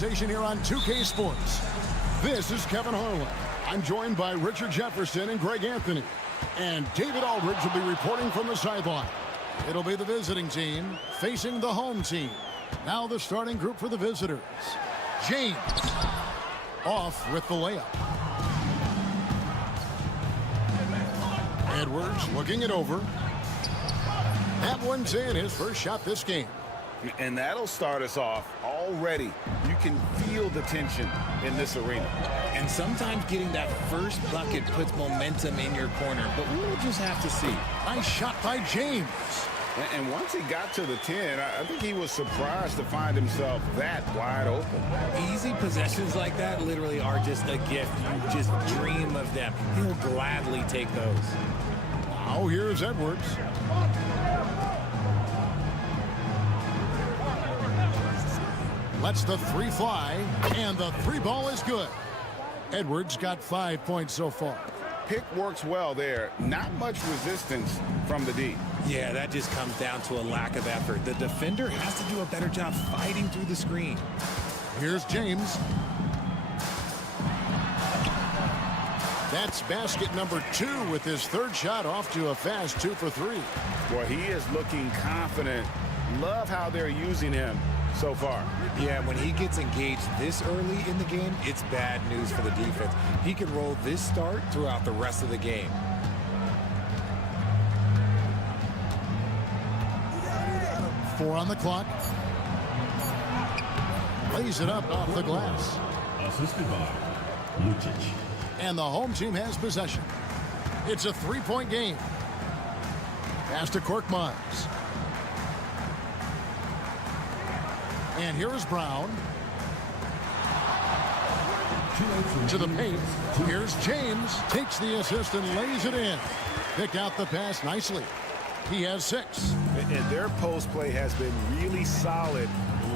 presentation here on 2K Sports. This is Kevin Harlan. I'm joined by Richard Jefferson and Greg Anthony. And David Aldridge will be reporting from the sideline. It'll be the visiting team facing the home team. Now the starting group for the visitors. James off with the layup. Edwards looking it over. That one's in, his first shot this game. And that'll start us off already. You can feel the tension in this arena. And sometimes getting that first bucket puts momentum in your corner, but we'll just have to see. Nice shot by James. And once he got to the 10, I think he was surprised to find himself that wide open. Easy possessions like that literally are just a gift. You just dream of them. He'll gladly take those. Now here's Edwards. Lets the three fly, and the three ball is good. Edwards got 5 points so far. Pick works well there. Not much resistance from the D. Yeah, that just comes down to a lack of effort. The defender has to do a better job fighting through the screen. Here's James. That's basket number 2 with his third shot off to a fast 2 for 3. Boy, he is looking confident. Love how they're using him so far. Yeah, when he gets engaged this early in the game, it's bad news for the defense. He can roll this start throughout the rest of the game. Four on the clock. Lays it up off the glass. Assisted by Lucic. And the home team has possession. It's a three-point game. Pass to Korkmaz. And here is Brown. To the paint. Here's James. Takes the assist and lays it in. Pick out the pass nicely. He has 6. And their post play has been really solid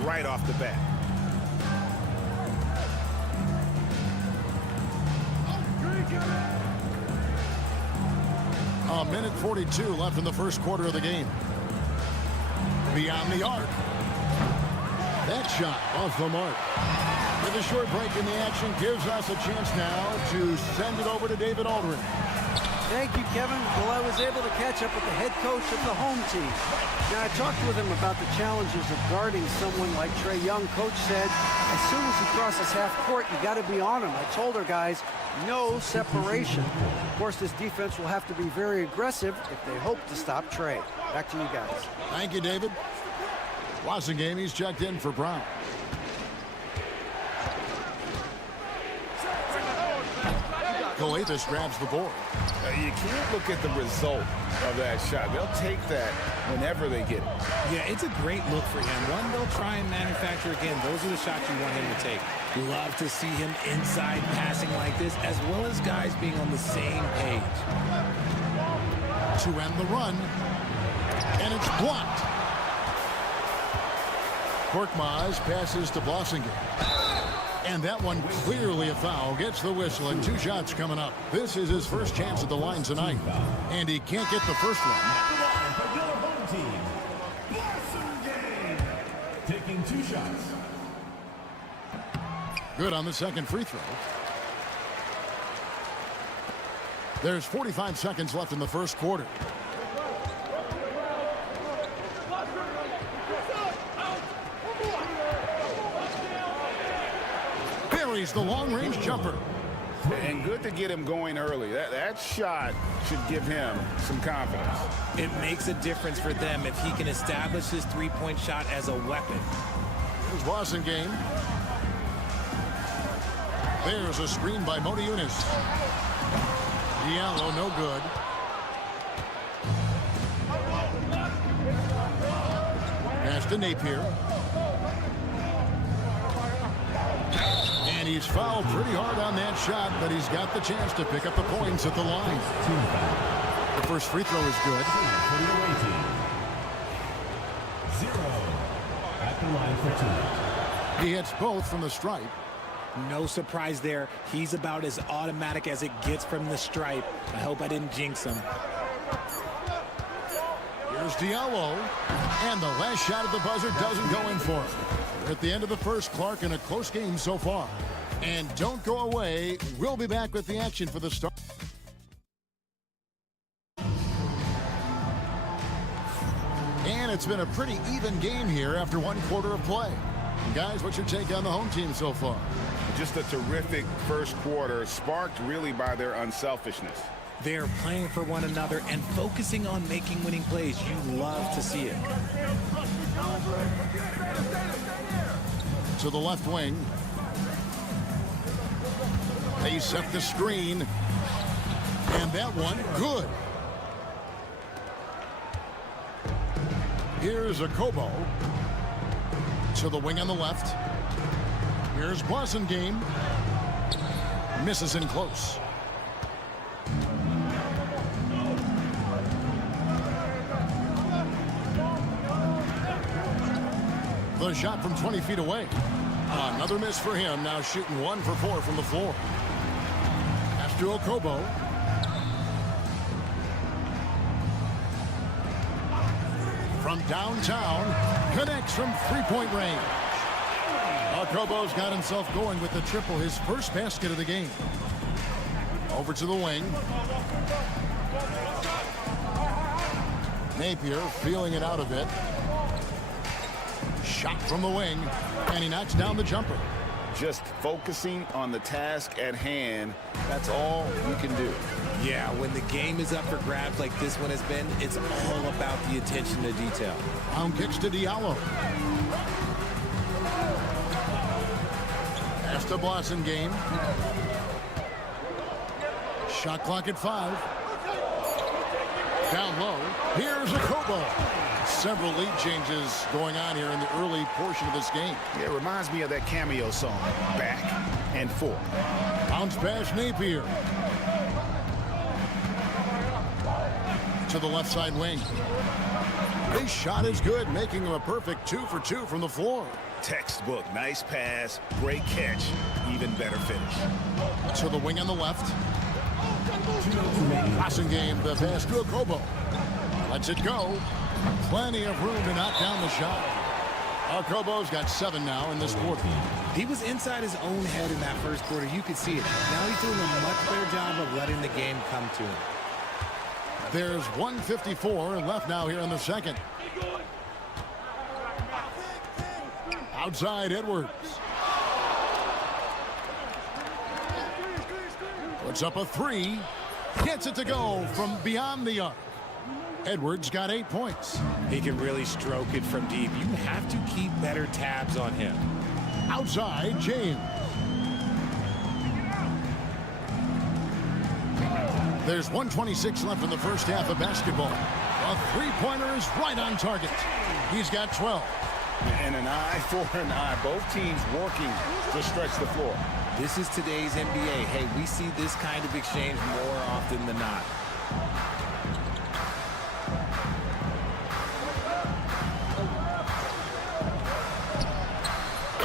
right off the bat. A minute 42 left in the first quarter of the game. Beyond the arc. That shot off the mark. With a short break in the action gives us a chance now to send it over to David Aldridge. Thank you, Kevin. Well, I was able to catch up with the head coach of the home team. Now, I talked with him about the challenges of guarding someone like Trae Young. Coach said, as soon as he crosses half court, you got to be on him. I told our guys, no separation. Of course, this defense will have to be very aggressive if they hope to stop Trae. Back to you guys. Thank you, David. Watching game, he's checked in for Brown. Efes grabs the board. You can't look at the result of that shot. They'll take that whenever they get it. Yeah, it's a great look for him. One they'll try and manufacture again. Those are the shots you want him to take. Love to see him inside passing like this, as well as guys being on the same page. To end the run. And it's blocked. Korkmaz passes to Blossinger. And that one clearly a foul. Gets the whistle and 2 shots coming up. This is his first chance at the line tonight. And he can't get the first one. Taking 2 shots. Good on the second free throw. There's 45 seconds left in the first quarter. Buries the long-range jumper. And good to get him going early. That shot should give him some confidence. It makes a difference for them if he can establish his three-point shot as a weapon. Here's Bosingame. There's a screen by Modiunas. Diallo, no good. Pass to Napier. And he's fouled pretty hard on that shot, but he's got the chance to pick up the points at the line. The first free throw is good. 0 at the line for 2. He hits both from the stripe. No surprise there. He's about as automatic as it gets from the stripe. I hope I didn't jinx him. Here's Diallo. And the last shot at the buzzer doesn't go in for him. We're at the end of the first, Clark, in a close game so far. And don't go away. We'll be back with the action for the start. And it's been a pretty even game here after one quarter of play. Guys, what's your take on the home team so far? Just a terrific first quarter, sparked really by their unselfishness. They're playing for one another and focusing on making winning plays. You love to see it. To the left wing. They set the screen. And that one, good. Here's a Kobo. To the wing on the left. Here's Blasingame. Misses in close. The shot from 20 feet away. Another miss for him. Now shooting 1 for 4 from the floor. Pass to Okobo. From downtown, connects from three-point range. Okobo's got himself going with the triple, his first basket of the game. Over to the wing. Napier feeling it out a bit. Shot from the wing, and he knocks down the jumper. Just focusing on the task at hand, that's all you can do. Yeah, when the game is up for grabs like this one has been, it's all about the attention to detail. Pound kicks to Diallo. Pass to Blasingame. Shot clock at 5. Down low. Here's a Kobo. Several lead changes going on here in the early portion of this game. Yeah, it reminds me of that cameo song, Back and Forth. Bounce pass Napier. To the left side wing. His shot is good, making him a perfect 2 for 2 from the floor. Textbook, nice pass, great catch, even better finish. To the wing on the left. Blasingame, the pass to Okobo. Lets it go. Plenty of room to knock down the shot. Okobo's got 7 now in this quarter. He was inside his own head in that first quarter. You could see it. Now he's doing a much better job of letting the game come to him. There's 1:54 left now here in the second. Outside Edwards. Puts up a 3. Gets it to go from beyond the arc. Edwards got 8 points. He can really stroke it from deep. You have to keep better tabs on him. Outside James. There's 1:26 left in the first half of basketball. A three-pointer is right on target. He's got 12. And an eye for an eye. Both teams working to stretch the floor. This is today's NBA. Hey, we see this kind of exchange more often than not.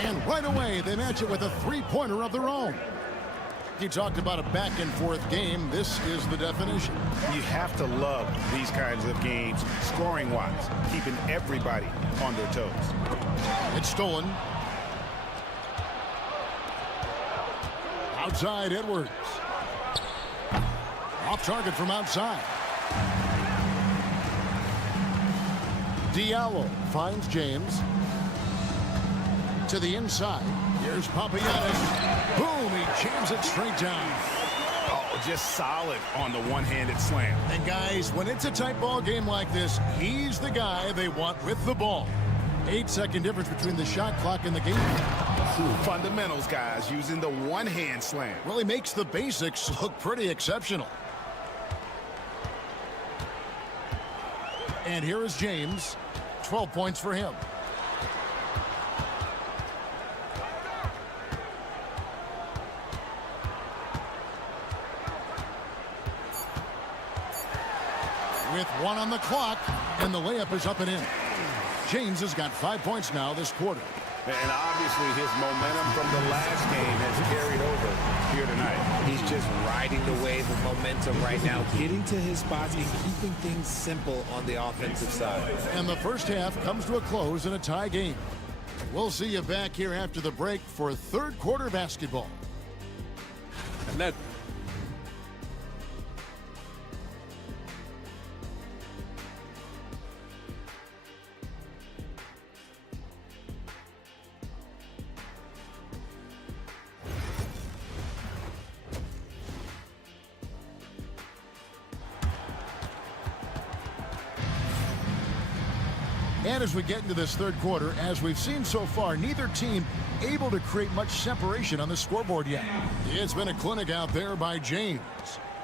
And right away, they match it with a three-pointer of their own. He talked about a back-and-forth game. This is the definition. You have to love these kinds of games, scoring-wise, keeping everybody on their toes. It's stolen. Outside Edwards. Off target from outside. Diallo finds James. To the inside. Here's Papagiannis. Boom, he jams it straight down. Oh, just solid on the one-handed slam. And guys, when it's a tight ball game like this, he's the guy they want with the ball. 8-second difference between the shot clock and the game. Fundamentals, guys, using the one-hand slam. Well, he makes the basics look pretty exceptional. And here is James. 12 points for him. With 1 on the clock, and the layup is up and in. James has got 5 points now this quarter. And obviously his momentum from the last game has carried over here tonight. He's just riding the wave of momentum right now, getting to his spots and keeping things simple on the offensive side. And the first half comes to a close in a tie game. We'll see you back here after the break for third quarter basketball. And that And as we get into this third quarter, as we've seen so far, neither team able to create much separation on the scoreboard yet. It's been a clinic out there by James.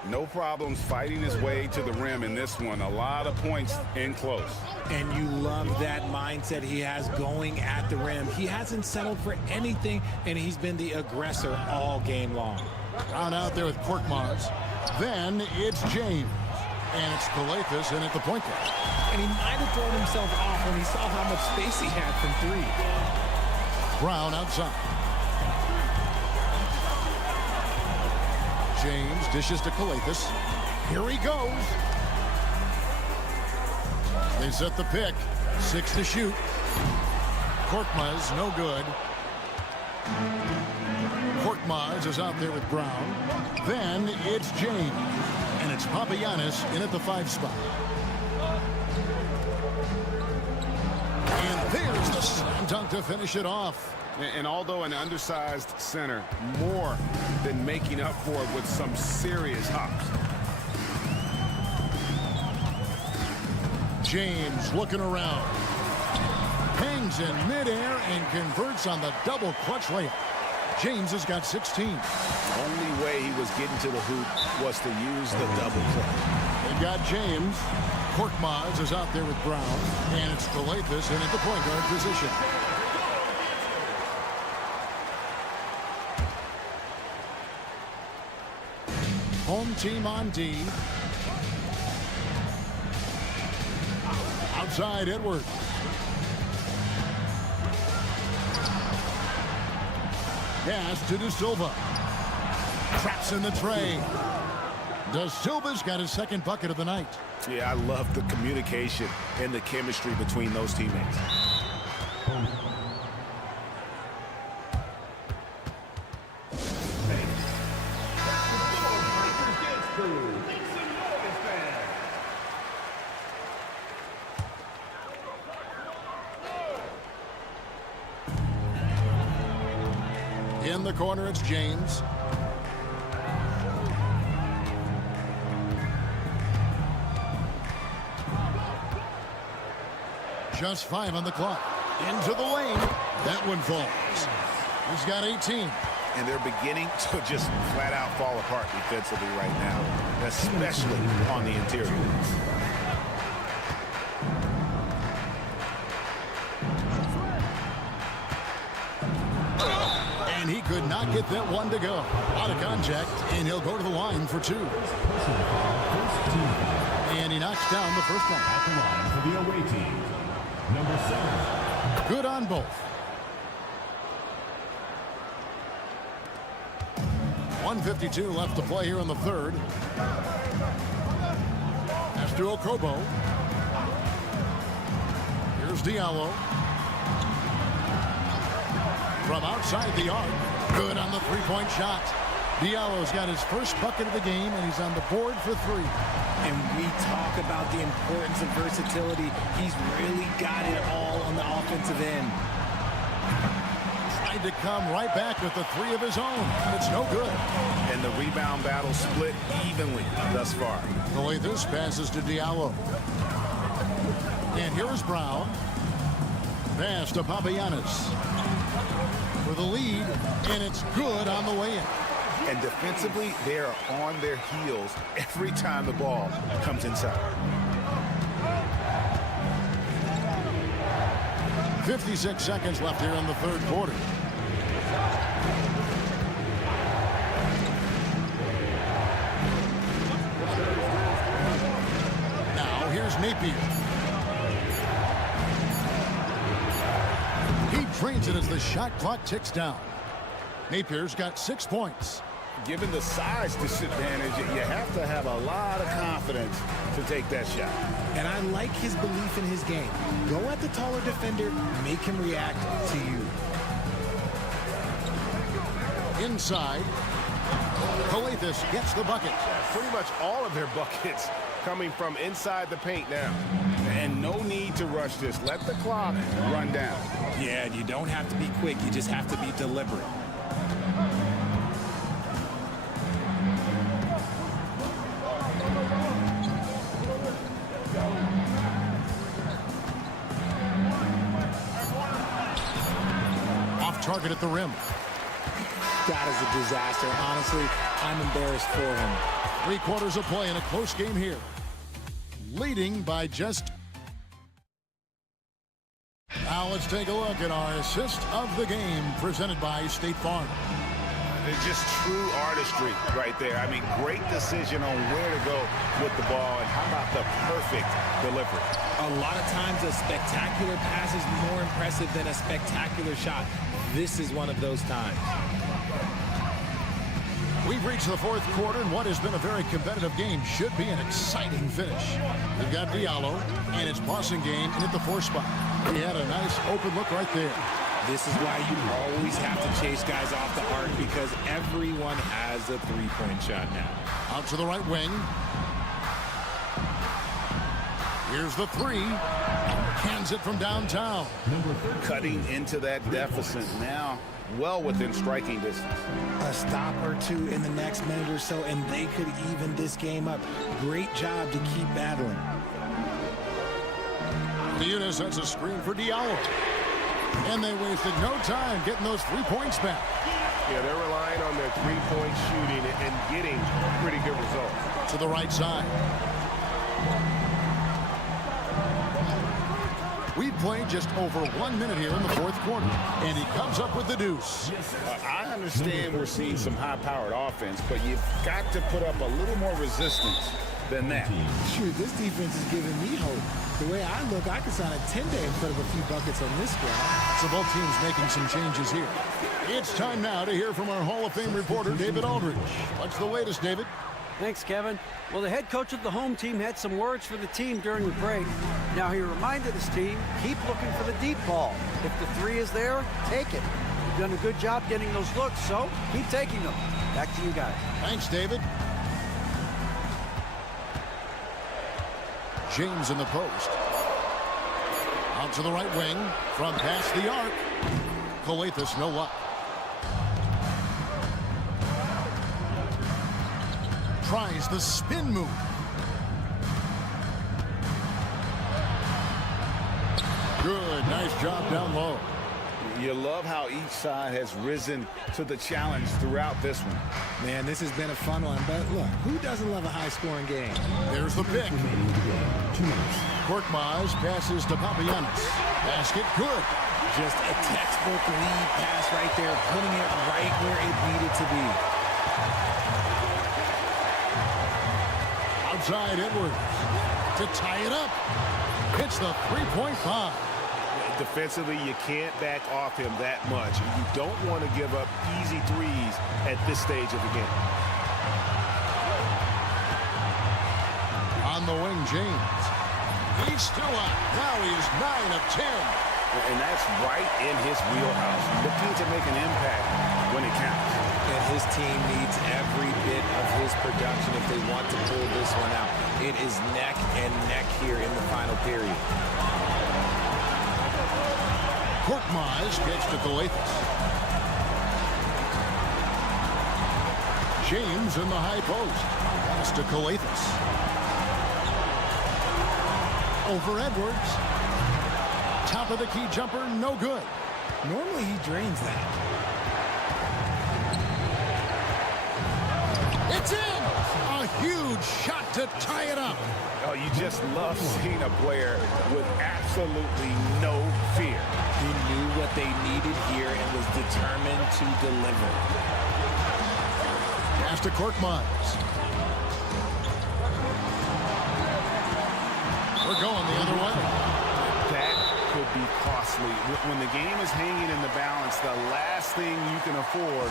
No problems fighting his way to the rim in this one. A lot of points in close. And you love that mindset he has going at the rim. He hasn't settled for anything, and he's been the aggressor all game long. Brown out there with Korkmaz. Then it's James. And it's Calathes in at the point guard. And he might have thrown himself off when he saw how much space he had from three. Brown outside. James dishes to Calathes. Here he goes. They set the pick. 6 to shoot. Korkmaz, no good. Korkmaz is out there with Brown. Then it's James. And it's Papagiannis in at the 5 spot. And there's the slam dunk to finish it off. And although an undersized center, more than making up for it with some serious hops. James looking around. Hangs in midair and converts on the double clutch layup. James has got 16. Only way he was getting to the hoop was to use the double play. They've got James. Korkmaz is out there with Brown. And it's Calathes in at the point guard position. Home team on D. Outside Edwards. Pass to De Silva. Traps in the tray. De Silva's got his second bucket of the night. Yeah, I love the communication and the chemistry between those teammates. In the corner, it's James. Just 5 on the clock. Into the lane. That one falls. He's got 18. And they're beginning to just flat out fall apart defensively right now, especially on the interior. And he could not get that one to go. Out of contact, and he'll go to the line for 2. And he knocks down the first one. At the line for the away team, number 7. Good on both. 1:52 left to play here in the third. Pass to Okobo. Here's Diallo. From outside the arc. Good on the three-point shot. Diallo's got his first bucket of the game, and he's on the board for 3. And we talk about the importance of versatility. He's really got it all on the offensive end. Tried to come right back with the 3 of his own, but it's no good. And the rebound battle split evenly thus far. Calathes passes to Diallo. And here is Brown. Pass to Papagiannis for the lead, and it's good on the way in. And defensively, they are on their heels every time the ball comes inside. 56 seconds left here in the third quarter. Now here's Napier. He Drains it as the shot clock ticks down. Napier's got 6 points. Given the size disadvantage, you have to have a lot of confidence to take that shot. And I like his belief in his game. Go at the taller defender, make him react to you. Inside, Calathes gets the bucket. Pretty much all of their buckets coming from inside the paint now. And no need to rush this. Let the clock run down. Yeah, you don't have to be quick. You just have to be deliberate. Off target at the rim. That is a disaster. Honestly, I'm embarrassed for him. 3 quarters of play in a close game here. Leading by just... Now let's take a look at our assist of the game presented by State Farm. It's just true artistry right there. I mean, great decision on where to go with the ball, and how about the perfect delivery? A lot of times a spectacular pass is more impressive than a spectacular shot. This is one of those times. We've reached the 4th quarter, and what has been a very competitive game should be an exciting finish. We've got Diallo, and it's passing game in at the 4 spot. He had a nice open look right there. This is why you always have to chase guys off the arc, because everyone has a three-point shot now. Out to the right wing. Here's the 3. Cans it from downtown. Cutting into that deficit now, well within striking distance. A stop or two in the next minute or so, and they could even this game up. Great job to keep battling. Diuna sets a screen for Diallo. And they wasted no time getting those 3 points back. Yeah, they're relying on their three-point shooting and getting pretty good results. To the right side. We've played just over 1 minute here in the 4th quarter, and he comes up with the deuce. I understand we're seeing some high-powered offense, but you've got to put up a little more resistance than that. Shoot, this defense is giving me hope. The way I look, I could sign a 10-day and put up a few buckets on this squad. So both teams making some changes here. It's time now to hear from our Hall of Fame reporter, David Aldridge. What's the latest, David? Thanks, Kevin. Well, the head coach of the home team had some words for the team during the break. Now, he reminded his team, keep looking for the deep ball. If the 3 is there, take it. You've done a good job getting those looks, so keep taking them. Back to you guys. Thanks, David. James in the post. Out to the right wing. From past the arc. Calathes, no luck. Tries the spin move. Good, nice job down low. You love how each side has risen to the challenge throughout this one. Man, this has been a fun one, but look, who doesn't love a high-scoring game? There's the pick. Korkmaz passes to Papagiannis. Basket good. Just a textbook lead pass right there, putting it right where it needed to be. Outside Edwards to tie it up. Hits the three-point bomb. Defensively, you can't back off him that much. You don't want to give up easy threes at this stage of the game. On the wing, James. He's still up. Now he's 9 of 10. And that's right in his wheelhouse. Looking to make an impact when it counts. And his team needs every bit of his production if they want to pull this one out. It is neck and neck here in the final period. Korkmaz gets to Calathes. James in the high post. Pass to Calathes. Over Edwards. Top of the key jumper, no good. Normally he drains that. It's in! A huge shot to tie it up. Oh, you just love seeing a player with absolutely no fear. He knew what they needed here and was determined to deliver. Pass to Korkmaz. We're going the other way. That could be costly. When the game is hanging in the balance, the last thing you can afford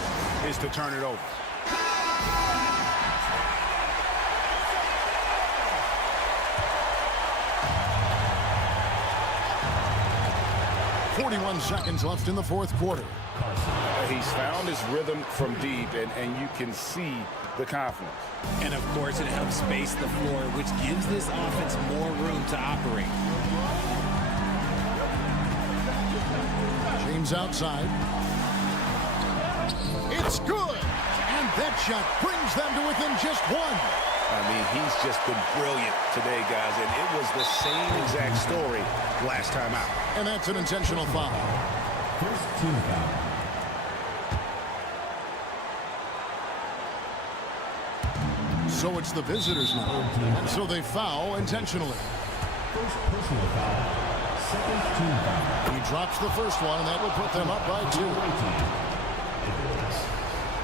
is to turn it over. 41 seconds left in the fourth quarter. He's found his rhythm from deep, and you can see the confidence. And, of course, it helps space the floor, which gives this offense more room to operate. James outside. It's good! And that shot brings them to within just one. I mean, he's just been brilliant today, guys, and it was the same exact story last time out. And that's an intentional foul. First team foul. So it's the visitors now. And so they foul intentionally. First personal foul. Second team foul. He drops the first one, and that will put them up by 2.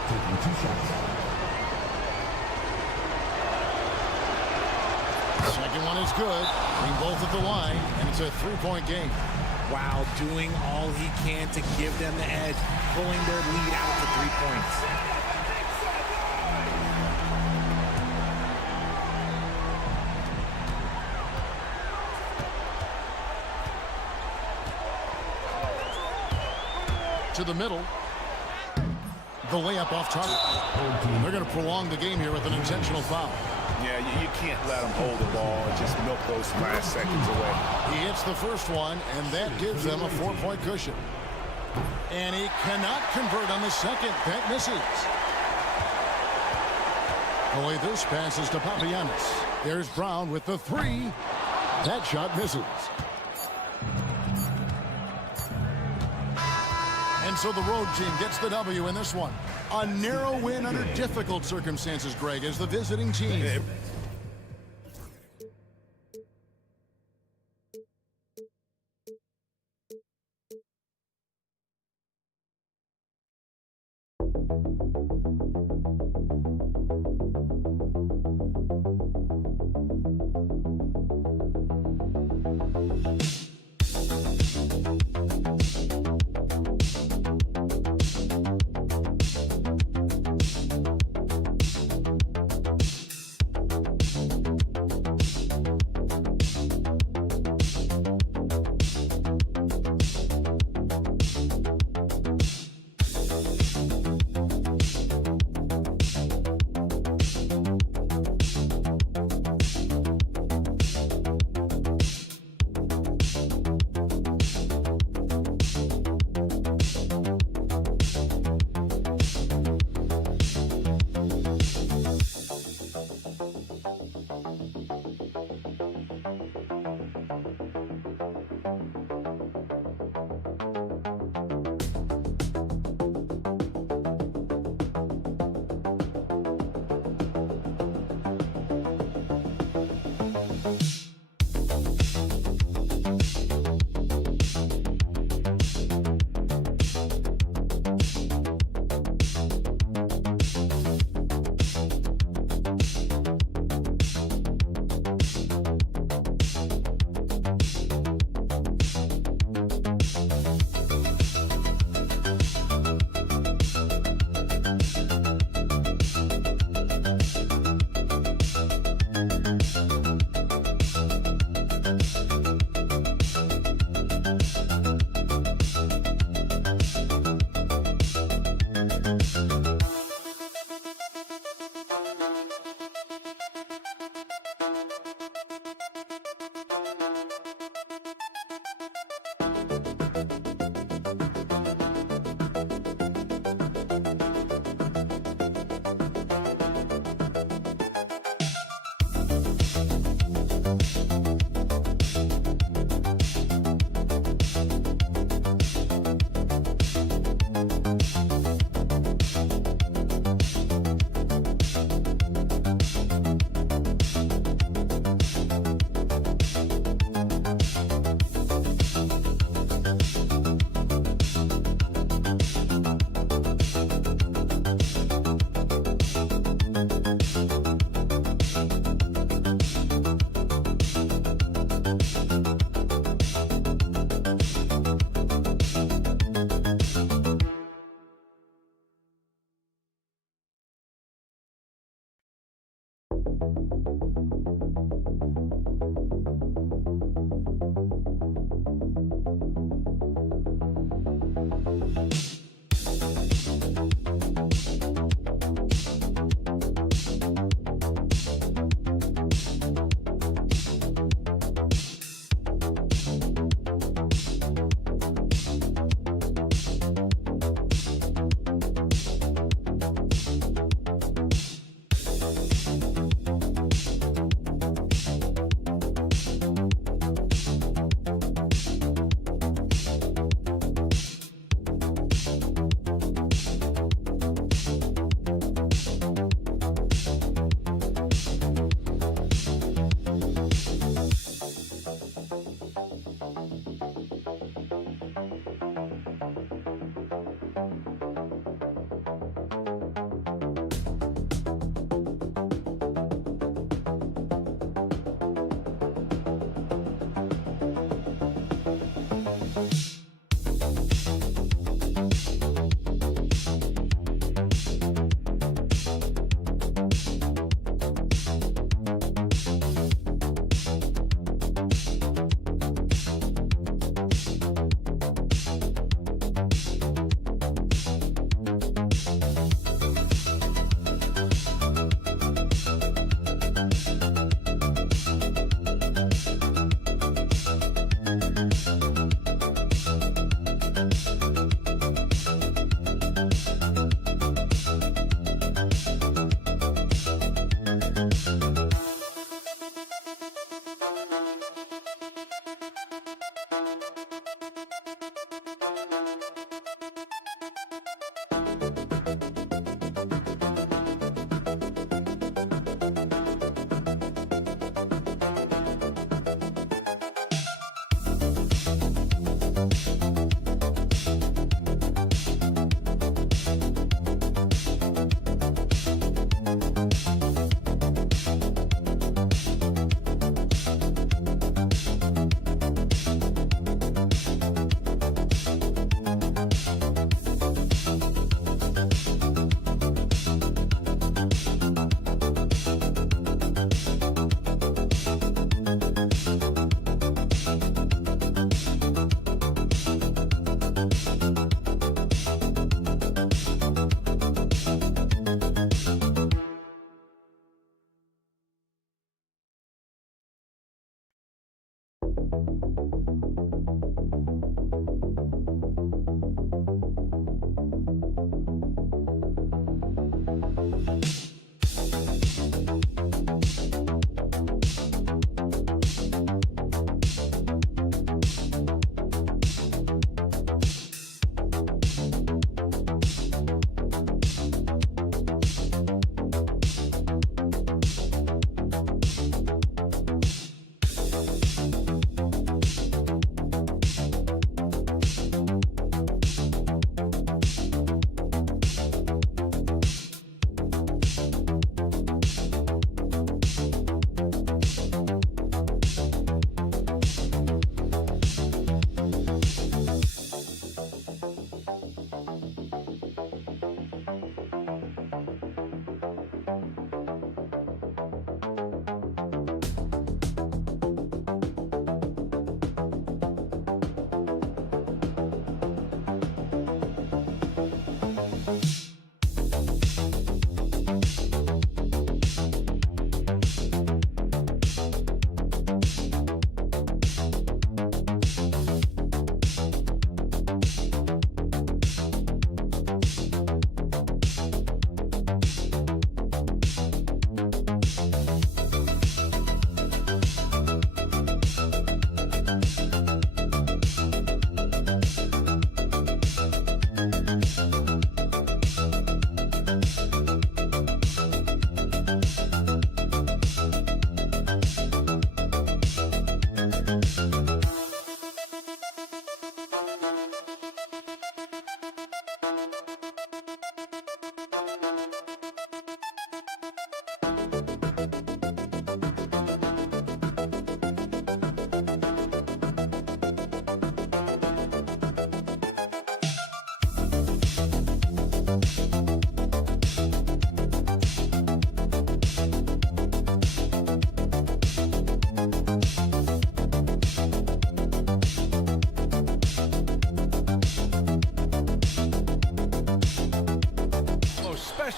Taking 2 shots. Second one is good. Bring both at the line, and it's a 3-point game. Wow, doing all he can to give them the edge, pulling their lead out to 3 points. To the middle. The layup off target. They're going to prolong the game here with an intentional foul. Yeah, you can't let him hold the ball and just milk those last seconds away. He hits the first one, and that gives them a 4-point cushion. And he cannot convert on the second. That misses. Only this passes to Papagiannis. There's Brown with the 3. That shot misses. And so the road team gets the W in this one. A narrow win under difficult circumstances, Greg, as the visiting team.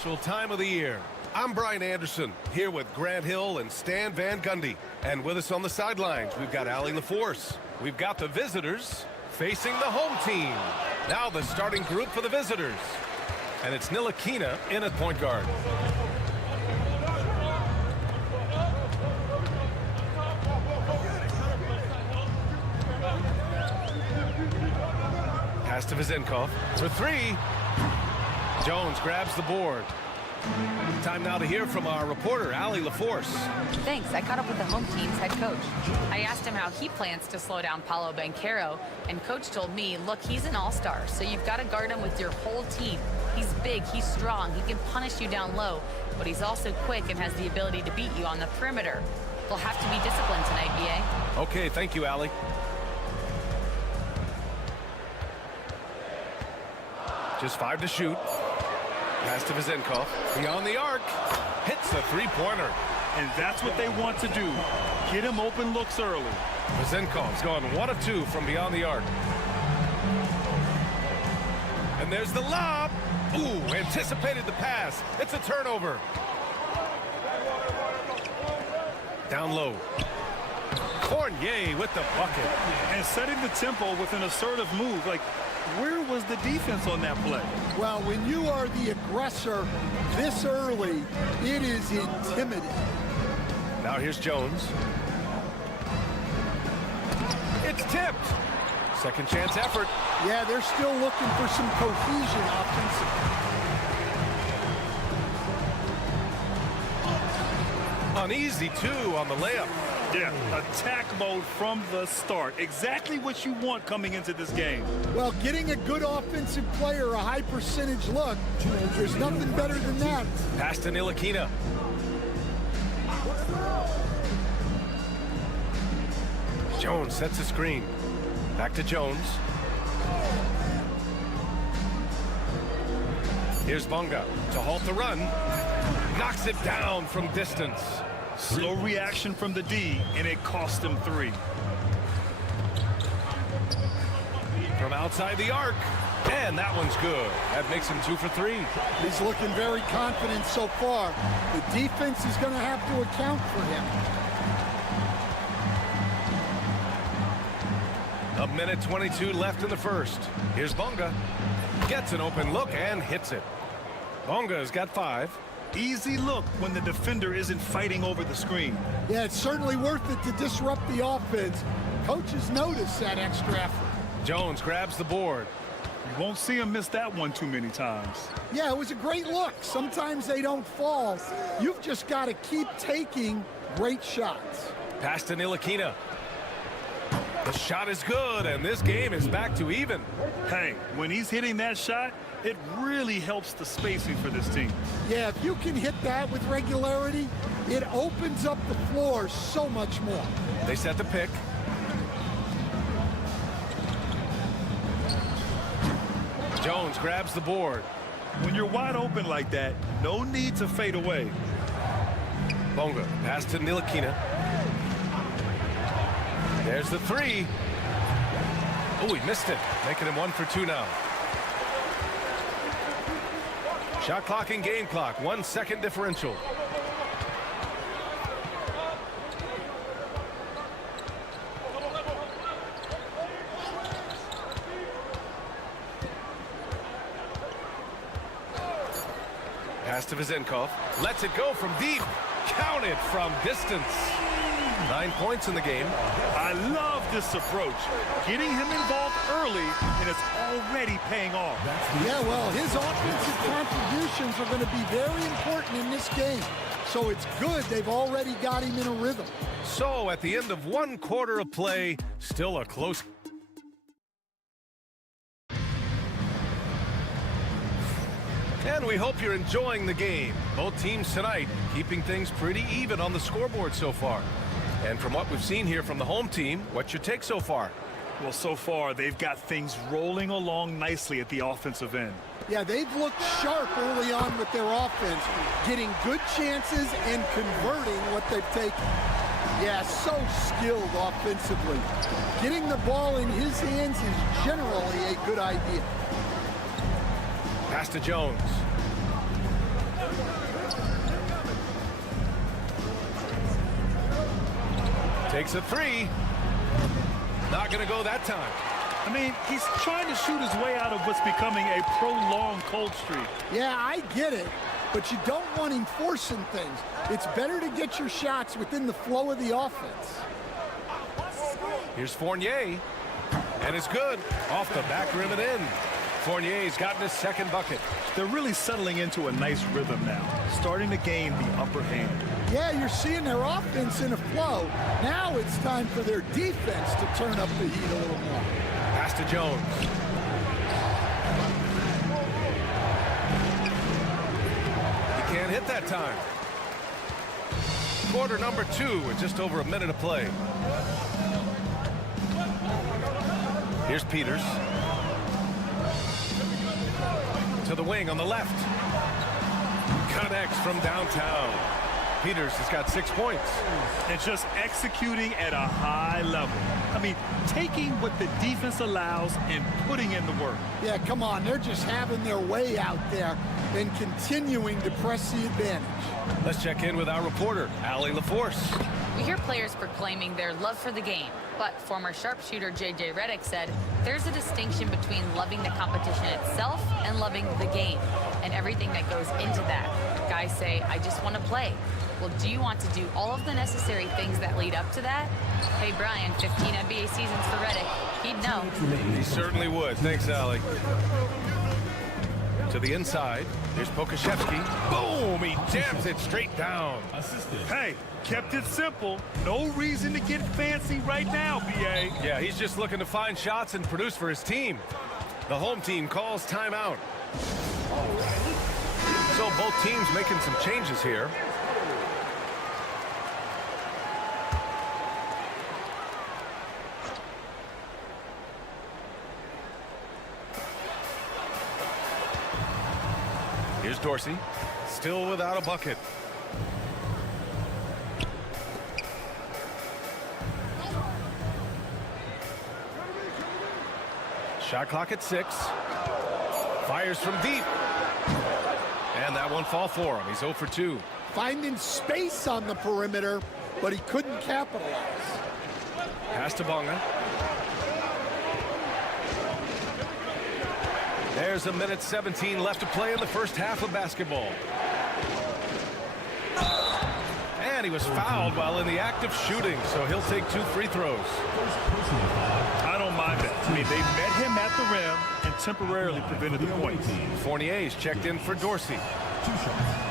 special time of the year. I'm Brian Anderson, here with Grant Hill and Stan Van Gundy. And with us on the sidelines, we've got Allie LaForce. We've got the visitors facing the home team. Now the starting group for the visitors. And it's Ntilikina in at point guard. Pass to Vezenkov for three. Jones grabs the board. Time now to hear from our reporter, Allie LaForce. Thanks. I caught up with the home team's head coach. I asked him how he plans to slow down Paolo Banchero, and coach told me, look, he's an all-star, so you've got to guard him with your whole team. He's big, he's strong, he can punish you down low, but he's also quick and has the ability to beat you on the perimeter. He'll have to be disciplined tonight, B.A. Okay, thank you, Allie. Just 5 to shoot. Pass to Vezenkov. Beyond the arc. Hits the three-pointer. And that's what they want to do. Get him open looks early. Vezenkov's gone 1 of 2 from beyond the arc. And there's the lob. Ooh, anticipated the pass. It's a turnover. Down low. Fournier with the bucket. And setting the tempo with an assertive move. Like, where was the defense on that play? Well, when you are the aggressor this early, it is intimidating. Now here's Jones. It's tipped. Second chance effort. Yeah, they're still looking for some cohesion offensively. Uneasy, too, on the layup. Yeah, attack mode from the start. Exactly what you want coming into this game. Well, getting a good offensive player a high percentage look, there's nothing better than that. Pass to Ntilikina. Jones sets a screen. Back to Jones. Here's Bonga to halt the run. Knocks it down from distance. Slow reaction from the D, and it cost him 3. From outside the arc. And that one's good. That makes him 2 for 3. He's looking very confident so far. The defense is going to have to account for him. A minute 22 left in the first. Here's Bonga. Gets an open look and hits it. Bonga's got 5. Easy look when the defender isn't fighting over the screen. Yeah, it's certainly worth it to disrupt the offense. Coaches notice that extra effort. Jones grabs the board. You won't see him miss that one too many times. Yeah, it was a great look. Sometimes they don't fall. You've just got to keep taking great shots. Pass to Ntilikina. The shot is good, and this game is back to even. Hey, when he's hitting that shot, it really helps the spacing for this team. Yeah, if you can hit that with regularity, it opens up the floor so much more. They set the pick. Jones grabs the board. When you're wide open like that, no need to fade away. Bonga, pass to Ntilikina. There's the 3. Oh, he missed it, making him 1 for 2 now. Shot clock and game clock, 1 second differential. Pass to Vezenkov. Lets it go from deep. Counted from distance. 9 points in the game. I love this approach. Getting him involved early, and it's already paying off. Yeah, well, his offensive contributions are going to be very important in this game. So it's good they've already got him in a rhythm. So at the end of 1 quarter of play, still a close. And we hope you're enjoying the game. Both teams tonight keeping things pretty even on the scoreboard so far. And from what we've seen here from the home team, what's your take so far? Well, so far, they've got things rolling along nicely at the offensive end. Yeah, they've looked sharp early on with their offense, getting good chances and converting what they've taken. Yeah, so skilled offensively. Getting the ball in his hands is generally a good idea. Pass to Jones. Takes a three. Not going to go that time. I mean, he's trying to shoot his way out of what's becoming a prolonged cold streak. Yeah, I get it, but you don't want him forcing things. It's better to get your shots within the flow of the offense. Here's Fournier, and it's good. Off the back rim and in. Fournier's gotten his second bucket. They're really settling into a nice rhythm now, starting to gain the upper hand. Yeah, you're seeing their offense in a flow. Now it's time for their defense to turn up the heat a little more. Pass to Jones. He can't hit that time. Quarter number 2 with just over a minute of play. Here's Peters. To the wing on the left. Connects from downtown. Peters has got 6 points. And just executing at a high level. I mean, taking what the defense allows and putting in the work. Yeah, come on. They're just having their way out there and continuing to press the advantage. Let's check in with our reporter, Allie LaForce. We hear players proclaiming their love for the game, but former sharpshooter J.J. Redick said there's a distinction between loving the competition itself and loving the game and everything that goes into that. Guys say, I just want to play. Well, do you want to do all of the necessary things that lead up to that? Hey, Brian, 15 NBA seasons for Redick. He'd know. He certainly would. Thanks, Allie. To the inside. Here's Pokashevsky. Boom! He jams it straight down. Hey, kept it simple. No reason to get fancy right now, B.A. Yeah, he's just looking to find shots and produce for his team. The home team calls timeout. So both teams making some changes here. Here's Dorsey, still without a bucket. Shot clock at 6. Fires from deep. And that one fall for him. He's 0 for 2. Finding space on the perimeter, but he couldn't capitalize. Pass to Bonga. There's a minute 17 left to play in the first half of basketball. And he was fouled while in the act of shooting, so he'll take 2 free throws. I don't mind that. I mean, they met him at the rim and temporarily prevented the points. Fournier's checked in for Dorsey.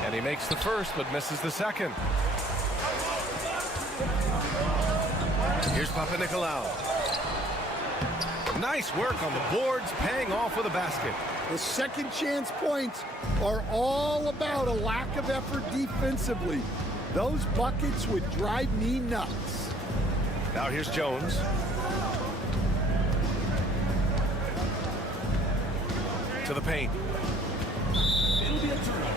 And he makes the first, but misses the second. Here's Panathinaikos. Nice work on the boards, paying off with a basket. The second chance points are all about a lack of effort defensively. Those buckets would drive me nuts. Now here's Jones. To the paint. It'll be a turnover.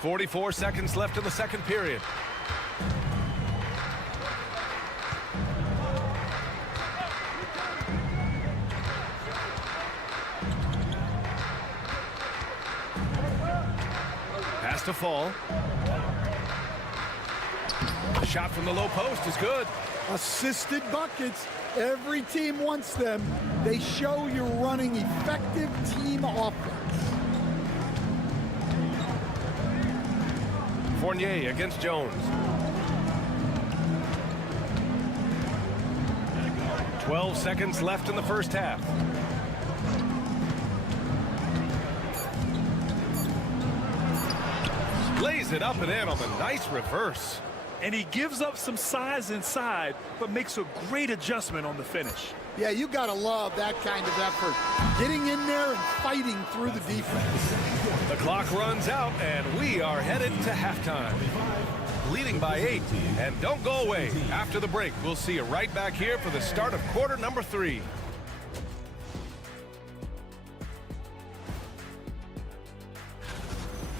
44 seconds left in the second period. Pass to Fall. The shot from the low post is good. Assisted buckets. Every team wants them. They show you're running effective team offense. Fournier against Jones. 12 seconds left in the first half. Lays it up and in on the nice reverse. And he gives up some size inside, but makes a great adjustment on the finish. Yeah, you got to love that kind of effort. Getting in there and fighting through the defense. The clock runs out, and we are headed to halftime. Leading by 8, and don't go away. After the break, we'll see you right back here for the start of quarter number 3. You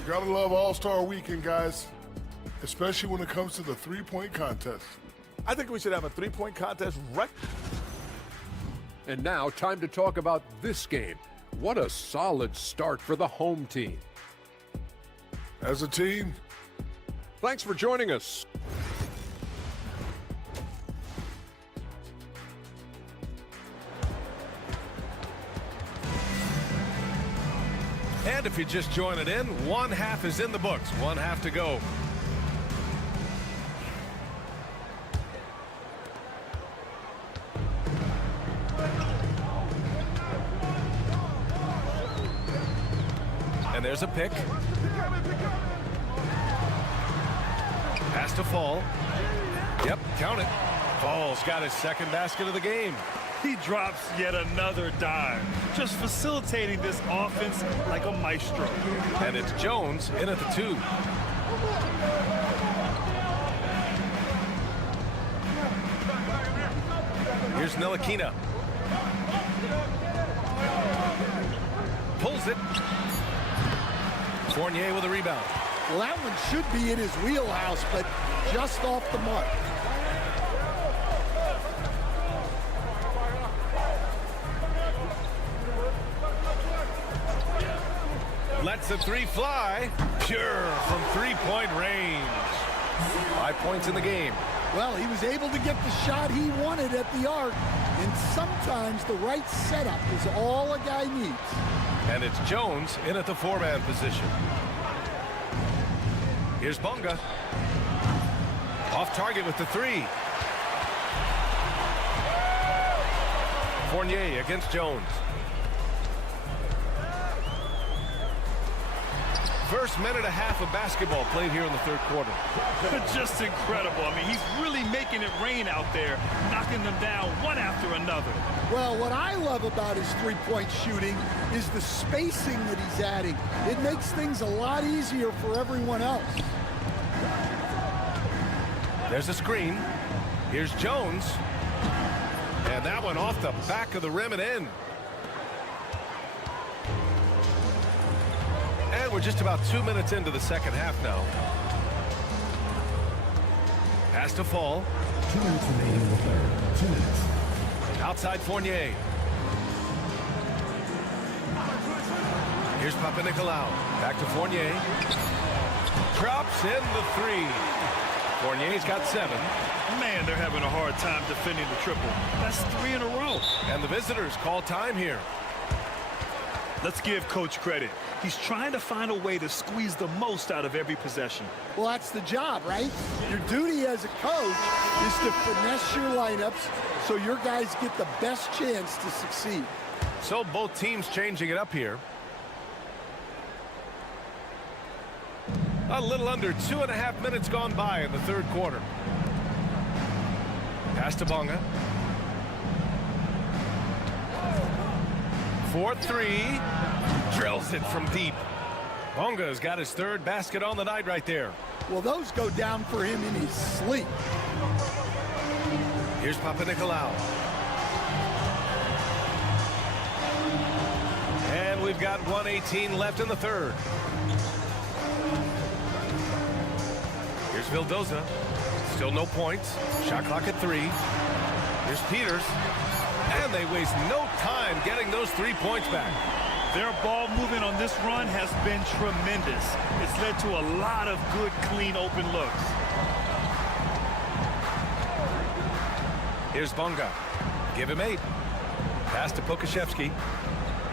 gotta love All-Star Weekend, guys, especially when it comes to the three-point contest. I think we should have a three-point contest right. And now, time to talk about this game. What a solid start for the home team. As a team, Thanks for joining us. And if you're just joining in, one half is in the books. One half to go. And there's a pick. Has to fall. Yep, count it. Fall's got his second basket of the game. He drops yet another dime, just facilitating this offense like a maestro. And it's Jones in at the 2. Here's Ntilikina. Pulls it. Fournier with a rebound. Well, that one should be in his wheelhouse, but just off the mark. Lets the 3 fly. Pure from 3-point range. 5 points in the game. Well, he was able to get the shot he wanted at the arc, and sometimes the right setup is all a guy needs. And it's Jones in at the 4-man position. Here's Bonga. Off target with the 3. Fournier against Jones. First minute and a half of basketball played here in the third quarter. Just incredible. I mean, he's really making it rain out there, knocking them down one after another. Well, what I love about his three-point shooting is the spacing that he's adding. It makes things a lot easier for everyone else. There's a screen. Here's Jones. And that one off the back of the rim and in. And we're just about 2 minutes into the second half now. Has to fall. 2 minutes remaining in the third. 2 minutes. Outside Fournier. Here's Papanikolaou. Back to Fournier. Drops in the 3. Fournier's got 7. Man, they're having a hard time defending the triple. That's 3 in a row. And the visitors call time here. Let's give Coach credit. He's trying to find a way to squeeze the most out of every possession. Well, that's the job, right? Your duty as a coach is to finesse your lineups so your guys get the best chance to succeed. So both teams changing it up here. A little under 2.5 minutes gone by in the third quarter. Pass to Bonga. 4-3. Drills it from deep. Bonga's got his third basket on the night right there. Well, those go down for him in his sleep. Here's Papanikolaou. And we've got 1:18 left in the third. Here's Vildoza. Still no points. Shot clock at 3. Here's Peters. And they waste no time getting those 3 points back. Their ball movement on this run has been tremendous. It's led to a lot of good, clean, open looks. Here's Bonga. Give him 8. Pass to Pokashevsky.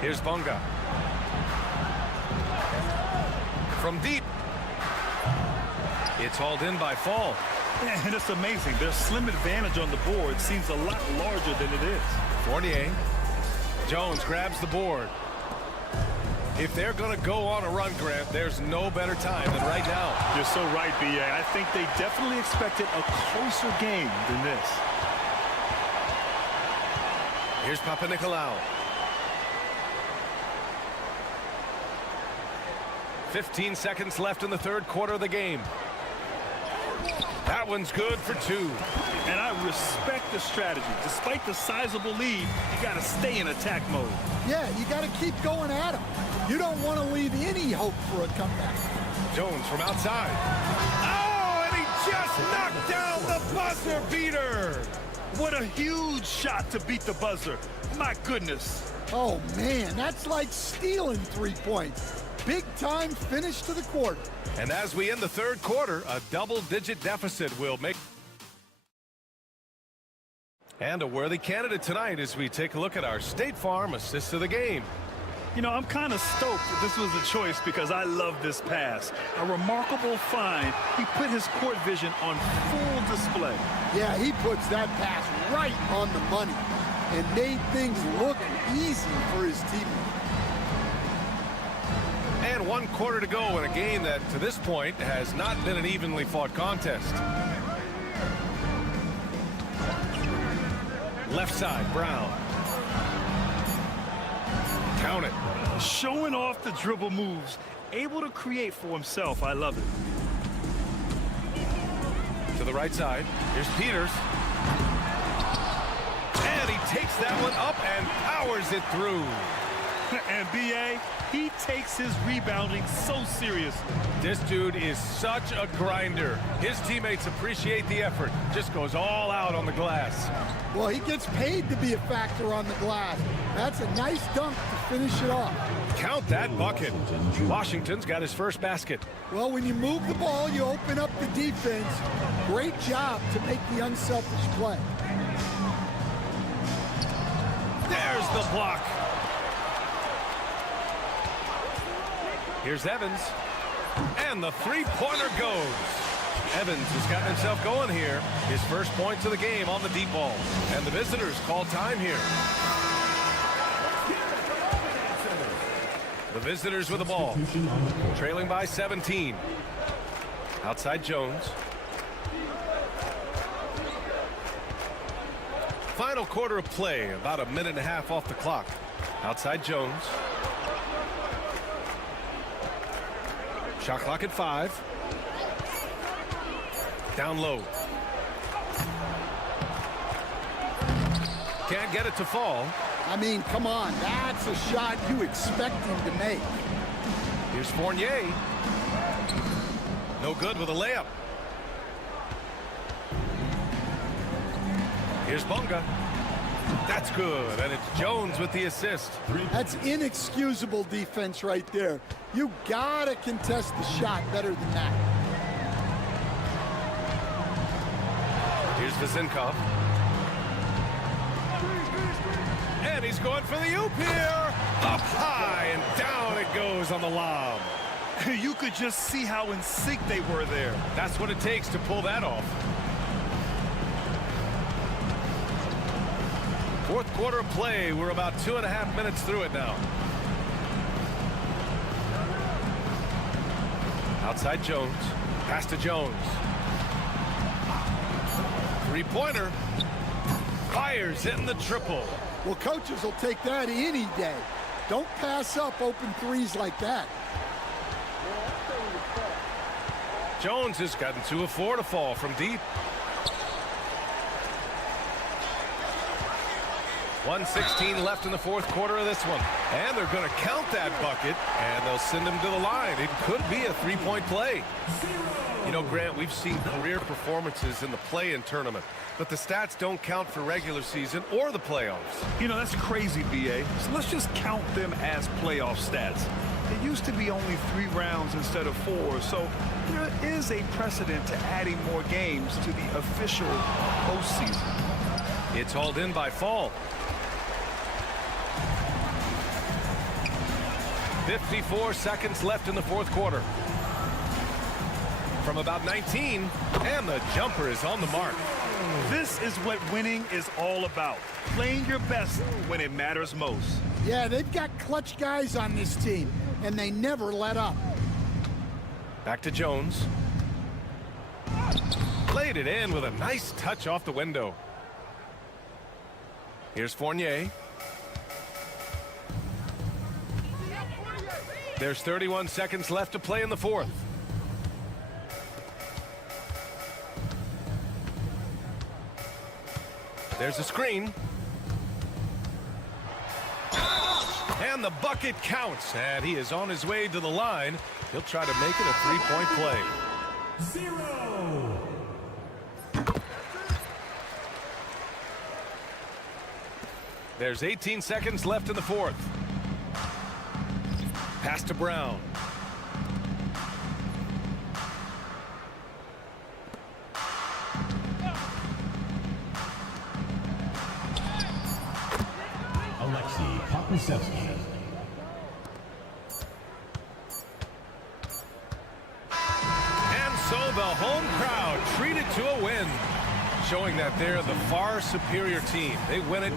Here's Bonga. From deep. It's hauled in by Fall. Yeah, and it's amazing. Their slim advantage on the board seems a lot larger than it is. Fournier. Jones grabs the board. If they're going to go on a run, Grant, there's no better time than right now. You're so right, B.A. I think they definitely expected a closer game than this. Here's Papanikolaou. 15 seconds left in the third quarter of the game. That one's good for 2. And I respect the strategy. Despite the sizable lead, you got to stay in attack mode. Yeah, you got to keep going at him. You don't want to leave any hope for a comeback. Jones from outside. Oh, and he just knocked down the buzzer beater. What a huge shot to beat the buzzer. My goodness. Oh, man, that's like stealing 3 points. big-time finish to the quarter. And as we end the third quarter, a double-digit deficit will make. And a worthy candidate tonight as we take a look at our State Farm assist of the game. You know, I'm kind of stoked that this was a choice because I love this pass. A remarkable find. He put his court vision on full display. Yeah, he puts that pass right on the money and made things look easy for his teammate. And 1 quarter to go in a game that, to this point, has not been an evenly fought contest. Left side, Brown. Count it. Showing off the dribble moves. Able to create for himself. I love it. To the right side. Here's Peters. And he takes that one up and powers it through. And B.A., he takes his rebounding so seriously. This dude is such a grinder. His teammates appreciate the effort. Just goes all out on the glass. Well, he gets paid to be a factor on the glass. That's a nice dunk to finish it off. Count that bucket. Washington's got his first basket. Well, when you move the ball, you open up the defense. Great job to make the unselfish play. There's the block. Here's Evans. And the three-pointer goes. Evans has gotten himself going here. His first points of the game on the deep ball. And the visitors call time here. The visitors with the ball. Trailing by 17. Outside Jones. Final quarter of play. About a minute and a half off the clock. Outside Jones. Shot clock at 5. Down low. Can't get it to fall. I mean, come on. That's a shot you expect him to make. Here's Fournier. No good with a layup. Here's Bunga. That's good, and it's Jones with the assist. That's inexcusable defense right there. You gotta contest the shot better than that. Here's Vazinkov. And he's going for the oop here. Up high and down it goes on the lob. You could just see how in sync they were there. That's what it takes to pull that off. Fourth quarter of play. We're about 2.5 minutes through it now. Outside Jones. Pass to Jones. Three-pointer. Fires in the triple. Well, coaches will take that any day. Don't pass up open threes like that. Jones has gotten 2 of 4 to fall from deep. 1:16 left in the fourth quarter of this one. And they're going to count that bucket, and they'll send him to the line. It could be a three-point play. You know, Grant, we've seen career performances in the play-in tournament, but the stats don't count for regular season or the playoffs. You know, that's crazy, B.A. So let's just count them as playoff stats. It used to be only 3 rounds instead of 4, so there is a precedent to adding more games to the official postseason. It's hauled in by Fall. 54 seconds left in the fourth quarter. From about 19, and the jumper is on the mark. This is what winning is all about. Playing your best when it matters most. Yeah, they've got clutch guys on this team, and they never let up. Back to Jones. Played it in with a nice touch off the window. Here's Fournier. There's 31 seconds left to play in the fourth. There's a screen. And the bucket counts. And he is on his way to the line. He'll try to make it a three-point play. 0. There's 18 seconds left in the fourth. Pass to Brown. Alexei Pokusevski. And so the home crowd treated to a win, showing that they're the far superior team. They win it.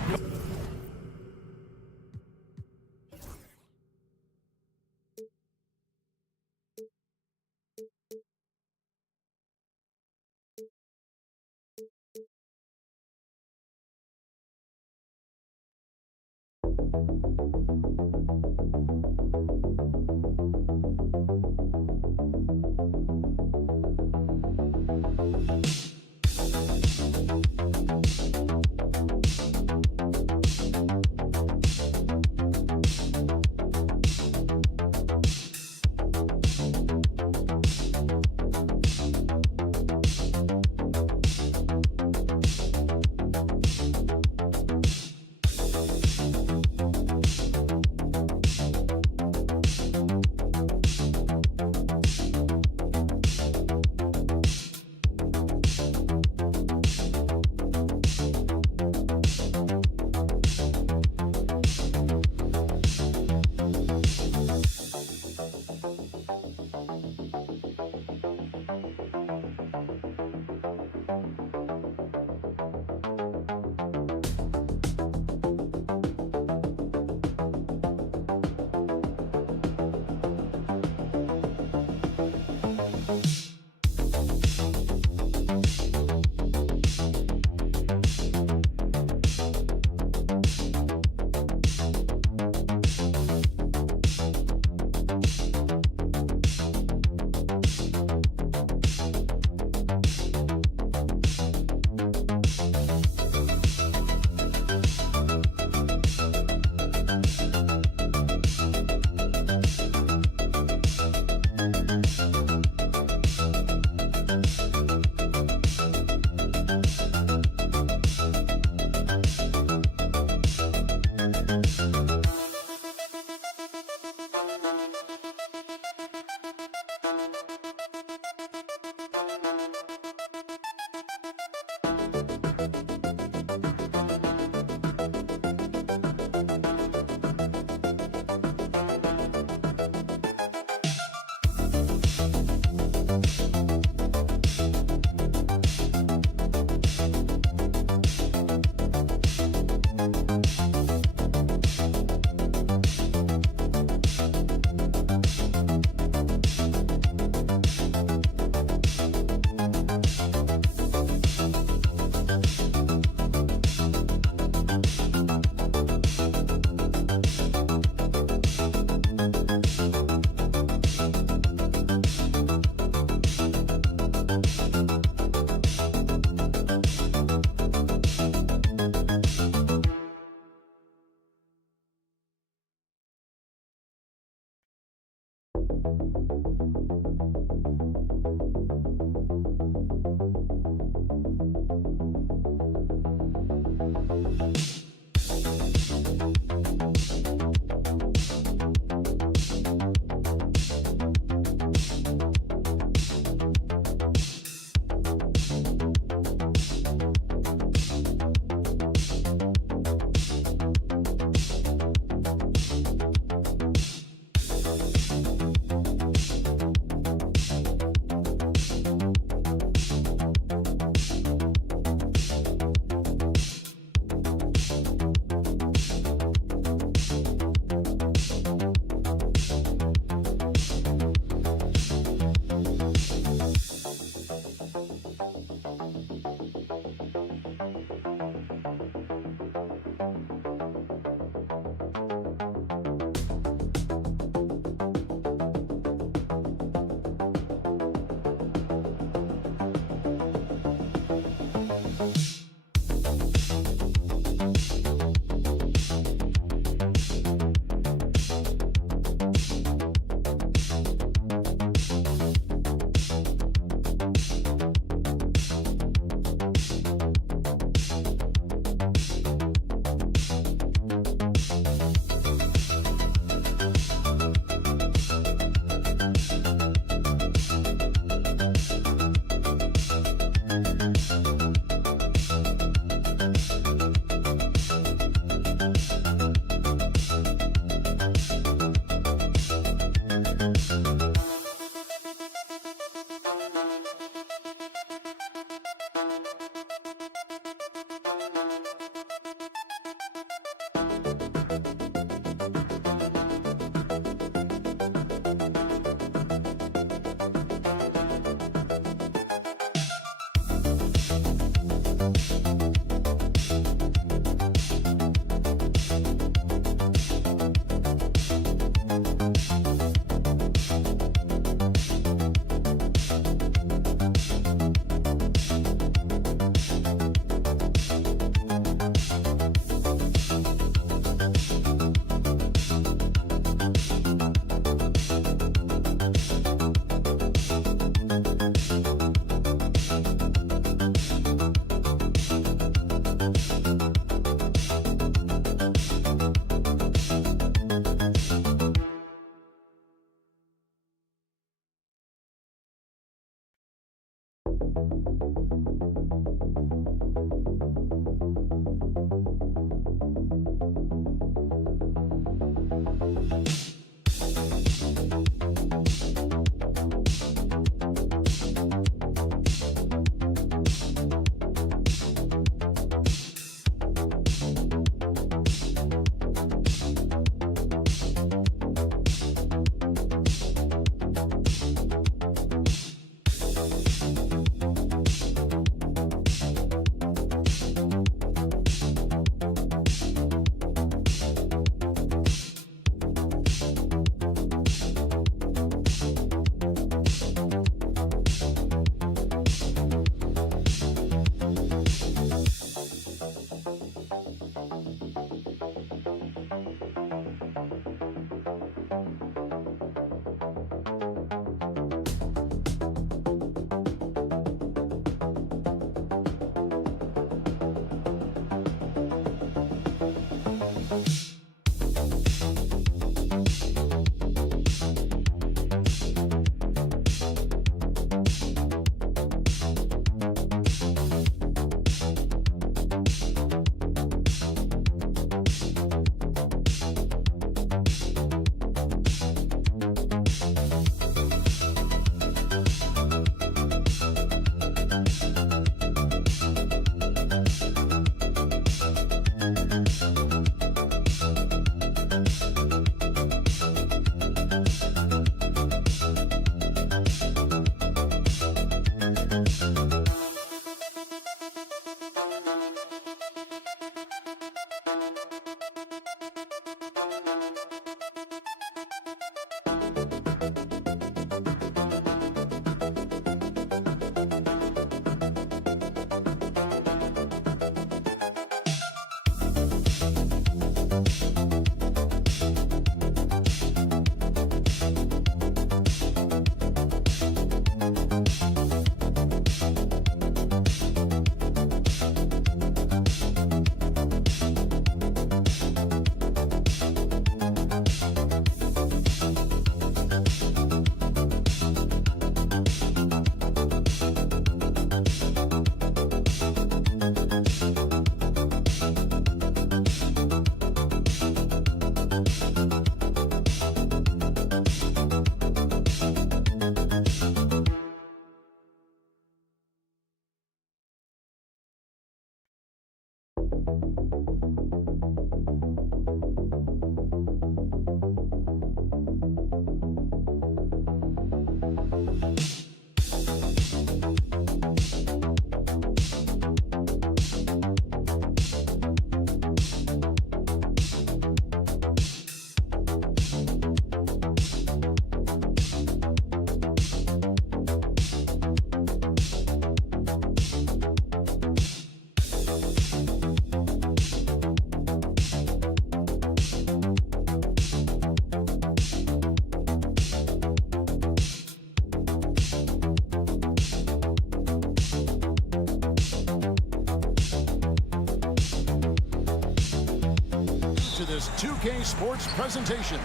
this 2K Sports presentation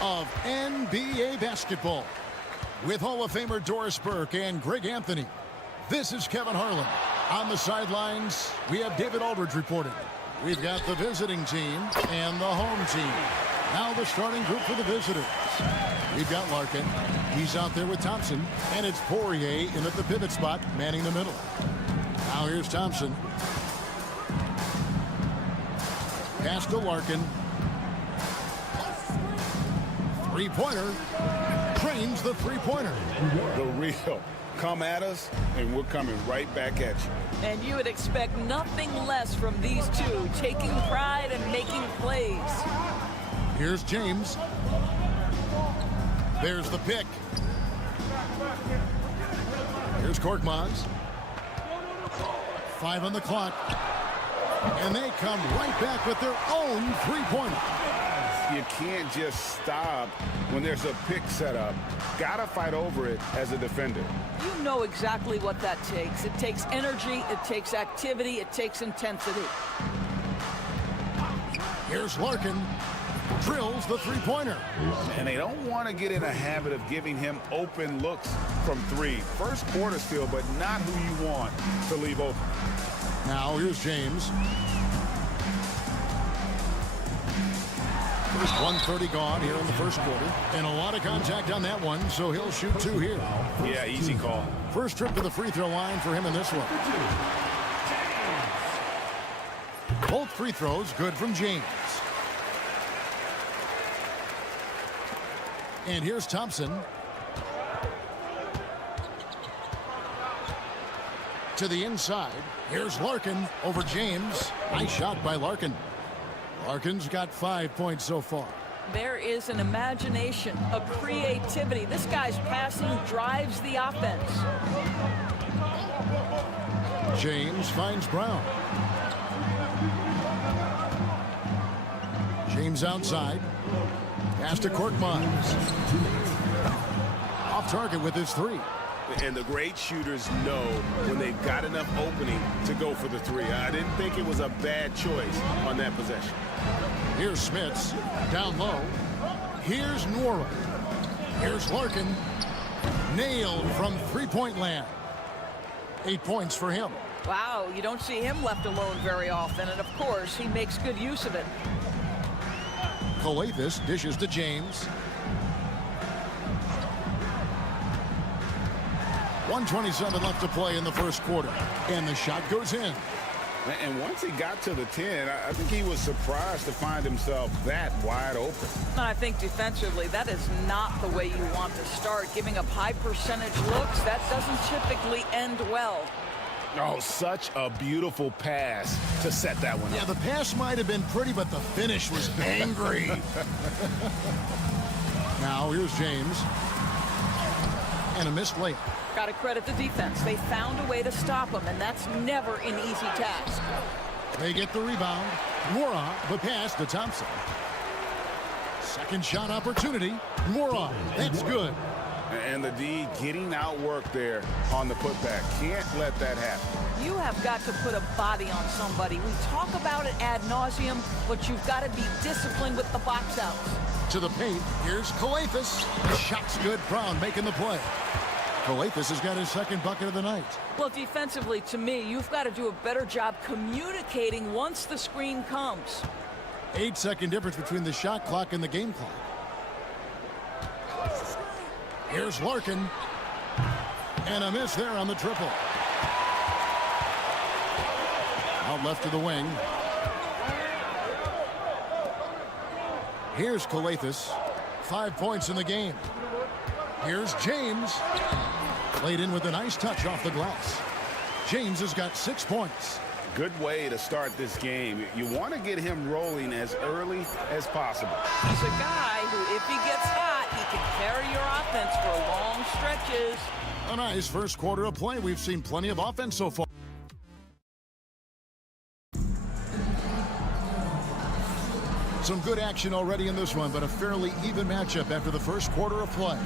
of NBA basketball. With Hall of Famer Doris Burke and Greg Anthony, this is Kevin Harlan. On the sidelines, we have David Aldridge reporting. We've got the visiting team and the home team. Now the starting group for the visitors. We've got Larkin. He's out there with Thompson. And it's Poirier in at the pivot spot, manning the middle. Now here's Thompson. Pass to Larkin. Three-pointer. Cranes the three-pointer. The real. Come at us, and we're coming right back at you. And you would expect nothing less from these two, taking pride and making plays. Here's James. There's the pick. Here's Korkmaz. 5 on the clock. And they come right back with their own three-pointer. You can't just stop when there's a pick set up. Gotta fight over it as a defender. You know exactly what that takes. It takes energy, it takes activity, it takes intensity. Here's Larkin. drills the three-pointer. And they don't want to get in a habit of giving him open looks from three. First quarter still, but not who you want to leave open. Now here's James. First 1:30 gone here in the first quarter. And a lot of contact on that one, so he'll shoot 2 here. Yeah, easy call. First trip to the free throw line for him in this one. Both free throws good from James. And here's Thompson. To the inside. Here's Larkin over James. Nice shot by Larkin. Larkin's got 5 points so far. There is an imagination, a creativity. This guy's passing drives the offense. James finds Brown. James outside. Pass to Korkmaz. Off target with his 3. And the great shooters know when they've got enough opening to go for the 3. I didn't think it was a bad choice on that possession. Here's Smits down low. Here's Nora. Here's Larkin. Nailed from three-point land. 8 points for him. Wow, you don't see him left alone very often, and of course, he makes good use of it. Calathes dishes to James. 1:27 left to play in the first quarter. And the shot goes in. And once he got to the 10, I think he was surprised to find himself that wide open. I think defensively, that is not the way you want to start. Giving up high percentage looks, that doesn't typically end well. Oh, such a beautiful pass to set that one up. Yeah, the pass might have been pretty, but the finish was angry. Now here's James. And a missed layup. Got to credit the defense. They found a way to stop him, and that's never an easy task. They get the rebound. Mora, the pass to Thompson. Second shot opportunity. Mora, that's good. And the D getting outworked there on the putback. Can't let that happen. You have got to put a body on somebody. We talk about it ad nauseum, but you've got to be disciplined with the box outs. To the paint, here's Calathes. The shot's good. Brown making the play. Calathes has got his second bucket of the night. Well, defensively, to me, you've got to do a better job communicating once the screen comes. 8-second difference between the shot clock and the game clock. Here's Larkin. And a miss there on the triple. Out left to the wing. Here's Calathes. 5 points in the game. Here's James. Played in with a nice touch off the glass. James has got 6 points. Good way to start this game. You want to get him rolling as early as possible. He's a guy who, if he gets hot, he can carry your offense for long stretches. A nice first quarter of play. We've seen plenty of offense so far. Some good action already in this one, but a fairly even matchup after the first quarter of play.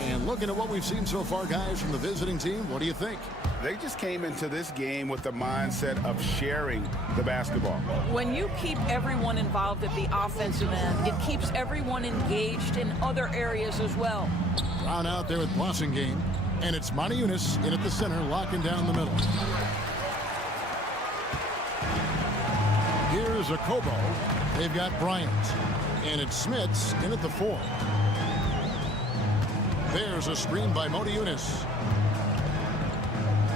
And looking at what we've seen so far, guys, from the visiting team, what do you think? They just came into this game with the mindset of sharing the basketball. When you keep everyone involved at the offensive end, it keeps everyone engaged in other areas as well. Brown out there with Blossingame, and it's Monaco in at the center, locking down the middle. Here's a Kobo. They've got Bryant, and it's Smits in at the 4. There's a screen by Monaco.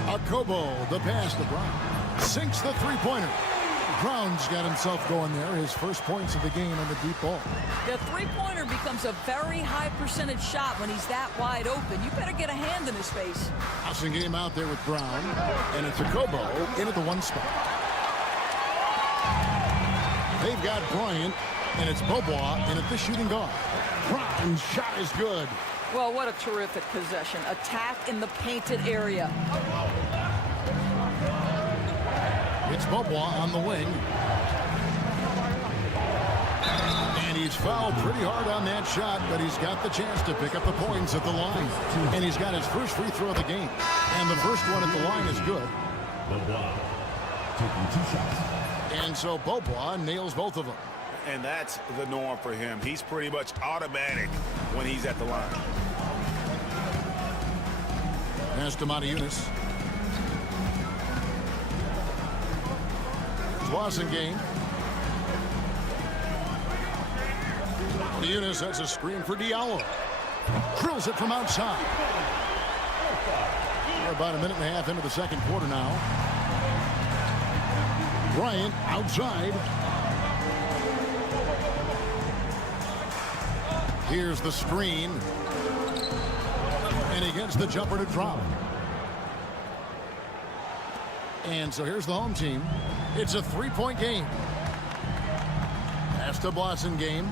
Akobo, the pass to Brown. Sinks the three-pointer. Brown's got himself going there. His first points of the game on the deep ball. The three-pointer becomes a very high percentage shot when he's that wide open. You better get a hand in his face. Blossingame out there with Brown, and it's Akobo in at the 1 spot. They've got Bryant, and it's Bobois in at the shooting guard. Brown's shot is good. Well, what a terrific possession. Attack in the painted area. It's Bobois on the wing. And he's fouled pretty hard on that shot, but he's got the chance to pick up the points at the line. And he's got his first free throw of the game. And the first one at the line is good. Bobois taking 2 shots. And so Bobois nails both of them. And that's the norm for him. He's pretty much automatic when he's at the line. Pass to Yunus. Lawson game. Yunus has a screen for Diallo. Drills it from outside. We're about a minute and a half into the second quarter now. Bryant outside. Here's the screen. And he gets the jumper to drop. And so here's the home team. It's a three-point game. Pass to Blossom game.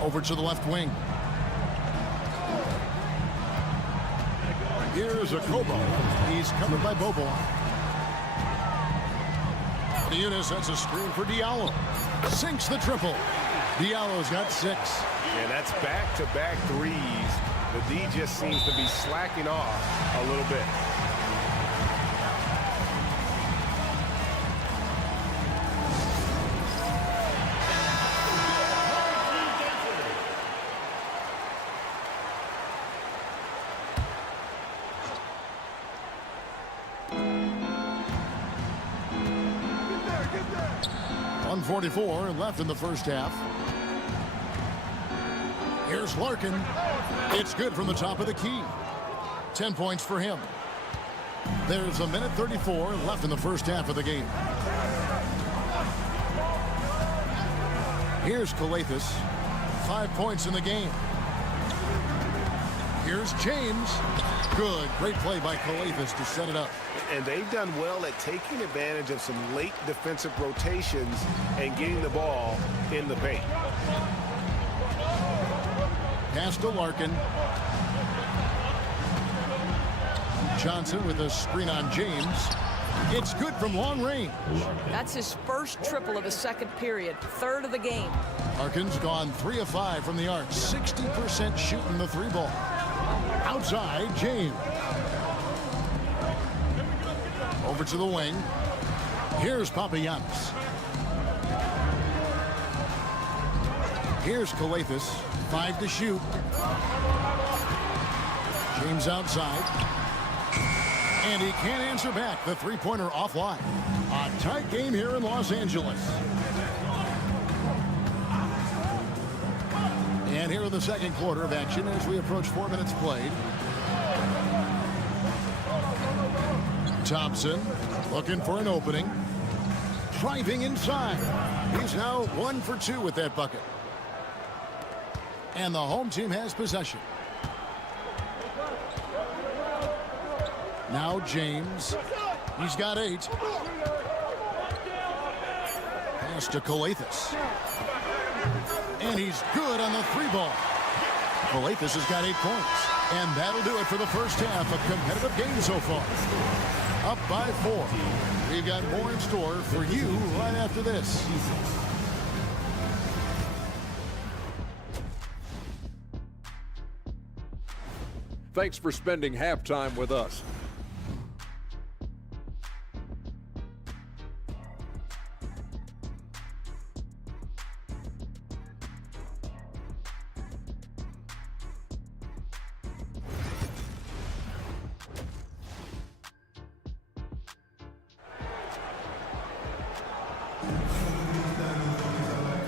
Over to the left wing. Here's a Kobo. He's covered by Bobo. Yunus, that's a screen for Diallo. Sinks the triple. Diallo's got 6. Yeah, that's back-to-back threes. The D just seems to be slacking off a little bit. .144 left in the first half. Here's Larkin. It's good from the top of the key. 10 points for him. There's a minute 34 left in the first half of the game. Here's Calathis. 5 points in the game. Here's James. Good. Great play by Calathis to set it up. And they've done well at taking advantage of some late defensive rotations and getting the ball in the paint. Pass to Larkin. Johnson with a screen on James. It's good from long range. That's his first triple of the second period, third of the game. Larkin's gone 3 of 5 from the arc. 60% shooting the 3-ball. Outside, James. Over to the wing. Here's Papagiannis. Here's Calathis. 5 to shoot. James outside. And he can't answer back. The three-pointer offline. A tight game here in Los Angeles. And here in the second quarter of action as we approach 4 minutes played. Thompson looking for an opening. Driving inside. He's now 1 for 2 with that bucket. And the home team has possession. Now James. He's got 8. Pass to Calathis. And he's good on the 3-ball. Calathis has got 8 points. And that'll do it for the first half. A competitive game so far. Up by 4. We've got more in store for you right after this. Thanks for spending halftime with us.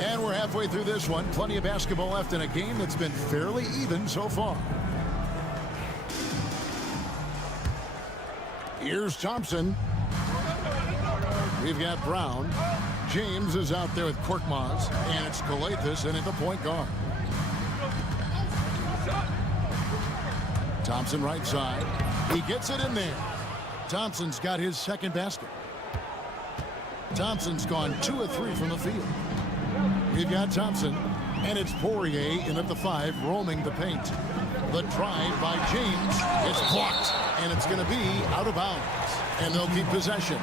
And we're halfway through this one. Plenty of basketball left in a game that's been fairly even so far. Here's Thompson. We've got Brown. James is out there with Korkmaz. And it's Calathis in at the point guard. Thompson right side. He gets it in there. Thompson's got his second basket. Thompson's gone 2 of 3 from the field. We've got Thompson. And it's Poirier in at the 5, roaming the paint. The drive by James. It's blocked. And it's going to be out of bounds. And they'll keep possession.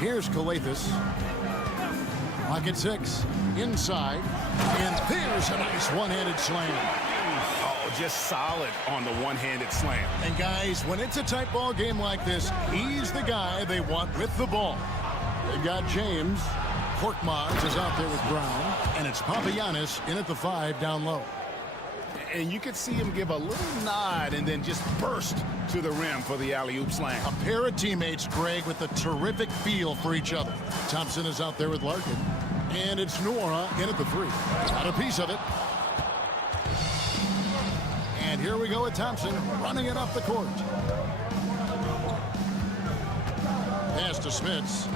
Here's Calathis. Pocket 6. Inside. And there's a nice one-handed slam. Oh, just solid on the one-handed slam. And guys, when it's a tight ball game like this, he's the guy they want with the ball. They've got James. Korkmaz is out there with Brown. And it's Papagiannis in at the 5 down low. And you could see him give a little nod and then just burst to the rim for the alley-oop slam. A pair of teammates, Greg, with a terrific feel for each other. Thompson is out there with Larkin. And it's Nora in at the 3. Got a piece of it. And here we go with Thompson running it up the court. Pass to Smits.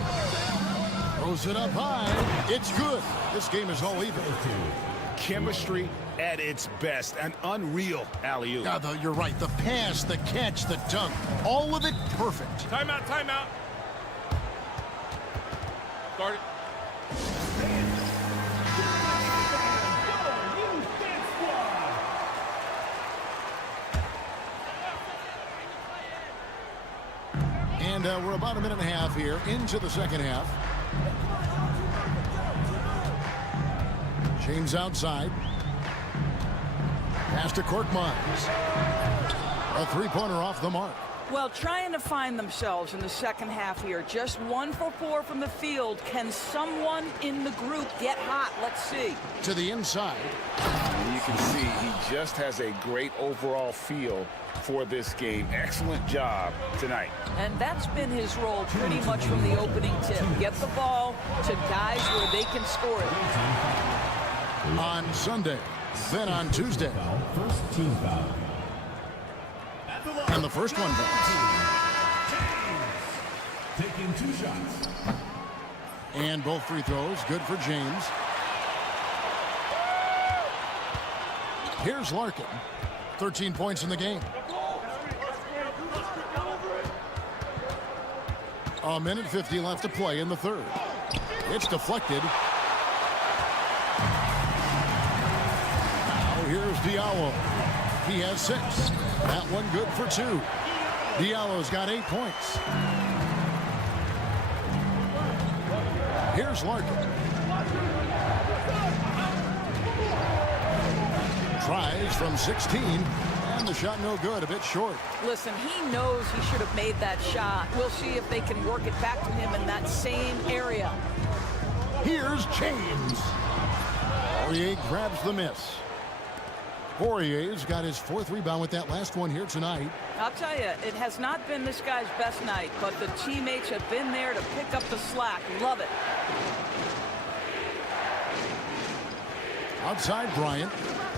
Throws it up high. It's good. This game is all even. Chemistry at its best. An unreal alley-oop. Yeah, you're right. The pass, the catch, the dunk. All of it perfect. Timeout, timeout. Start it. And we're about a minute and a half here into the second half. James outside. Pass to Korkmaz. A three-pointer off the mark. Well, trying to find themselves in the second half here. Just 1 for 4 from the field. Can someone in the group get hot? Let's see. To the inside. And you can see he just has a great overall feel for this game. Excellent job tonight. And that's been his role pretty much from the opening tip. Get the ball to guys where they can score it. On Sunday, then on Tuesday. First team foul. And the first one goes. Taking 2 shots. And both free throws, good for James. Here's Larkin. 13 points in the game. A minute 50 left to play in the third. It's deflected. Now here's Diallo. He has 6. That one good for 2. Diallo's got 8 points. Here's Larkin. Tries from 16, and the shot no good, a bit short. Listen, he knows he should have made that shot. We'll see if they can work it back to him in that same area. Here's James. Poirier grabs the miss. Poirier's got his 4th rebound with that last one here tonight. I'll tell you, it has not been this guy's best night, but the teammates have been there to pick up the slack. Love it. Outside Bryant.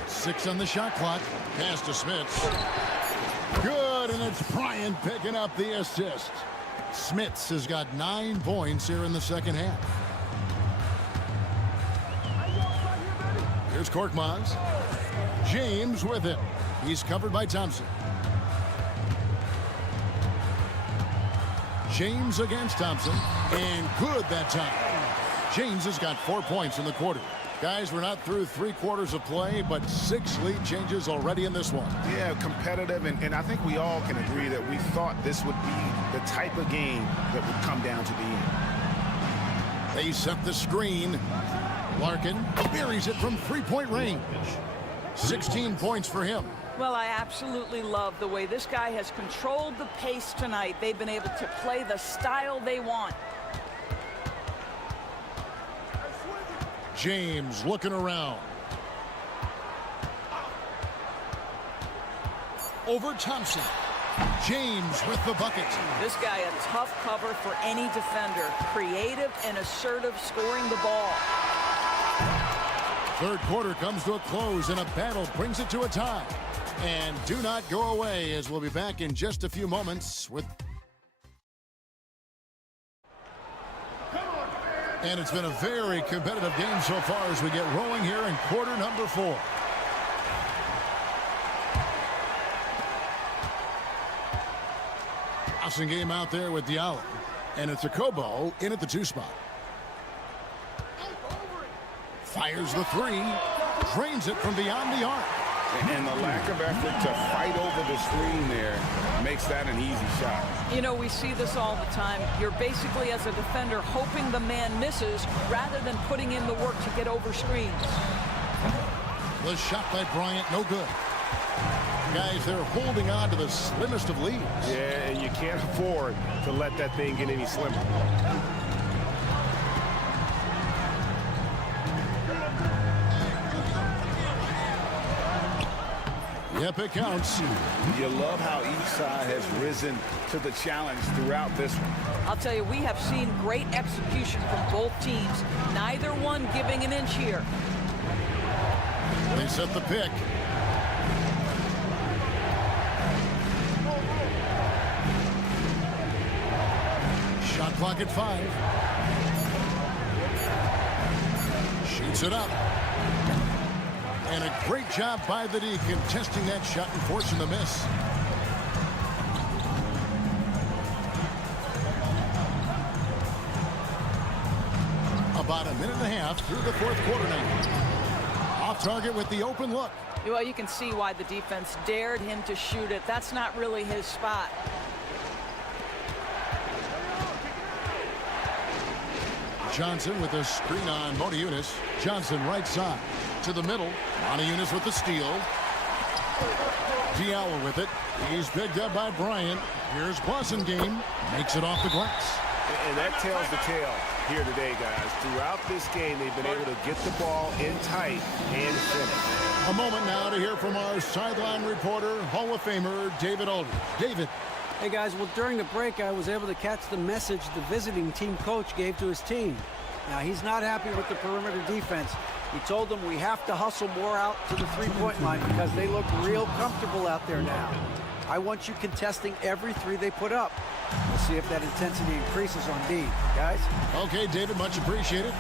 6 on the shot clock. Pass to Smits. Good, and it's Bryant picking up the assist. Smits has got 9 points here in the second half. Here's Korkmaz. James with him. He's covered by Thompson. James against Thompson. And good that time. James has got 4 points in the quarter. Guys, we're not through 3 quarters of play, but 6 lead changes already in this one. Yeah, competitive, and I think we all can agree that we thought this would be the type of game that would come down to the end. They set the screen. Larkin buries it from 3-point range. 16 points for him. Well, I absolutely love the way this guy has controlled the pace tonight. They've been able to play the style they want. James looking around. Over Thompson. James with the bucket. This guy a tough cover for any defender. Creative and assertive scoring the ball. Third quarter comes to a close, and a battle brings it to a tie. And do not go away, as we'll be back in just a few moments with... And it's been a very competitive game so far as we get rolling here in quarter number 4. Awesome game out there with Diallo. And it's a Kobo in at the 2 spot. Fires the 3. Drains it from beyond the arc. And the lack of effort to fight over the screen there makes that an easy shot. You know, we see this all the time. You're basically, as a defender, hoping the man misses rather than putting in the work to get over screens. The shot by Bryant, no good. Guys, they're holding on to the slimmest of leads. Yeah, and you can't afford to let that thing get any slimmer. Yep, it counts. You love how each side has risen to the challenge throughout this one. I'll tell you, we have seen great execution from both teams. Neither one giving an inch here. They set the pick. Shot clock at 5. Shoots it up. And a great job by the D contesting that shot and forcing the miss. About a minute and a half through the fourth quarter now. Off target with the open look. Well, you can see why the defense dared him to shoot it. That's not really his spot. Johnson with a screen on Monaco. Johnson right side to the middle. Monaco with the steal. Diallo with it. He's picked up by Bryant. Here's Blasingame. Makes it off the glass. And that tells the tale here today, guys. Throughout this game, they've been able to get the ball in tight and finish. A moment now to hear from our sideline reporter, Hall of Famer David Aldridge. David. Hey, guys, well, during the break, I was able to catch the message the visiting team coach gave to his team. Now, he's not happy with the perimeter defense. He told them we have to hustle more out to the three-point line because they look real comfortable out there now. I want you contesting every three they put up. We'll see if that intensity increases on D, guys. Okay, David, much appreciated.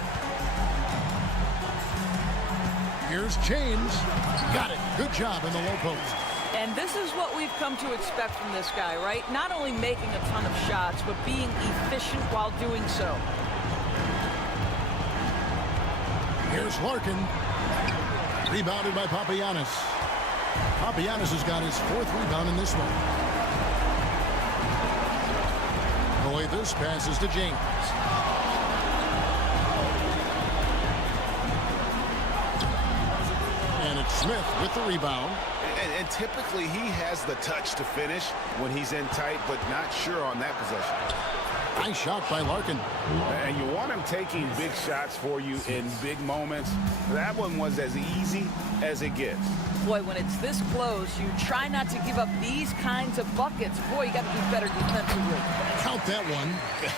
Here's James. Got it. Good job in the low post. And this is what we've come to expect from this guy, right? Not only making a ton of shots, but being efficient while doing so. Here's Larkin. Rebounded by Papagiannis. Papagiannis has got his 4th rebound in this one. Boy, this passes to James. And it's Smith with the rebound. And typically he has the touch to finish when he's in tight, but not sure on that possession. Nice shot by Larkin. And you want him taking big shots for you in big moments. That one was as easy as it gets. Boy, when it's this close, you try not to give up these kinds of buckets. Boy, you got to be better defensively. Count that one.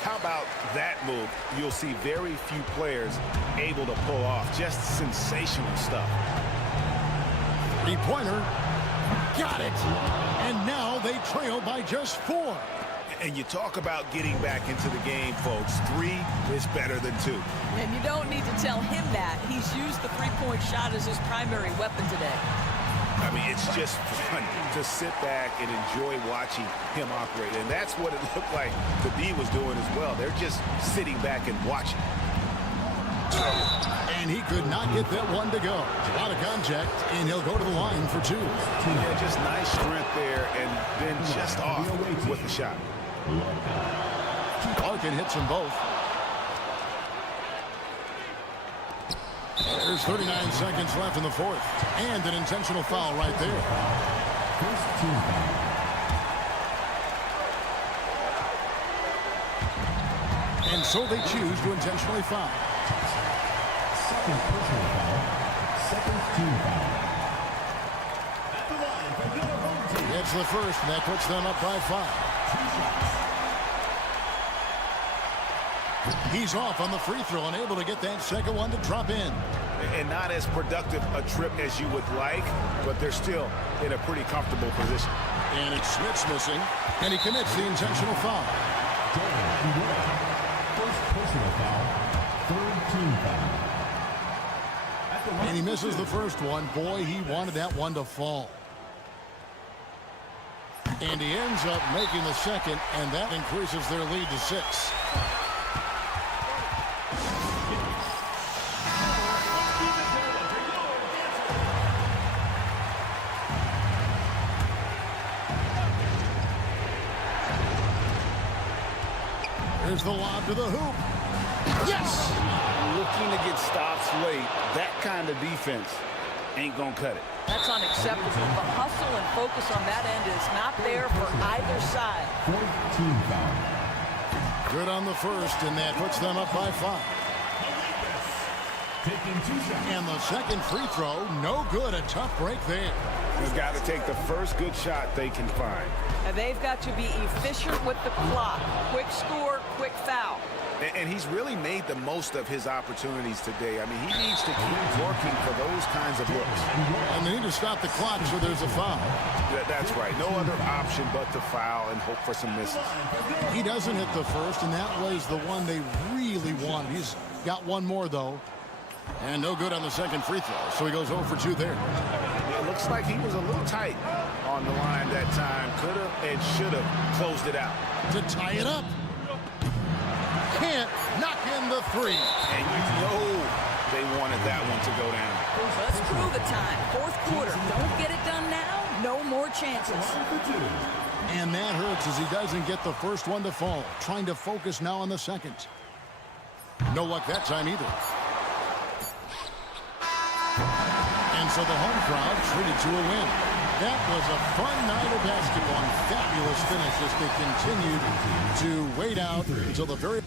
How about that move? You'll see very few players able to pull off just sensational stuff. Three-pointer. Got it. And now they trail by just 4. And you talk about getting back into the game, folks. 3 is better than 2. And you don't need to tell him that. He's used the three-point shot as his primary weapon today. I mean, it's just fun to sit back and enjoy watching him operate. And that's what it looked like the D was doing as well. They're just sitting back and watching. And he could not get that one to go. A lot of contact, and he'll go to the line for 2. Yeah, just nice strength there, and then just off with the shot. Larkin hits them both. There's 39 seconds left in the 4th. And an intentional foul right there. First team foul. And so they choose to intentionally foul. Second personal foul. Second team foul. It's the first, and that puts them up by 5. He's off on the free throw, unable to get that second one to drop in. And not as productive a trip as you would like, but they're still in a pretty comfortable position. And it's Smith's missing, and he commits the intentional foul. First personal foul. Third team foul. And he misses the first one. Boy, he wanted that one to fall. And he ends up making the second, and that increases their lead to 6. Here's the lob to the hoop. Yes! Looking to get stops late. That kind of defense ain't going to cut it. That's unacceptable. The hustle and focus on that end is not there for either side. 14 foul. Good on the first, and that puts them up by 5. Taking 2 shots. And the second free throw, no good. A tough break there. He's got to take the first good shot they can find. And they've got to be efficient with the clock. Quick score, quick foul. And he's really made the most of his opportunities today. I mean, he needs to keep working for those kinds of looks. And they need to stop the clock so there's a foul. That's right. No other option but to foul and hope for some misses. He doesn't hit the first, and that was the one they really wanted. He's got one more, though. And no good on the second free throw, so he goes 0 for 2 there. It looks like he was a little tight on the line that time. Could have and should have closed it out. To tie it up. Can't knock in the 3. And you know they wanted that one to go down. Let's prove the time. Fourth quarter. Don't get it done now. No more chances. And that hurts as he doesn't get the first one to fall. Trying to focus now on the second. No luck that time either. And so the home crowd treated to a win. That was a fun night of basketball and fabulous finish as they continued to wait out until the very...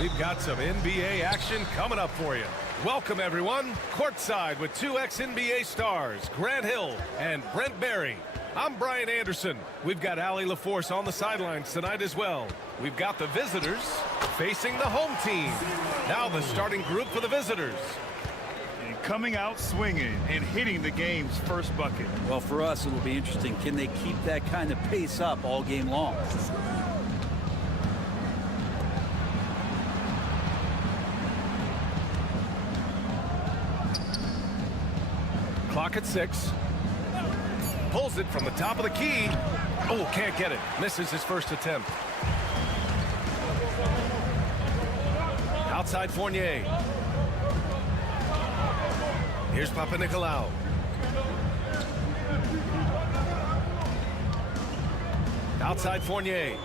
We've got some NBA action coming up for you. Welcome, everyone. Courtside with two ex-NBA stars, Grant Hill and Brent Barry. I'm Brian Anderson. We've got Allie LaForce on the sidelines tonight as well. We've got the visitors facing the home team. Now the starting group for the visitors. And coming out swinging and hitting the game's first bucket. Well, for us, it'll be interesting. Can they keep that kind of pace up all game long? Clock at 6. Pulls it from the top of the key. Oh, can't get it. Misses his first attempt. Outside Fournier. Here's Papanikolaou. Outside Fournier.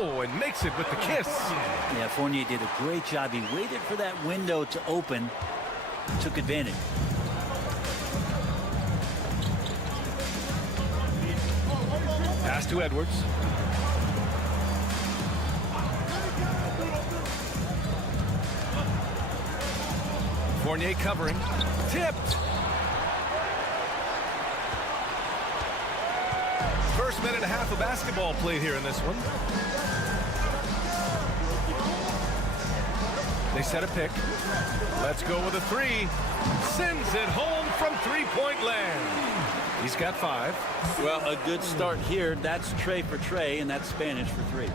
Oh, and makes it with the kiss. Yeah, Fournier did a great job. He waited for that window to open, took advantage. Pass to Edwards. Fournier covering. Tipped. First minute and a half of basketball played here in this one. They set a pick. Let's go with a three. Sends it home from three-point land. He's got 5. Well, a good start here. That's Trey for Trey, and that's Spanish for 3.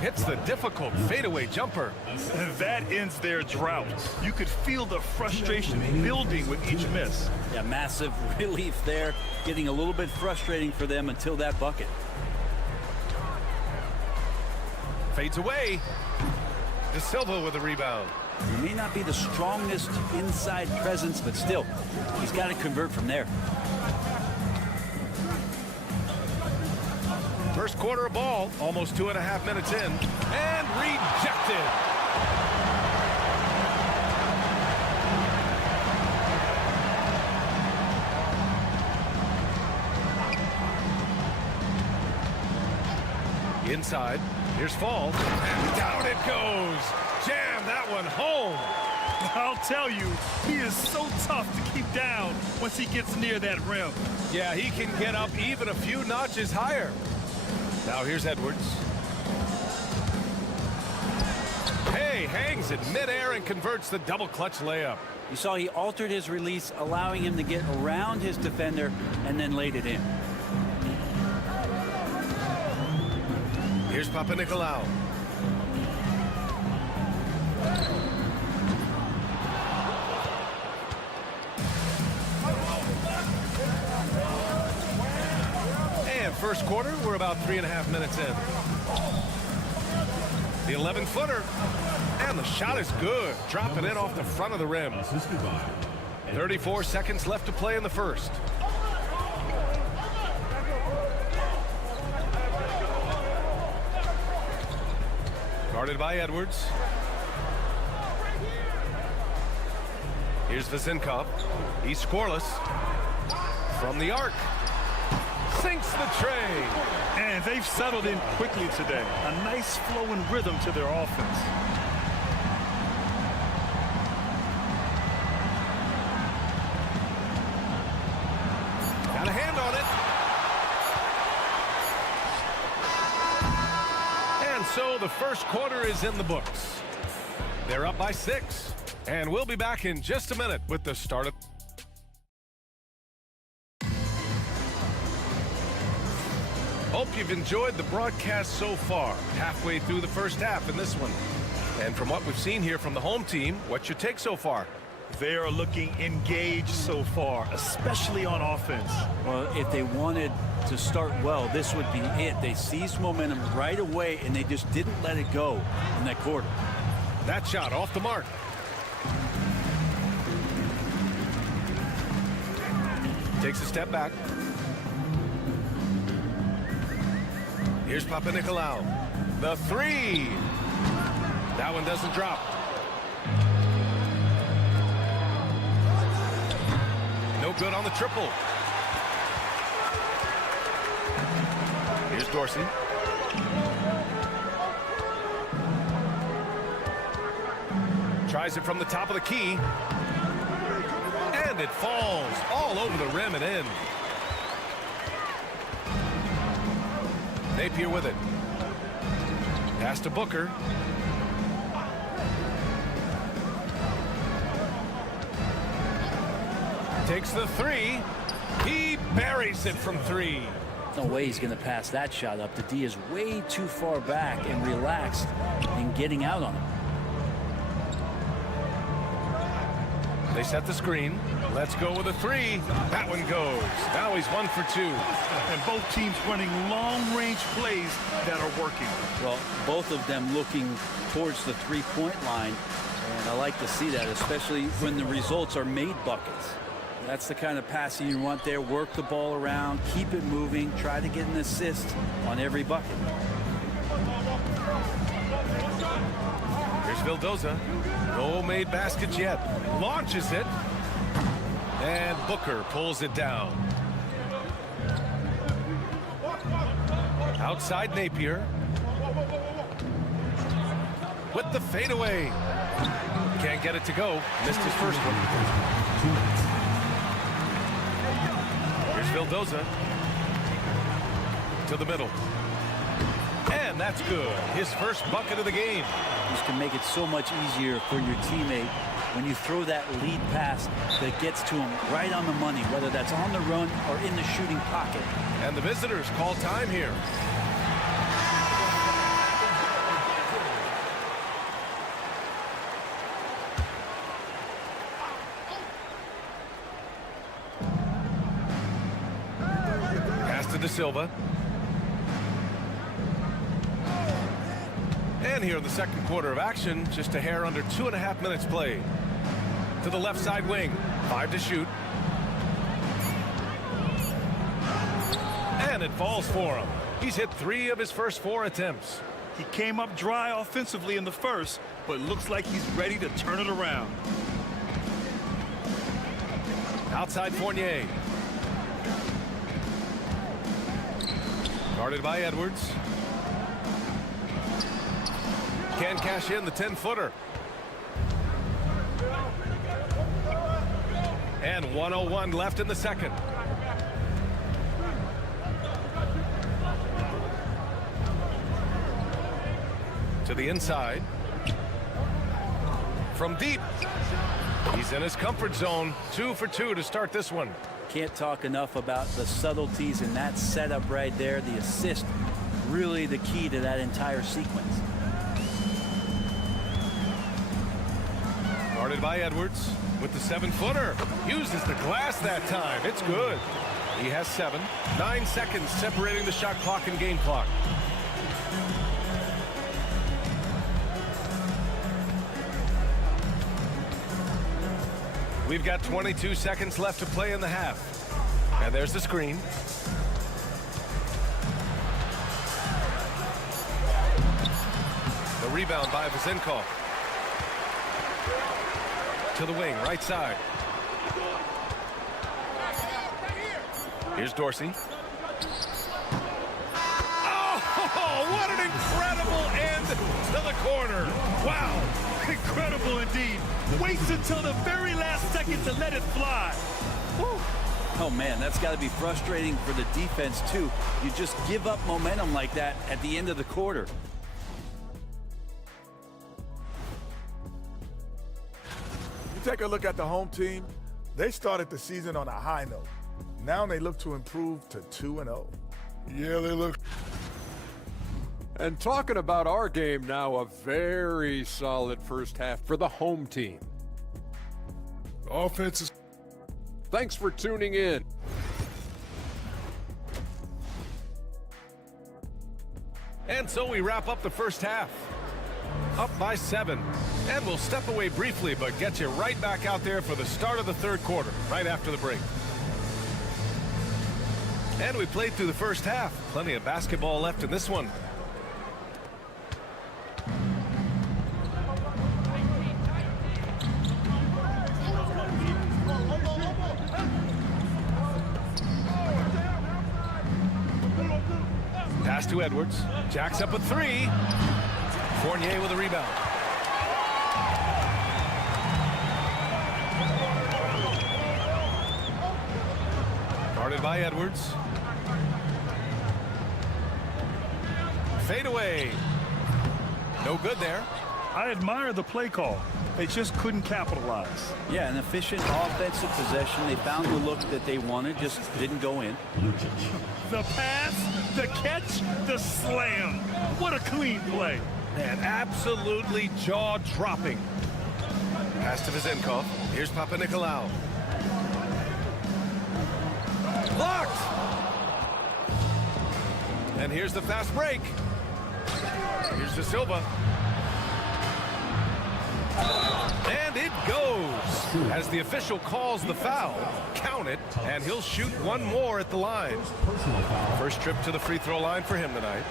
Hits the difficult fadeaway jumper. That ends their drought. You could feel the frustration building with each miss. Yeah, massive relief there. Getting a little bit frustrating for them until that bucket. Fades away. De Silva with a rebound. He may not be the strongest inside presence, but still, he's got to convert from there. First quarter of ball, almost 2.5 minutes in, and rejected. Inside, here's Fall, and down it goes. Jam that one home. I'll tell you, he is so tough to keep down once he gets near that rim. Yeah, he can get up even a few notches higher. Now here's Edwards. Hey, hangs in midair and converts the double clutch layup. You saw he altered his release, allowing him to get around his defender and then laid it in. Here's Papanikolaou. First quarter, we're about 3.5 minutes in. The 11-footer, and the shot is good, dropping in off the front of the rim. Assisted by 34 seconds left to play in the first. Guarded by Edwards. Here's Vezinkov. He's scoreless. From the arc. Sinks the tray. And they've settled in quickly today. A nice flow and rhythm to their offense. Got a hand on it. And so the first quarter is in the books. They're up by 6. And we'll be back in just a minute with the start of... Hope you've enjoyed the broadcast so far. Halfway through the first half in this one. And from what we've seen here from the home team, what's your take so far? They are looking engaged so far, especially on offense. Well, if they wanted to start well, this would be it. They seized momentum right away, and they just didn't let it go in that quarter. That shot off the mark. Takes a step back. Here's Papanikolaou. The 3. That one doesn't drop. No good on the triple. Here's Dorsey. Tries it from the top of the key. And it falls all over the rim and in. Napier with it. Pass to Booker. Takes the 3. He buries it from 3. No way he's going to pass that shot up. The D is way too far back and relaxed in getting out on him. They set the screen. Let's go with a 3. That one goes. Now he's 1 for 2. And both teams running long-range plays that are working. Well, both of them looking towards the three-point line. And I like to see that, especially when the results are made buckets. That's the kind of passing you want there. Work the ball around, keep it moving, try to get an assist on every bucket. Here's Vildoza. No made baskets yet. Launches it. And Booker pulls it down. Outside Napier. With the fadeaway. Can't get it to go. Missed his first one. Here's Vildoza. To the middle. And that's good. His first bucket of the game. This can make it so much easier for your teammate when you throw that lead pass that gets to him right on the money, whether that's on the run or in the shooting pocket. And the visitors call time here. Pass to De Silva. And here in the second quarter of action, just a hair under 2.5 minutes played. To the left side wing, 5 to shoot. And it falls for him. He's hit 3 of his first 4 attempts. He came up dry offensively in the first, but looks like he's ready to turn it around. Outside Fournier. Guarded by Edwards. Can cash in the 10-footer. And 1:01 left in the second. To the inside. From deep. He's in his comfort zone. 2 for 2 to start this one. Can't talk enough about the subtleties in that setup right there. The assist, really the key to that entire sequence. Guarded by Edwards with the 7-footer. Uses the glass that time. It's good. He has 7. 9 seconds separating the shot clock and game clock. We've got 22 seconds left to play in the half. And there's the screen. The rebound by Vezenkov. To the wing, right side. Here's Dorsey. Oh, what an incredible end to the corner. Wow, incredible indeed. Waits until the very last second to let it fly. Woo. Oh, man, that's got to be frustrating for the defense, too. You just give up momentum like that at the end of the quarter. You take a look at the home team. They started the season on a high note. Now they look to improve to 2-0. Yeah, they look. And talking about our game now, a very solid first half for the home team. Offense is. Thanks for tuning in. And so we wrap up the first half. Up by 7. And we'll step away briefly, but get you right back out there for the start of the third quarter, right after the break. And we played through the first half. Plenty of basketball left in this one. Pass to Edwards. Jacks up a 3. Fournier with a rebound. Guarded by Edwards. Fade away. No good there. I admire the play call. They just couldn't capitalize. Yeah, an efficient offensive possession. They found the look that they wanted, just didn't go in. The pass, the catch, the slam. What a clean play. And absolutely jaw-dropping. Pass to Vezenkov. Here's Papanikolaou. Blocked! And here's the fast break. Here's De Silva. And it goes. As the official calls the foul, count it, and he'll shoot one more at the line. First trip to the free throw line for him tonight.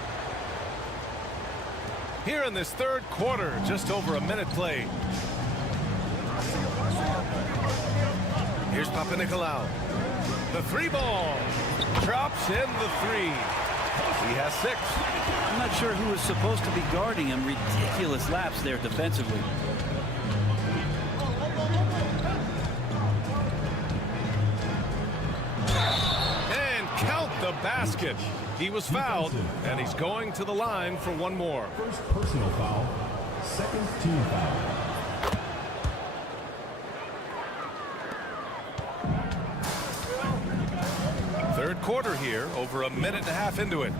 Here in this third quarter, just over a minute played. Here's Papanikolaou. The 3 ball. Drops in the 3. He has 6. I'm not sure who was supposed to be guarding him. Ridiculous lapse there defensively. And count the basket. He was fouled, and he's going to the line for one more. First personal foul, second team foul. Third quarter here, over a minute and a half into it.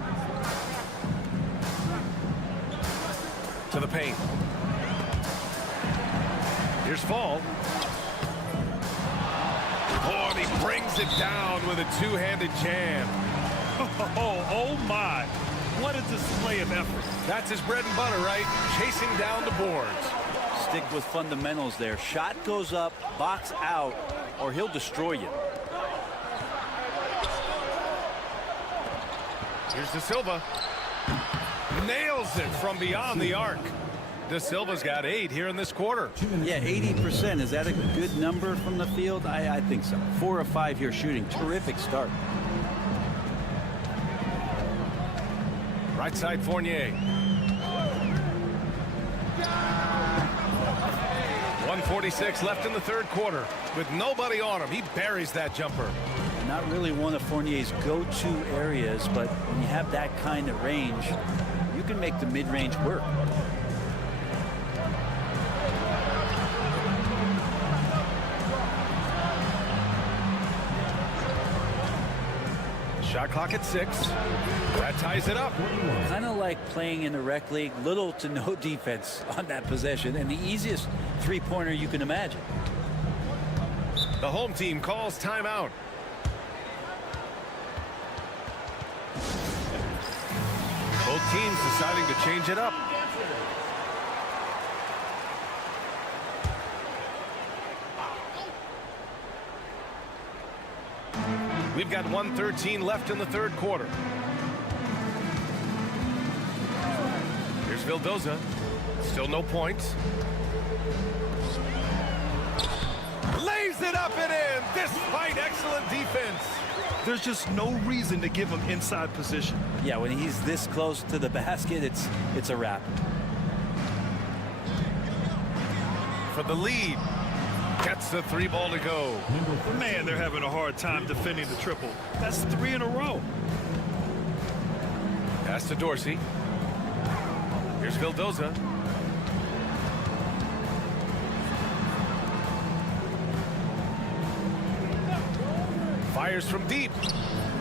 To the paint. Here's Fall. Oh, and he brings it down with a two-handed jam. Oh my. What a display of effort. That's his bread and butter, right? Chasing down the boards. Stick with fundamentals there. Shot goes up, box out, or he'll destroy you. Here's De Silva. Nails it from beyond the arc. De Silva's got 8 here in this quarter. Yeah, 80%. Is that a good number from the field? I think so. 4 of 5 here shooting. Terrific start. Right side Fournier. 1:46 left in the third quarter. With nobody on him, he buries that jumper. Not really one of Fournier's go-to areas, but when you have that kind of range, you can make the mid-range work. Shot clock at 6. That ties it up. Kind of like playing in the rec league, little to no defense on that possession, and the easiest three-pointer you can imagine. The home team calls timeout. Both teams deciding to change it up. We've got 1:13 left in the third quarter. Here's Vildoza. Still no points. Lays it up and in, despite excellent defense. There's just no reason to give him inside position. Yeah, when he's this close to the basket, it's a wrap. For the lead. Gets the 3 ball to go. Man, they're having a hard time defending the triple. That's 3 in a row. Pass to Dorsey. Here's Vildoza. Fires from deep.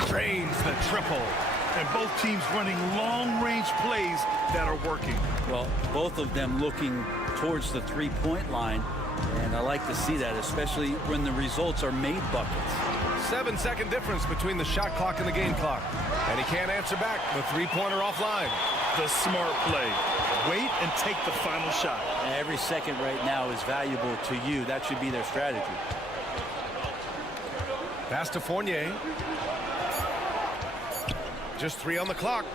Drains the triple. And both teams running long-range plays that are working. Well, both of them looking towards the three-point line. And I like to see that, especially when the results are made buckets. 7-second difference between the shot clock and the game clock. And he can't answer back. The three-pointer offline. The smart play. Wait and take the final shot. And every second right now is valuable to you. That should be their strategy. Pass to Fournier. Just 3 on the clock.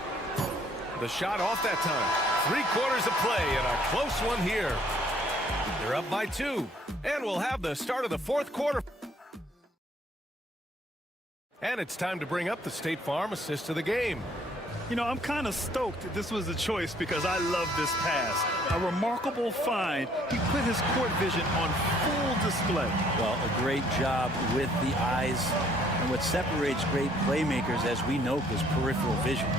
The shot off that time. 3 quarters of play and a close one here. They're up by 2. And we'll have the start of the fourth quarter. And it's time to bring up the State Farm assist of the game. You know, I'm kind of stoked that this was a choice because I love this pass. A remarkable find. He put his court vision on full display. Well, a great job with the eyes. And what separates great playmakers, as we know, is peripheral vision.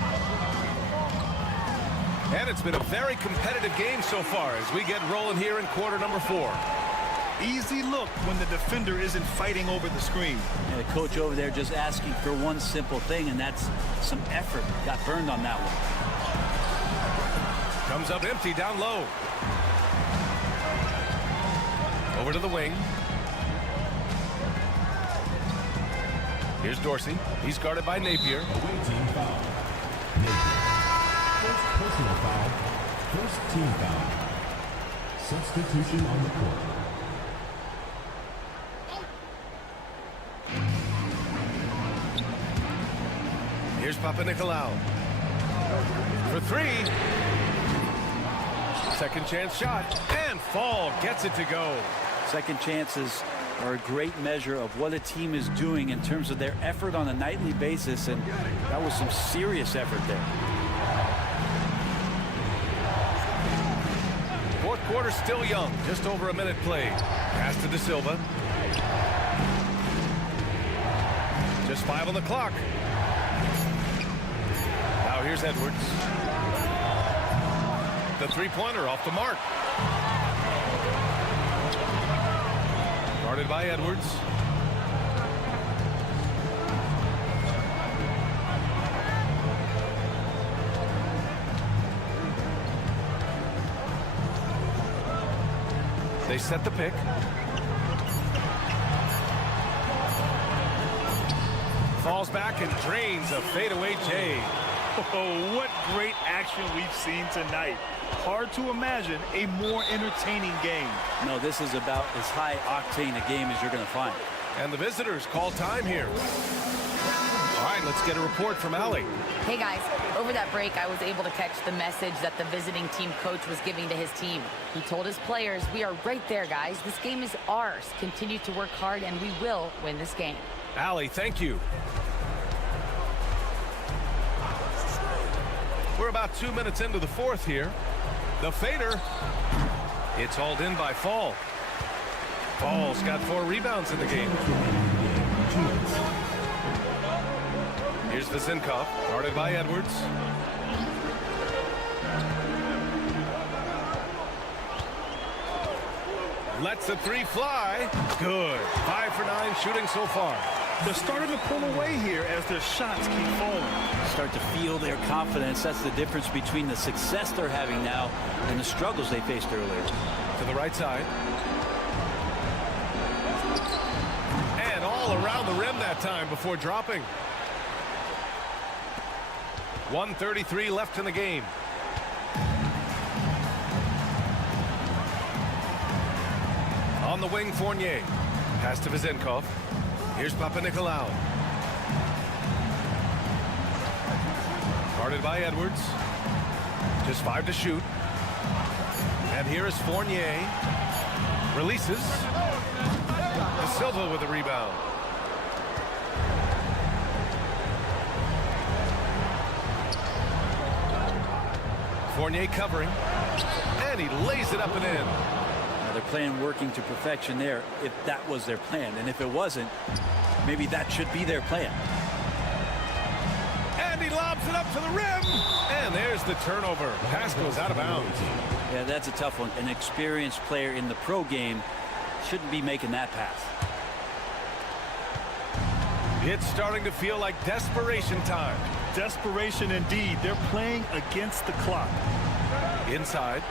And it's been a very competitive game so far as we get rolling here in quarter number 4. Easy look when the defender isn't fighting over the screen. And the coach over there just asking for one simple thing, and that's some effort. Got burned on that one. Comes up empty down low. Over to the wing. Here's Dorsey. He's guarded by Napier. Away team foul. Napier. First personal foul. First team foul. Substitution on the court. Here's Papa-Nicolau. For 3. Second chance shot. And Fall gets it to go. Second chances are a great measure of what a team is doing in terms of their effort on a nightly basis, and that was some serious effort there. Fourth quarter still young, just over a minute played. Pass to De Silva. Just 5 on the clock. Now here's Edwards. The three-pointer off the mark. Guarded by Edwards. They set the pick. Falls back and drains a fadeaway J. Oh, what great action we've seen tonight. Hard to imagine a more entertaining game. No, this is about as high octane a game as you're going to find. And the visitors call time here. All right, let's get a report from Allie. Hey guys, over that break I was able to catch the message that the visiting team coach was giving to his team. He told his players, we are right there guys, this game is ours. Continue to work hard and we will win this game. Allie, thank you. We're about 2 minutes into the fourth here. The fader. It's hauled in by Fall. Fall's got 4 rebounds in the game. Here's Vizinkov, guarded by Edwards. Lets the 3 fly. Good. 5 for 9 shooting so far. They're starting to pull away here as their shots keep falling. Start to feel their confidence. That's the difference between the success they're having now and the struggles they faced earlier. To the right side. And all around the rim that time before dropping. 1:33 left in the game. On the wing, Fournier. Pass to Vizinkov. Here's Papa-Nicolau. Guarded by Edwards. Just 5 to shoot. And here is Fournier. Releases. De Silva with the rebound. Fournier covering. And he lays it up and in. Now they're playing working to perfection there if that was their plan. And if it wasn't, maybe that should be their plan. And he lobs it up to the rim. And there's the turnover. Pass goes out of bounds. Yeah, that's a tough one. An experienced player in the pro game shouldn't be making that pass. It's starting to feel like desperation time. Desperation indeed. They're playing against the clock. Inside.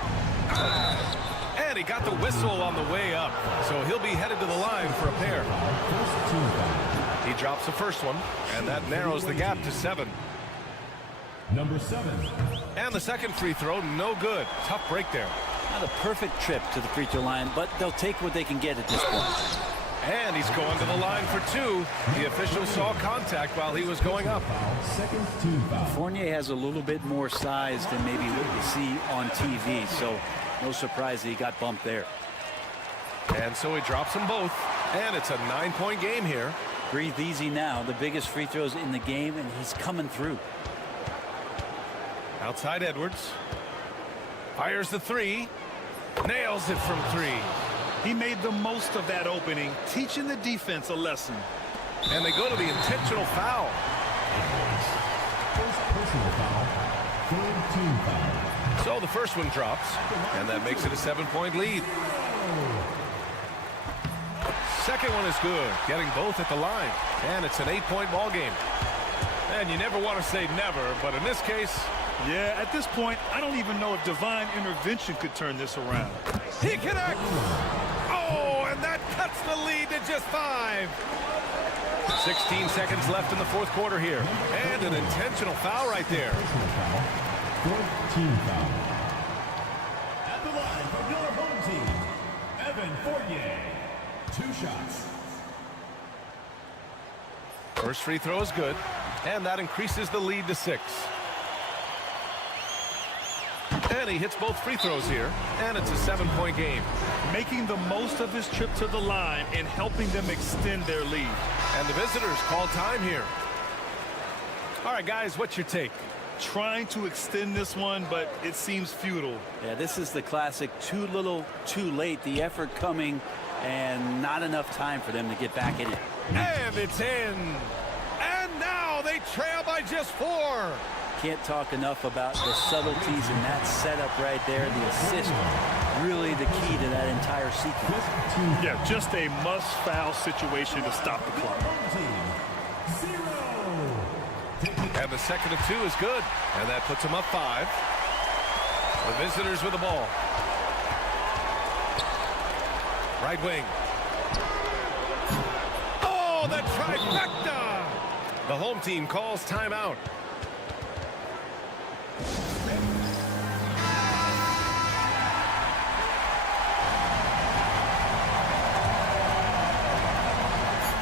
And he got the whistle on the way up. So he'll be headed to the line for a pair. He drops the first one. And that narrows the gap to 7. Number 7. And the second free throw, no good. Tough break there. Not a perfect trip to the free throw line, but they'll take what they can get at this point. And he's going to the line for 2. The official saw contact while he was going up. Second team foul. Fournier has a little bit more size than maybe what you see on TV, so no surprise that he got bumped there. And so he drops them both. And it's a 9-point game here. Breathe easy now. The biggest free throws in the game, and he's coming through. Outside Edwards. Fires the 3. Nails it from 3. He made the most of that opening, teaching the defense a lesson. And they go to the intentional foul. First personal foul. Third team foul. So the first one drops, and that makes it a 7-point lead. Second one is good, getting both at the line. And it's an 8-point ball game. And you never want to say never, but in this case... Yeah, at this point, I don't even know if divine intervention could turn this around. He connects! Oh, and that cuts the lead to just 5. 16 seconds left in the fourth quarter here. And an intentional foul right there. Fourth team foul. At the line from your home team, Evan Fournier. 2 shots. First free throw is good, and that increases the lead to 6. And he hits both free throws here, and it's a 7-point game. Making the most of his trip to the line and helping them extend their lead. And the visitors call time here. All right, guys, what's your take? Trying to extend this one, but it seems futile. Yeah, this is the classic too little, too late. The effort coming and not enough time for them to get back in it. And it's in. And now they trail by just 4. Can't talk enough about the subtleties in that setup right there. The assist, really the key to that entire sequence. Yeah, just a must-foul situation to stop the clock. And the second of 2 is good, and that puts them up 5. The visitors with the ball. Right wing. Oh, the trifecta! The home team calls timeout.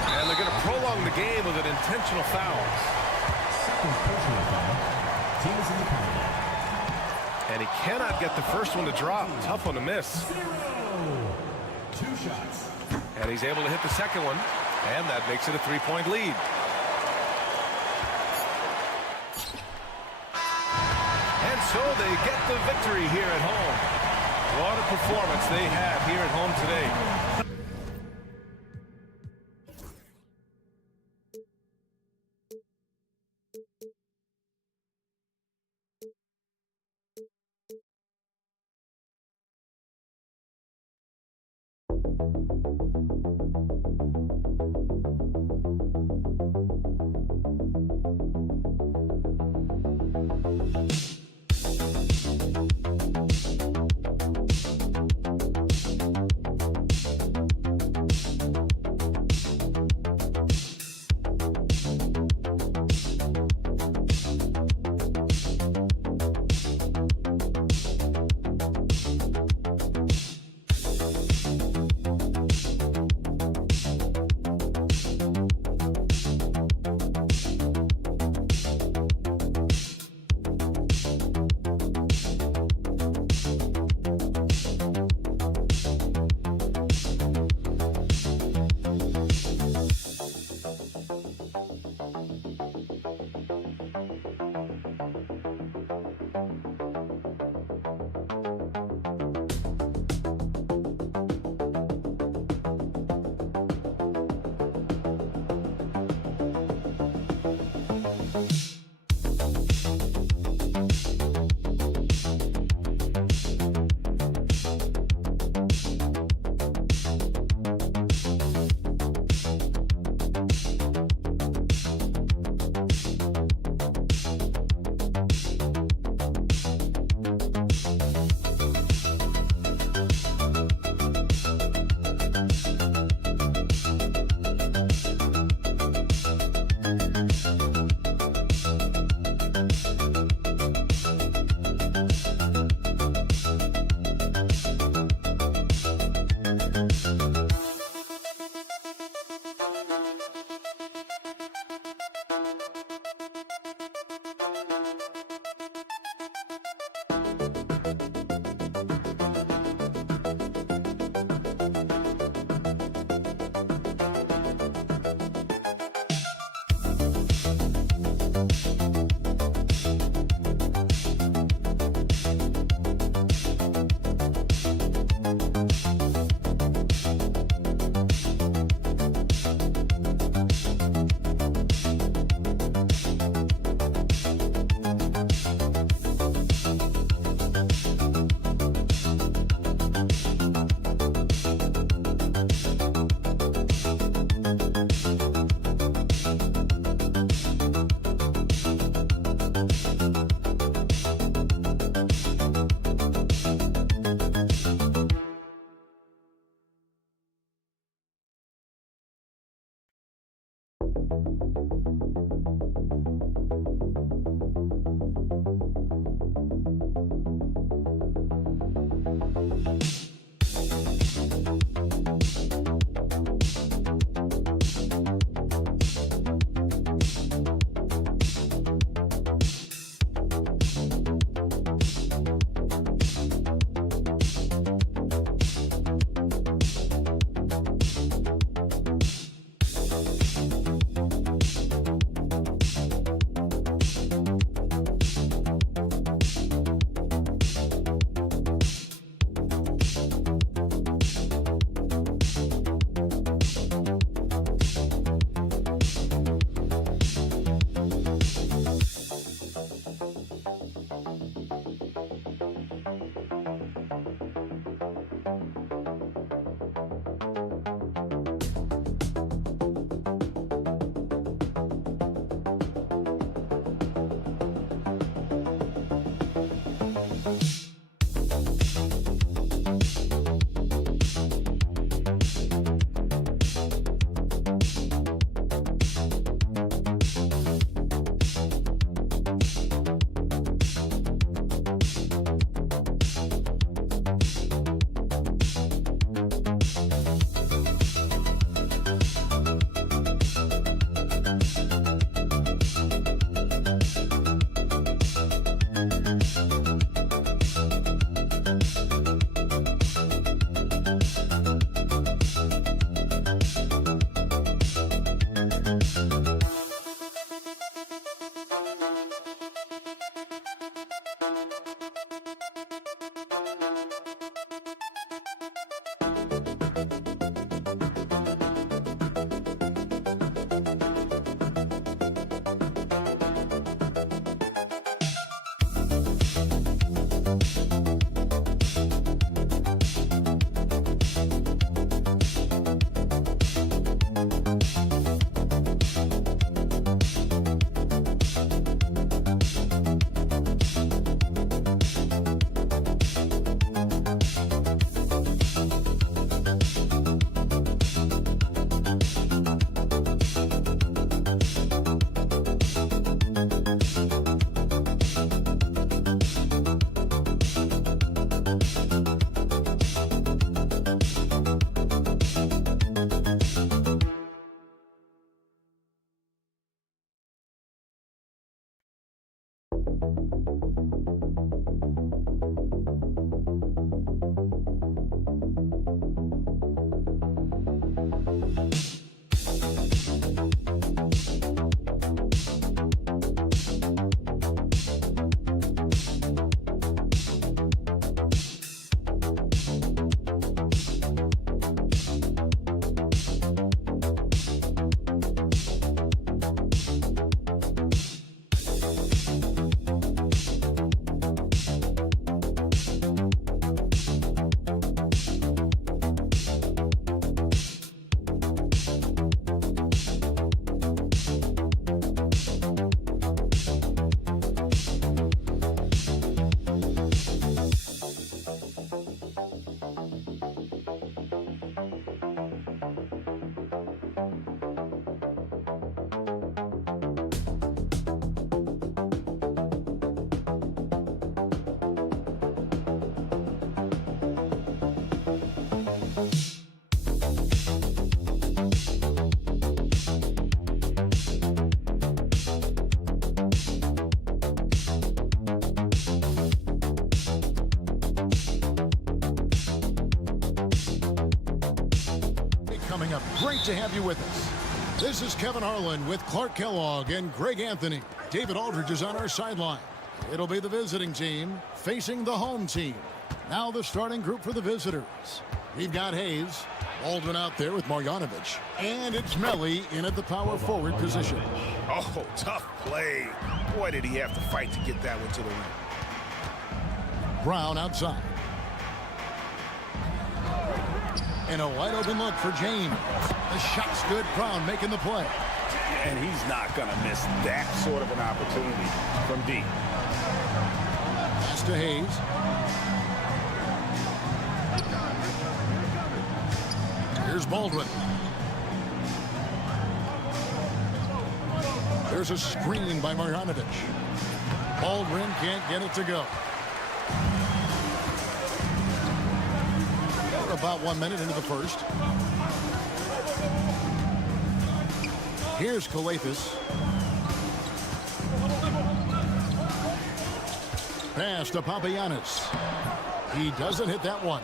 And they're going to prolong the game with an intentional foul. Second personal foul. Team is in the penalty. And he cannot get the first one to drop. Tough one to miss. 2 shots. And he's able to hit the second one. And that makes it a 3-point lead. And so they get the victory here at home. What a performance they had here at home today. coming up. Great to have you with us. This is Kevin Harlan with Clark Kellogg and Greg Anthony. David Aldridge is on our sideline. It'll be the visiting team facing the home team. Now the starting group for the visitors. We've got Hayes, Baldwin out there with Marjanovic, and it's Melli in at the power forward position. Oh, tough play. Boy, did he have to fight to get that one to the rim. Brown outside. And a wide open look for James. The shot's good. Brown making the play. And he's not going to miss that sort of an opportunity from deep. Pass to Hayes. Here's Baldwin. There's a screen by Marjanovic. Baldwin can't get it to go. We're about 1 minute into the first. Here's Calathes. Pass to Papagiannis. He doesn't hit that one.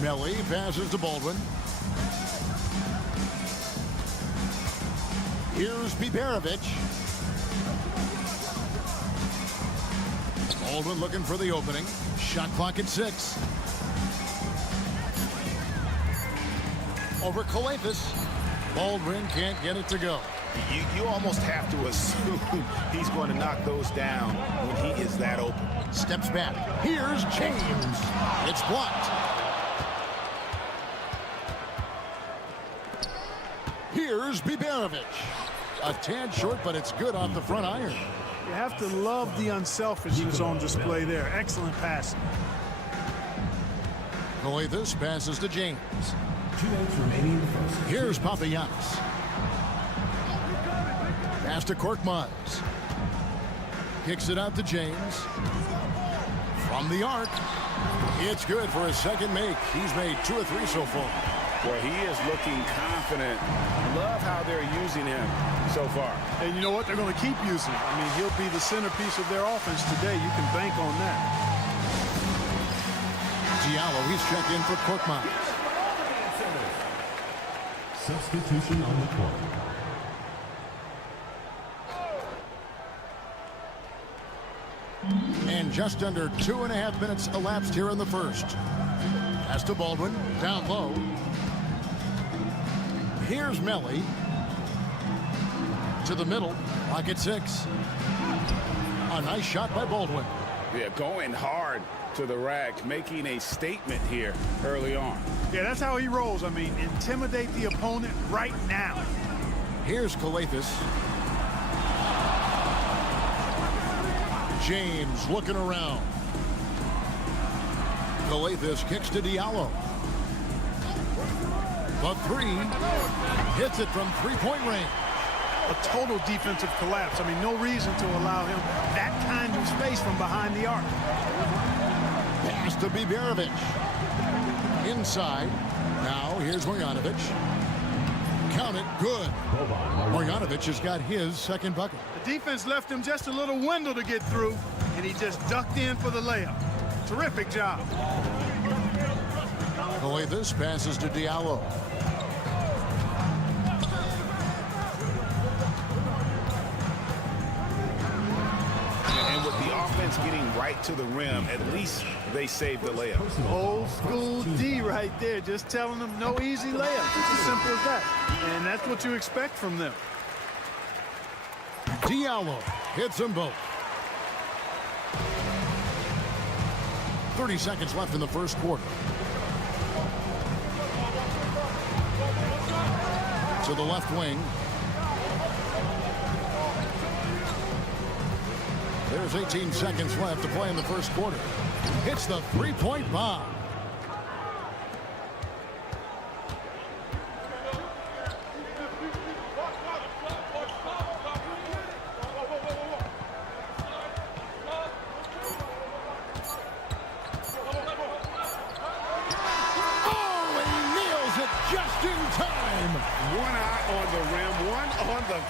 Melli passes to Baldwin. Here's Biberovic. Baldwin looking for the opening. Shot clock at 6. Over Calathes. Baldwin can't get it to go. You almost have to assume he's going to knock those down when he is that open. Steps back. Here's James. It's blocked. Here's Biberovic. A tad short, but it's good off the front iron. You have to love the unselfishness on display there. Excellent pass. Calathes passes to James. 2 minutes remaining in the first. Here's Papagiannis. Pass to Korkmaz. Kicks it out to James. From the arc. It's good for his second make. He's made 2 or 3 so far. Boy, he is looking confident. Love how they're using him so far. And you know what? They're going to keep using him. I mean, he'll be the centerpiece of their offense today. You can bank on that. Diallo, he's checked in for Korkmaz. Substitution on the court. And just under 2.5 minutes elapsed here in the first. Pass to Baldwin, down low. Here's Melli. To the middle, pocket 6. A nice shot by Baldwin. Yeah, going hard to the rack, making a statement here early on. Yeah, that's how he rolls. I mean, intimidate the opponent right now. Here's Calathes. James looking around. Calathes kicks to Diallo. The 3 hits it from 3-point range. A total defensive collapse. I mean, no reason to allow him that kind of space from behind the arc. Pass to Biberovic. Inside. Now here's Marjanovic. Count it. Good. Marjanovic has got his second bucket. The defense left him just a little window to get through, and he just ducked in for the layup. Terrific job. Calathes passes to Diallo. And with the offense getting right to the rim, at least they saved the layup. Old school D right there, just telling them no easy layup. It's as simple as that. And that's what you expect from them. Diallo hits them both. 30 seconds left in the first quarter. To the left wing. There's 18 seconds left to play in the first quarter. Hits the 3-point bomb.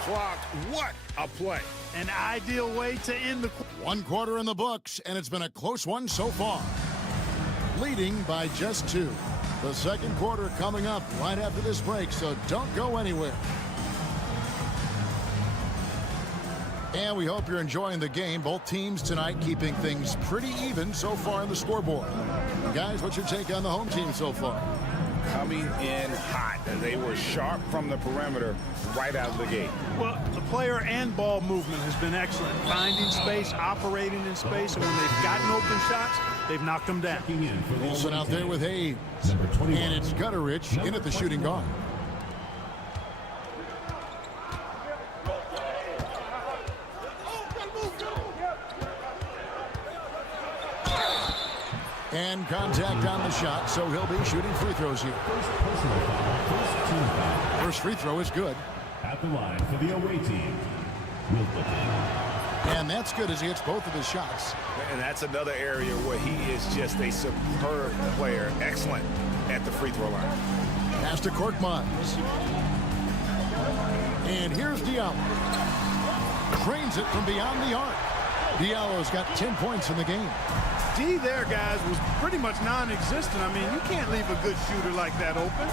Clock. What a play. An ideal way to end the 1 quarter in the books, and it's been a close one so far. Leading by just 2. The second quarter coming up right after this break, so don't go anywhere. And we hope you're enjoying the game. Both teams tonight keeping things pretty even so far on the scoreboard. Guys, what's your take on the home team so far? Coming in hot. They were sharp from the perimeter right out of the gate. Well, the player and ball movement has been excellent. Finding space, operating in space, and when they've gotten open shots, they've knocked them down. Wilson out there with Hayes. And it's Gutterich in at the shooting guard. And contact on the shot, so he'll be shooting free throws here. First free throw is good. At the line for the away team, and that's good as he hits both of his shots. And that's another area where he is just a superb player. Excellent at the free throw line. Pass to Korkmaz. And here's Diallo. Trains it from beyond the arc. Diallo's got 10 points in the game. D there, guys, was pretty much non-existent. I mean, you can't leave a good shooter like that open.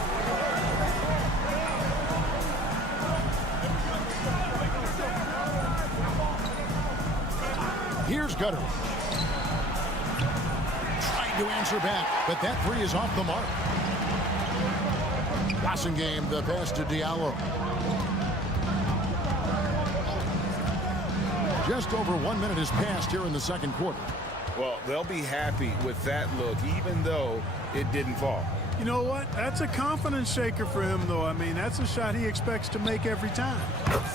Here's Gutter. Trying to answer back, but that three is off the mark. Passing game, the pass to Diallo. Just over 1 minute has passed here in the second quarter. Well, they'll be happy with that look, even though it didn't fall. You know what? That's a confidence shaker for him, though. I mean, that's a shot he expects to make every time.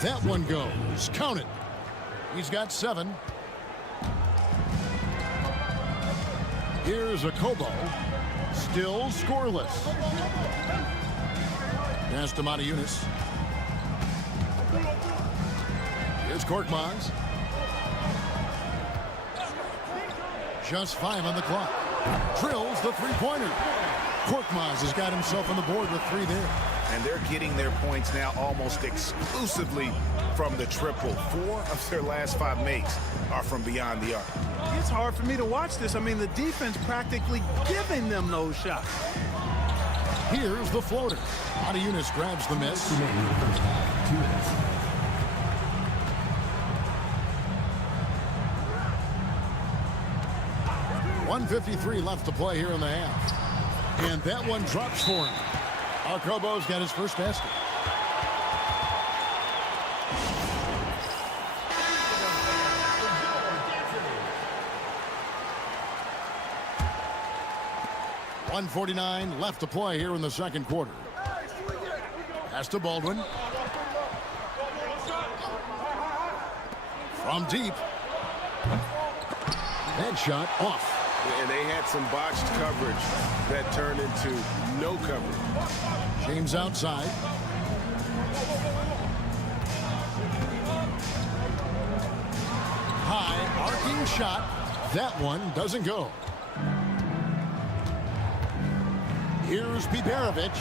That one goes. Count it. He's got 7. Here's a Kobo. Still scoreless. Pass to Matajunas. Here's Korkmaz. Just 5 on the clock. Drills the three-pointer. Korkmaz has got himself on the board with 3 there. And they're getting their points now almost exclusively from the triple. 4 of their last 5 makes are from beyond the arc. It's hard for me to watch this. I mean, the defense practically giving them those shots. Here's the floater. Matajunas grabs the miss. 1:53 left to play here in the half. And that one drops for him. Kobo's got his first basket. .149 left to play here in the second quarter. Pass to Baldwin. From deep. That shot off. And they had some botched coverage that turned into no coverage. James outside. High arcing shot. That one doesn't go. Here's Biberovic.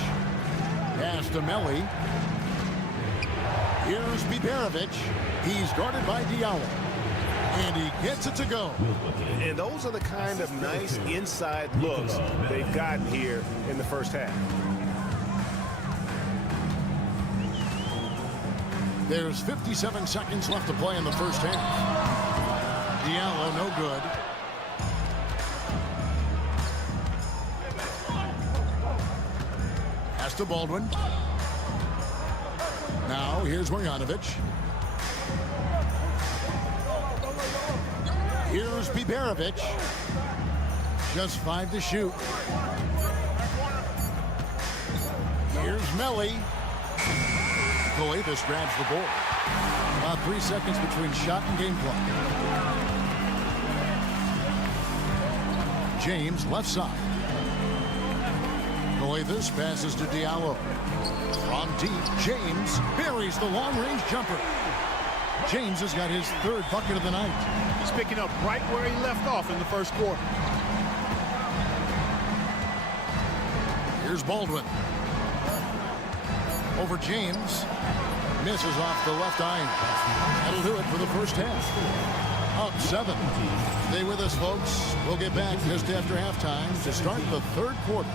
Pass to Melli. Here's Biberovic. He's guarded by Diallo. And he gets it to go. And those are the kind of nice inside looks they've gotten here in the first half. There's 57 seconds left to play in the first half. Diallo no good. Pass to Baldwin. Now here's Marjanovic. Here's Biberovic. Just 5 to shoot. Here's Melli. Efes grabs the ball. About 3 seconds between shot and game clock. James left side. Efes passes to Diallo. From deep, James buries the long-range jumper. James has got his 3rd bucket of the night. He's picking up right where he left off in the first quarter. Here's Baldwin. Over James. Misses off the left eye. That'll do it for the first half. Up 7. Stay with us, folks. We'll get back just after halftime to start the 3rd quarter.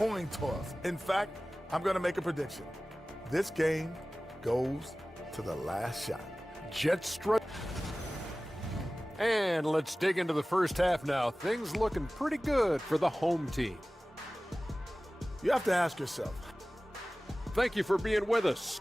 coin toss. In fact, I'm going to make a prediction. This game goes to the last shot. Jet strike. And let's dig into the first half now. Things looking pretty good for the home team. You have to ask yourself. Thank you for being with us.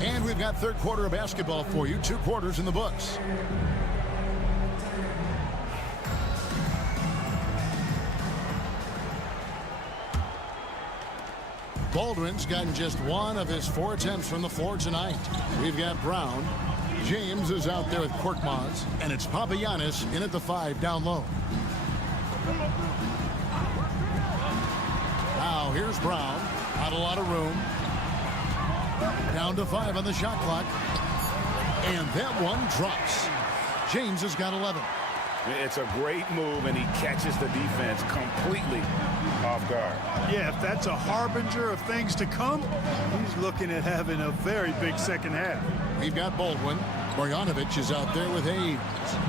And we've got third quarter of basketball for you. 2 quarters in the books. Baldwin's gotten just 1 of his 4 attempts from the floor tonight. We've got Brown. James is out there with Korkmaz. And it's Papagiannis in at the 5 down low. Now here's Brown. Not a lot of room. Down to 5 on the shot clock. And that one drops. James has got 11. It's a great move, and he catches the defense completely off guard. Yeah, if that's a harbinger of things to come, he's looking at having a very big second half. We've got Baldwin. Marjanovic is out there with Hayes.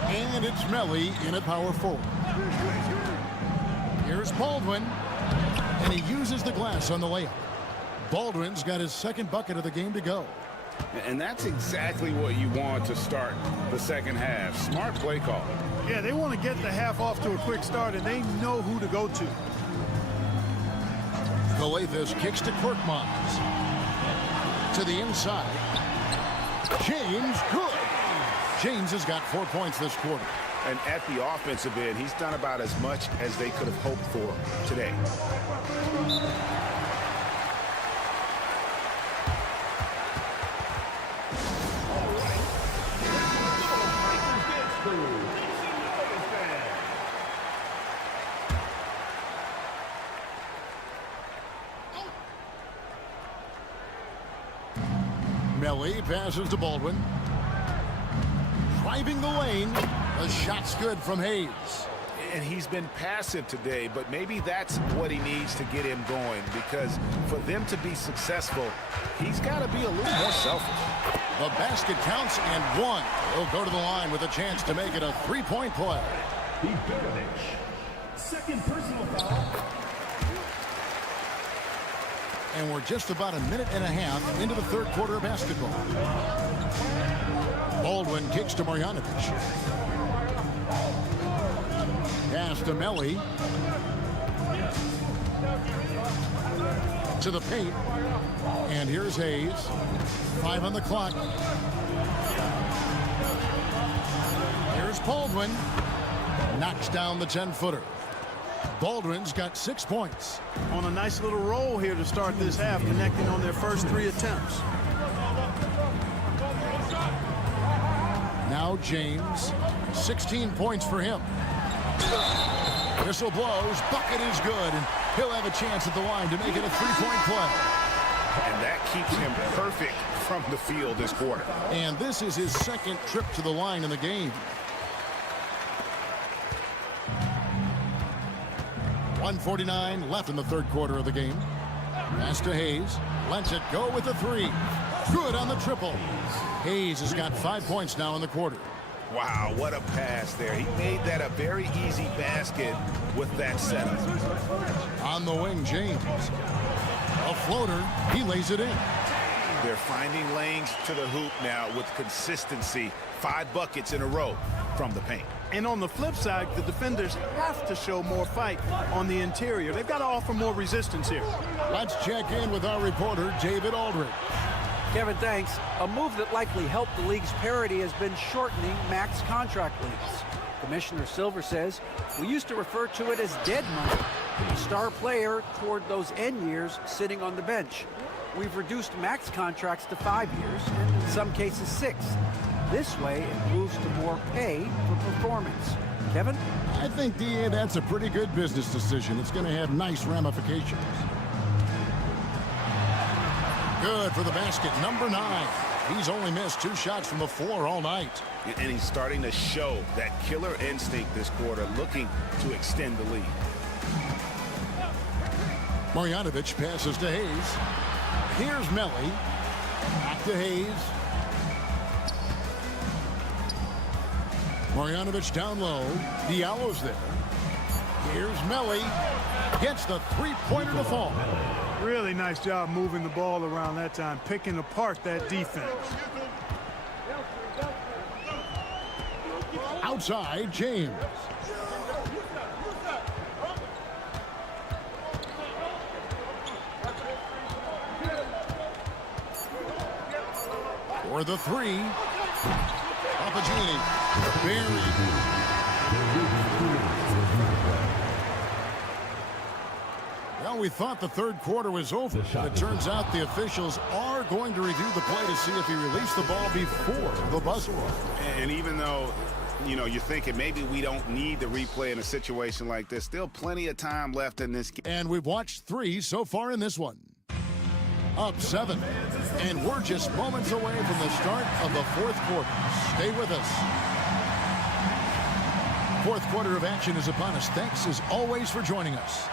And it's Melli in at power forward. Here's Baldwin. And he uses the glass on the layup. Baldwin's got his second bucket of the game to go. And that's exactly what you want to start the second half. Smart play call. Yeah, they want to get the half off to a quick start, and they know who to go to. Efes kicks to Korkmaz. To the inside. James, good. James has got 4 points this quarter. And at the offensive end, he's done about as much as they could have hoped for today. Melli passes to Baldwin. Driving the lane. The shot's good from Hayes. And he's been passive today, but maybe that's what he needs to get him going, because for them to be successful, he's got to be a little more selfish. The basket counts and 1. He'll go to the line with a chance to make it a 3-point play. Second personal foul. And we're just about a minute and a half into the third quarter of basketball. Baldwin kicks to Marjanovic. Pass to Melli. To the paint. And here's Hayes. 5 on the clock. Here's Baldwin. Knocks down the 10-footer. Baldwin's got 6 points. On a nice little roll here to start this half, connecting on their first 3 attempts. Now James, 16 points for him. Whistle blows, bucket is good, and he'll have a chance at the line to make it a 3-point play. And that keeps him perfect from the field this quarter. And this is his second trip to the line in the game. 1:49 left in the third quarter of the game. Pass to Hayes. Lets it go with the 3. Good on the triple. Hayes has got 5 points now in the quarter. Wow, what a pass there. He made that a very easy basket with that setup. On the wing, James. A floater. He lays it in. They're finding lanes to the hoop now with consistency. 5 buckets in a row from the paint. And on the flip side, the defenders have to show more fight on the interior. They've got to offer more resistance here. Let's check in with our reporter, David Aldridge. Kevin, thanks. A move that likely helped the league's parity has been shortening max contract leagues. Commissioner Silver says, we used to refer to it as dead money, a star player toward those end years sitting on the bench. We've reduced max contracts to 5 years, and in some cases 6. This way, it moves to more pay for performance. Kevin? I think, DA, that's a pretty good business decision. It's going to have nice ramifications. Good for the basket, number 9. He's only missed 2 shots from the floor all night. And he's starting to show that killer instinct this quarter, looking to extend the lead. Marjanovic passes to Hayes. Here's Melli. Back to Hayes. Marjanovic down low. Diallo's there. Here's Melli. Gets the three-pointer to fall. Really nice job moving the ball around that time, picking apart that defense. Outside, James. For the three. Papagini. Buried. Well, we thought the third quarter was over, but it turns out the officials are going to review the play to see if he released the ball before the buzzer. And even though, you know, you're thinking maybe we don't need the replay in a situation like this, still plenty of time left in this game. And we've watched 3 so far in this one. Up 7. And we're just moments away from the start of the fourth quarter. Stay with us. Fourth quarter of action is upon us. Thanks as always for joining us.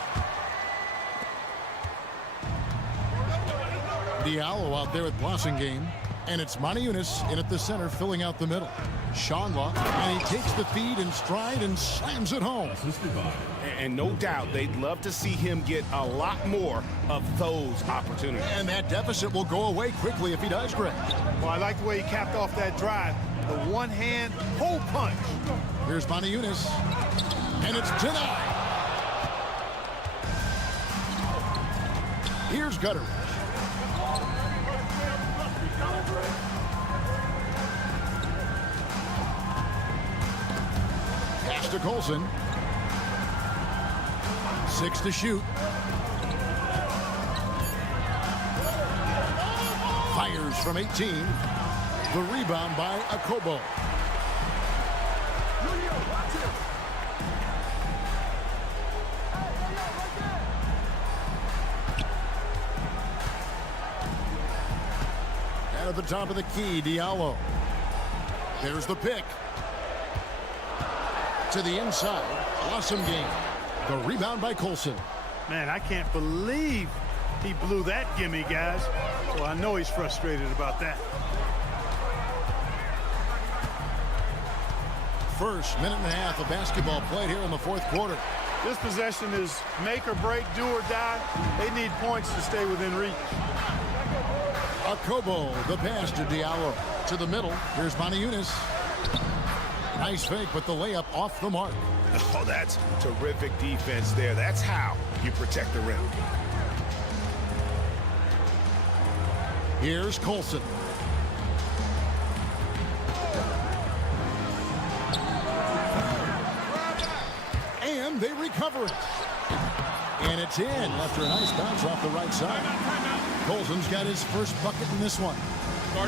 Diallo out there with Blossingame. And it's Maniunas in at the center, filling out the middle. Shonla, and he takes the feed in stride and slams it home. And no doubt they'd love to see him get a lot more of those opportunities. And that deficit will go away quickly if he does, Greg. Well, I like the way he capped off that drive. The one-hand hole punch. Here's Maniunas, and it's denied. Here's Gutter. Pass to Colson. 6 to shoot. Fires from 18. The rebound by Akobo. And at the top of the key, Diallo. There's the pick. To the inside. Awesome game. The rebound by Colson. Man, I can't believe he blew that gimme, guys. So I know he's frustrated about that. First minute and a half of basketball played here in the fourth quarter. This possession is make or break, do or die. They need points to stay within reach. Akobo, the pass to Diallo. To the middle. Here's Maniunas. Nice fake, but the layup off the mark. Oh, that's terrific defense there. That's how you protect the rim. Here's Colson. And they recover it. And it's in after a nice bounce off the right side. Colson's got his first bucket in this one.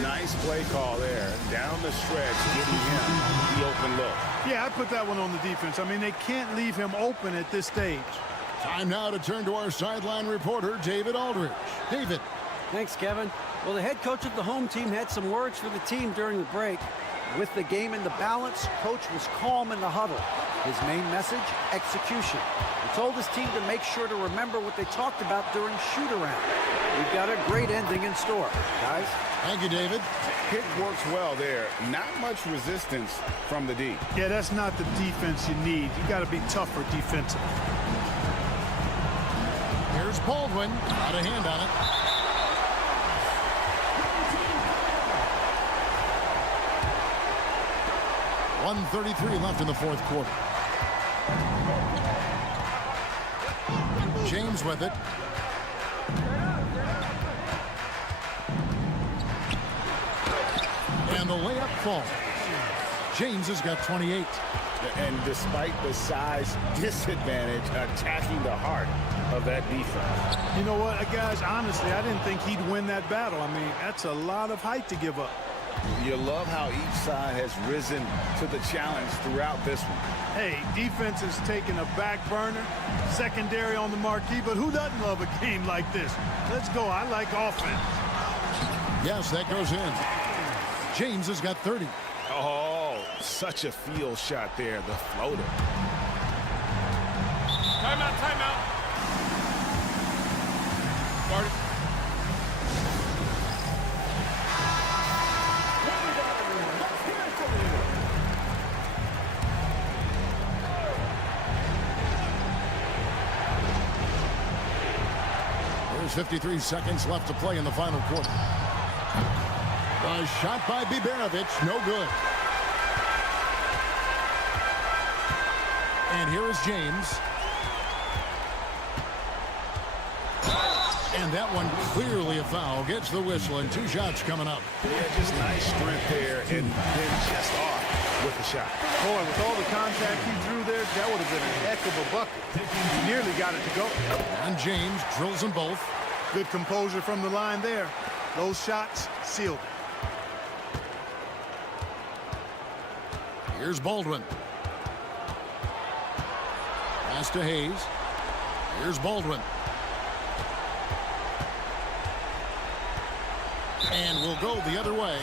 Nice play call there. Down the stretch, getting him the open look. Yeah, I put that one on the defense. I mean, they can't leave him open at this stage. Time now to turn to our sideline reporter, David Aldridge. David. Thanks, Kevin. Well, the head coach of the home team had some words for the team during the break. With the game in the balance, coach was calm in the huddle. His main message, execution. He told his team to make sure to remember what they talked about during shoot-around. We've got a great ending in store, guys. Thank you, David. Pick works well there. Not much resistance from the D. Yeah, that's not the defense you need. You got to be tougher defensively. Here's Baldwin. Got a hand on it. .133 left in the fourth quarter. James with it. And the layup falls. James has got 28. And despite the size disadvantage, attacking the heart of that defense. You know what, guys, honestly, I didn't think he'd win that battle. I mean, that's a lot of height to give up. You love how each side has risen to the challenge throughout this one. Hey, defense has taken a back burner, secondary on the marquee, but who doesn't love a game like this? Let's go. I like offense. Yes, that goes in. James has got 30. Oh, such a field shot there, the floater. Timeout, timeout. Sparty. 53 seconds left to play in the final quarter. A shot by Biberovic, no good. And here is James. And that one clearly a foul. Gets the whistle, and 2 shots coming up. Yeah, just nice strength there, and then just off with the shot. Boy, with all the contact he drew there, that would have been a heck of a bucket. He nearly got it to go. And James drills them both. Good composure from the line there. Those shots sealed it. Here's Baldwin. Pass to Hayes. Here's Baldwin. And we'll go the other way.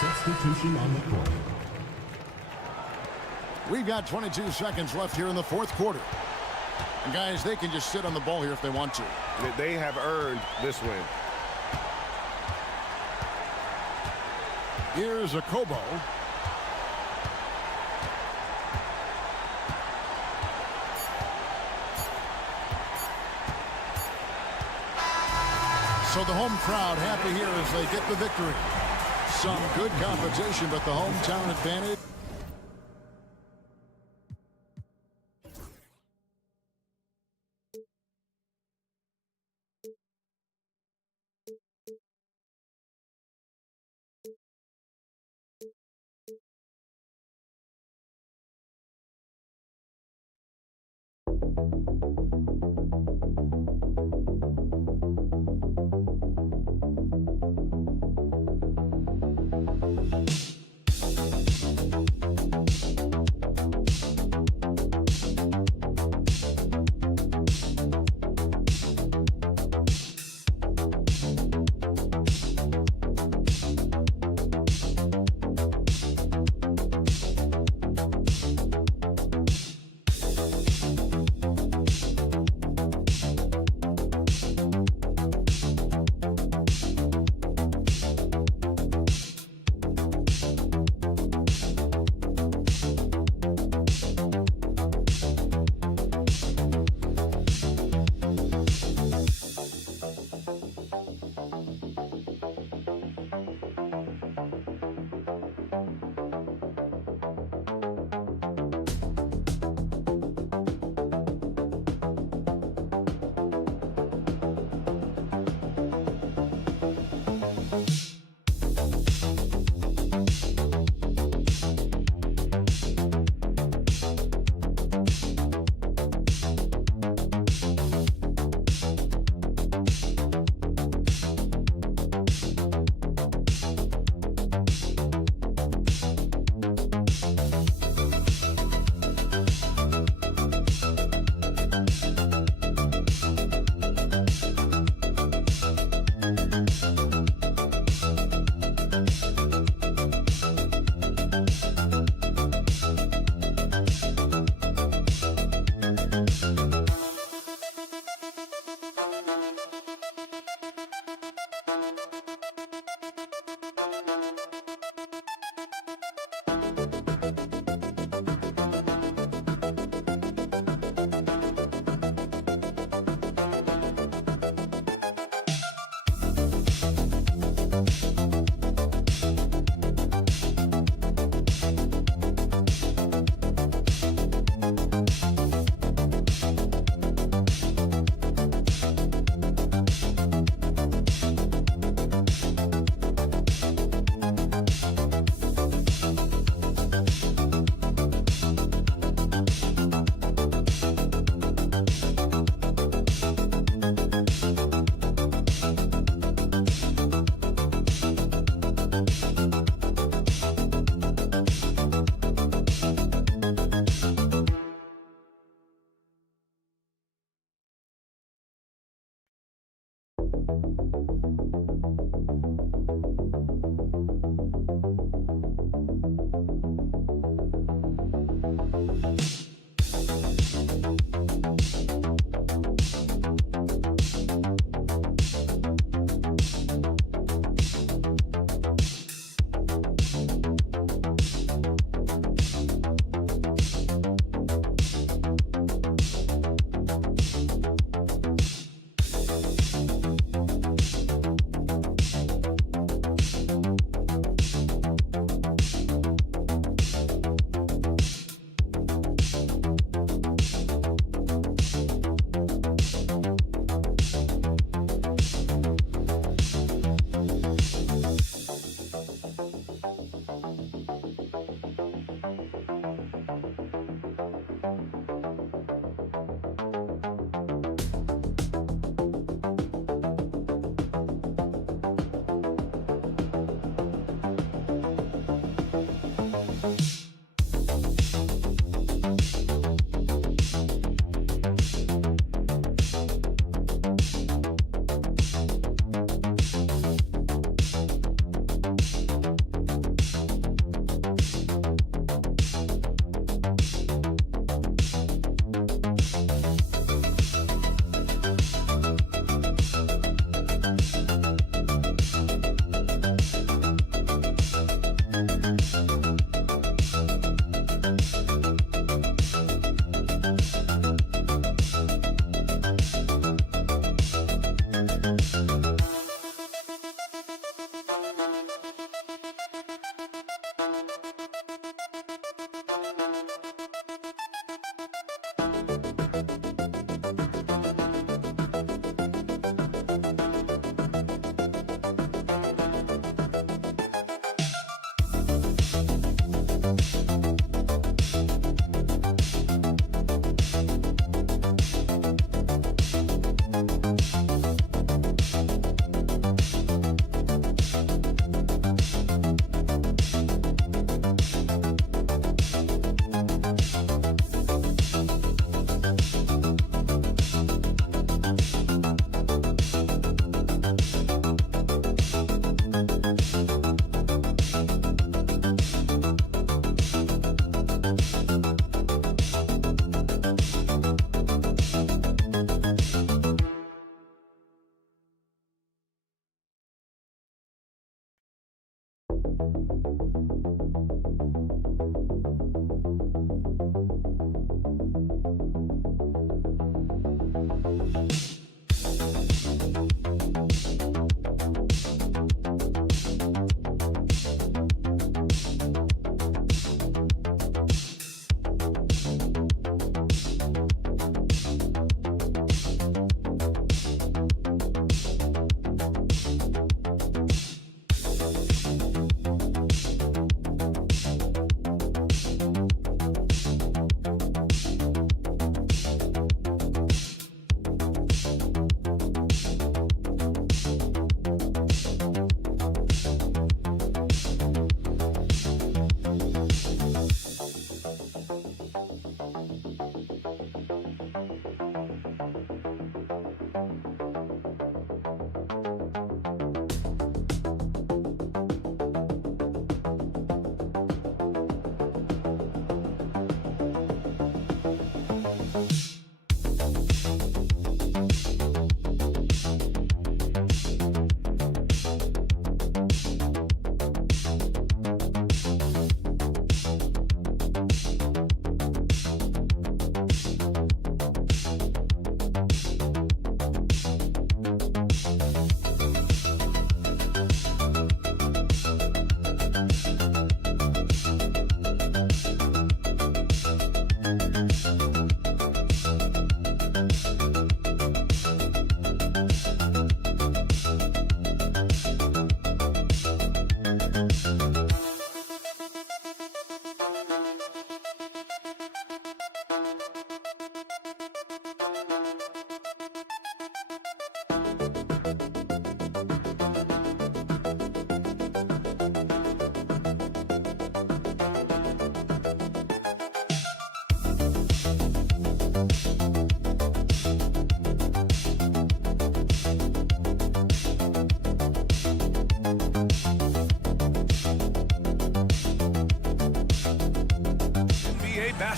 Substitution on the court. We've got 22 seconds left here in the fourth quarter. And guys, they can just sit on the ball here if they want to. They have earned this win. Here's a Kobo. So the home crowd happy here as they get the victory. Some good competition, but the hometown advantage.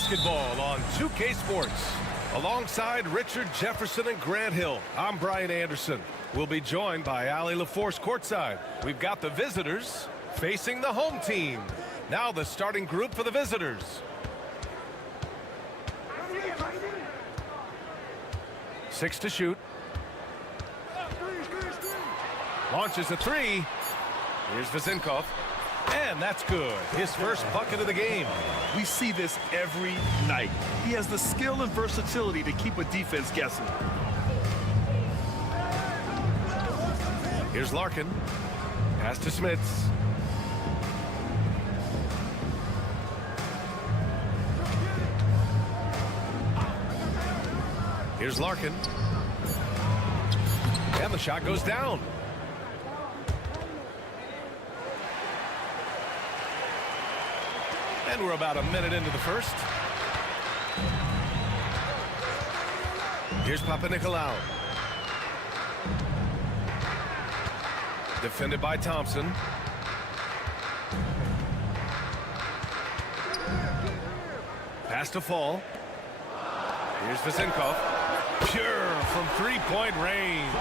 Basketball on 2K Sports. Alongside Richard Jefferson and Grant Hill, I'm Brian Anderson. We'll be joined by Ali LaForce courtside. We've got the visitors facing the home team. Now the starting group for the visitors. Six to shoot. Launches a three. Here's Vezinkov. And that's good. His first bucket of the game. We see this every night. He has the skill and versatility to keep a defense guessing. Here's Larkin. Pass to Smits. Here's Larkin. And the shot goes down. And we're about a minute into the first. Here's Papanikolaou. Defended by Thompson. Pass to Fall. Here's Vezinkov. Pure from three-point range.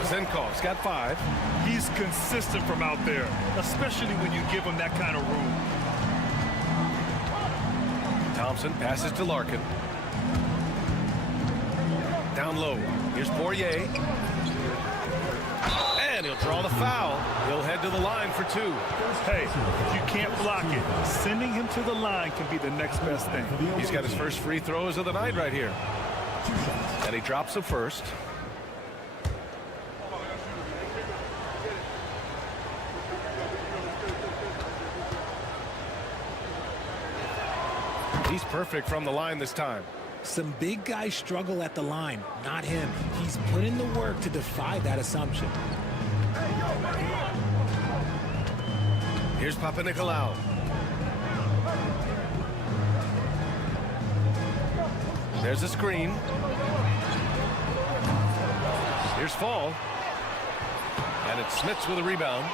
Vezinkov's got 5. He's consistent from out there, especially when you give him that kind of room. Thompson passes to Larkin. Down low. Here's Poirier. And he'll draw the foul. He'll head to the line for 2. Hey, if you can't block it, sending him to the line can be the next best thing. He's got his first free throws of the night right here. And he drops the first. He's perfect from the line this time. Some big guys struggle at the line, not him. He's put in the work to defy that assumption. Here's Papanikolaou. There's a screen. Here's Fall. And it's Smits with a rebound.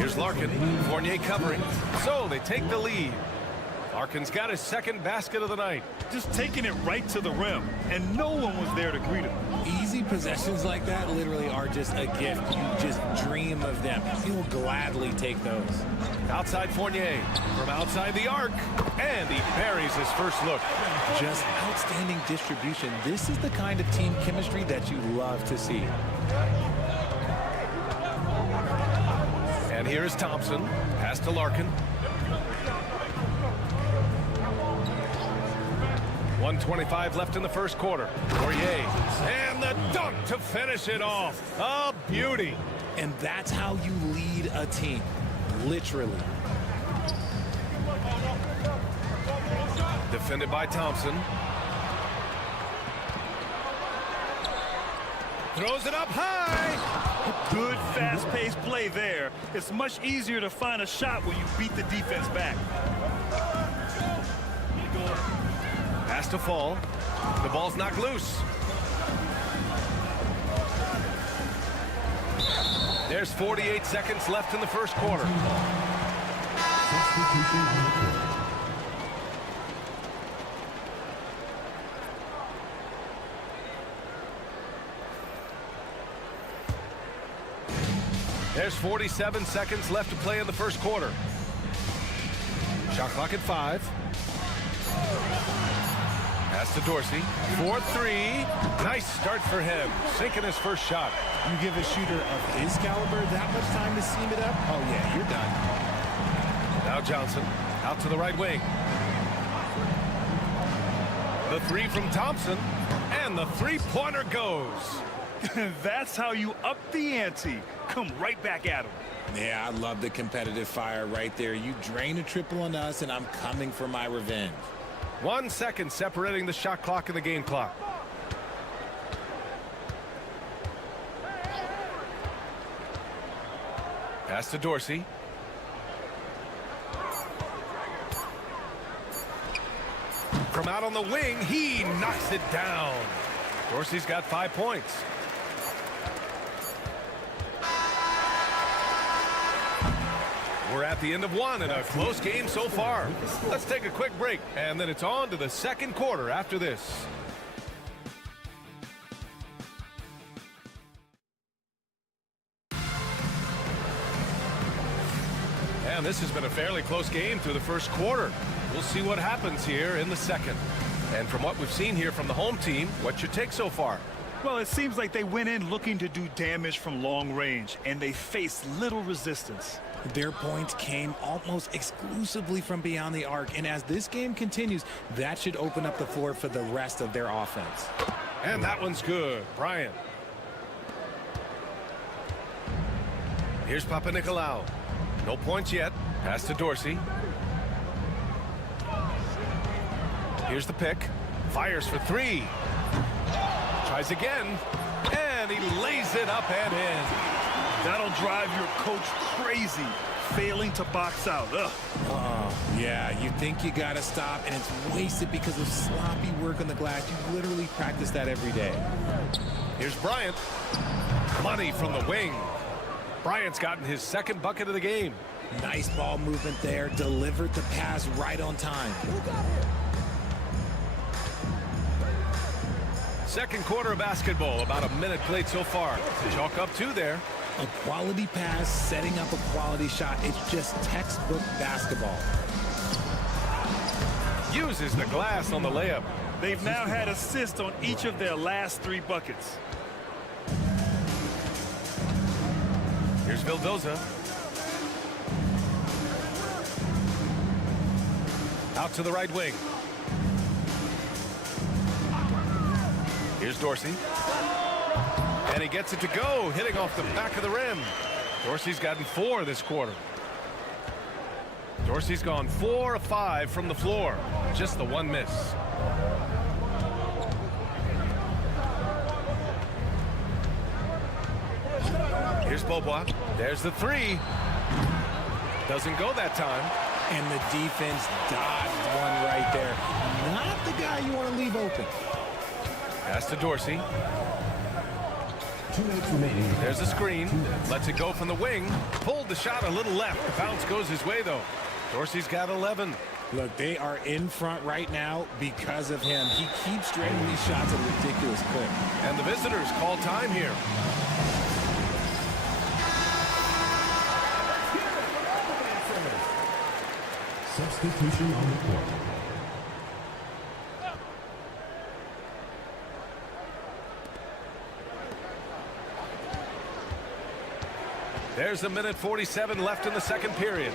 Here's Larkin. Fournier covering. So they take the lead. Larkin's got his second basket of the night. Just taking it right to the rim, and no one was there to greet him. Easy possessions like that literally are just a gift. You just dream of them. You'll gladly take those. Outside Fournier from outside the arc, and he buries his first look. Just outstanding distribution. This is the kind of team chemistry that you love to see. And here's Thompson. Pass to Larkin. 1:25 left in the first quarter. Poirier. And the dunk to finish it off. A beauty. And that's how you lead a team. Literally. Defended by Thompson. Throws it up high. Good fast-paced play there. It's much easier to find a shot when you beat the defense back. Has to fall. The ball's knocked loose. There's 48 seconds left in the first quarter. There's 47 seconds left to play in the first quarter. Shot clock at 5. Pass to Dorsey. 4-3. Nice start for him. Sinking his first shot. You give a shooter of his caliber that much time to seam it up? Oh, yeah, you're done. Now Johnson out to the right wing. The three from Thompson. And the three-pointer goes. That's how you up the ante. Come right back at him. Yeah, I love the competitive fire right there. You drain a triple on us, and I'm coming for my revenge. 1 second separating the shot clock and the game clock. Pass to Dorsey. From out on the wing, he knocks it down. Dorsey's got 5 points. We're at the end of one and a close game so far. Let's take a quick break, and then it's on to the second quarter after this. And this has been a fairly close game through the first quarter. We'll see what happens here in the second. And from what we've seen here from the home team, what's your take so far? Well, it seems like they went in looking to do damage from long range, and they faced little resistance. Their points came almost exclusively from beyond the arc, and as this game continues, that should open up the floor for the rest of their offense. And that one's good. Bryant. Here's Papanikolaou. No points yet. Pass to Dorsey. Here's the pick. Fires for 3. Tries again. And he lays it up and in. That'll drive your coach crazy, failing to box out. Ugh. Yeah, you think you got to stop, and it's wasted because of sloppy work on the glass. You literally practice that every day. Here's Bryant. Money from the wing. Bryant's gotten his second bucket of the game. Nice ball movement there. Delivered the pass right on time. Second quarter of basketball. About a minute played so far. Chalk up 2 there. A quality pass, setting up a quality shot. It's just textbook basketball. Uses the glass on the layup. They've now had assists on each of their last 3 buckets. Here's Vildoza. Out to the right wing. Here's Dorsey. And he gets it to go, hitting off the back of the rim. Dorsey's gotten 4 this quarter. Dorsey's gone 4 of 5 from the floor. Just the 1 miss. Here's Beaubois. There's the 3. Doesn't go that time. And the defense dodged one right there. Not the guy you want to leave open. Pass to Dorsey. 2 minutes remaining. There's a screen. Lets it go from the wing. Pulled the shot a little left. The bounce goes his way, though. Dorsey's got 11. Look, they are in front right now because of him. He keeps draining these shots at a ridiculous clip. And the visitors call time here. Substitution on the court. There's 1:47 left in the second period.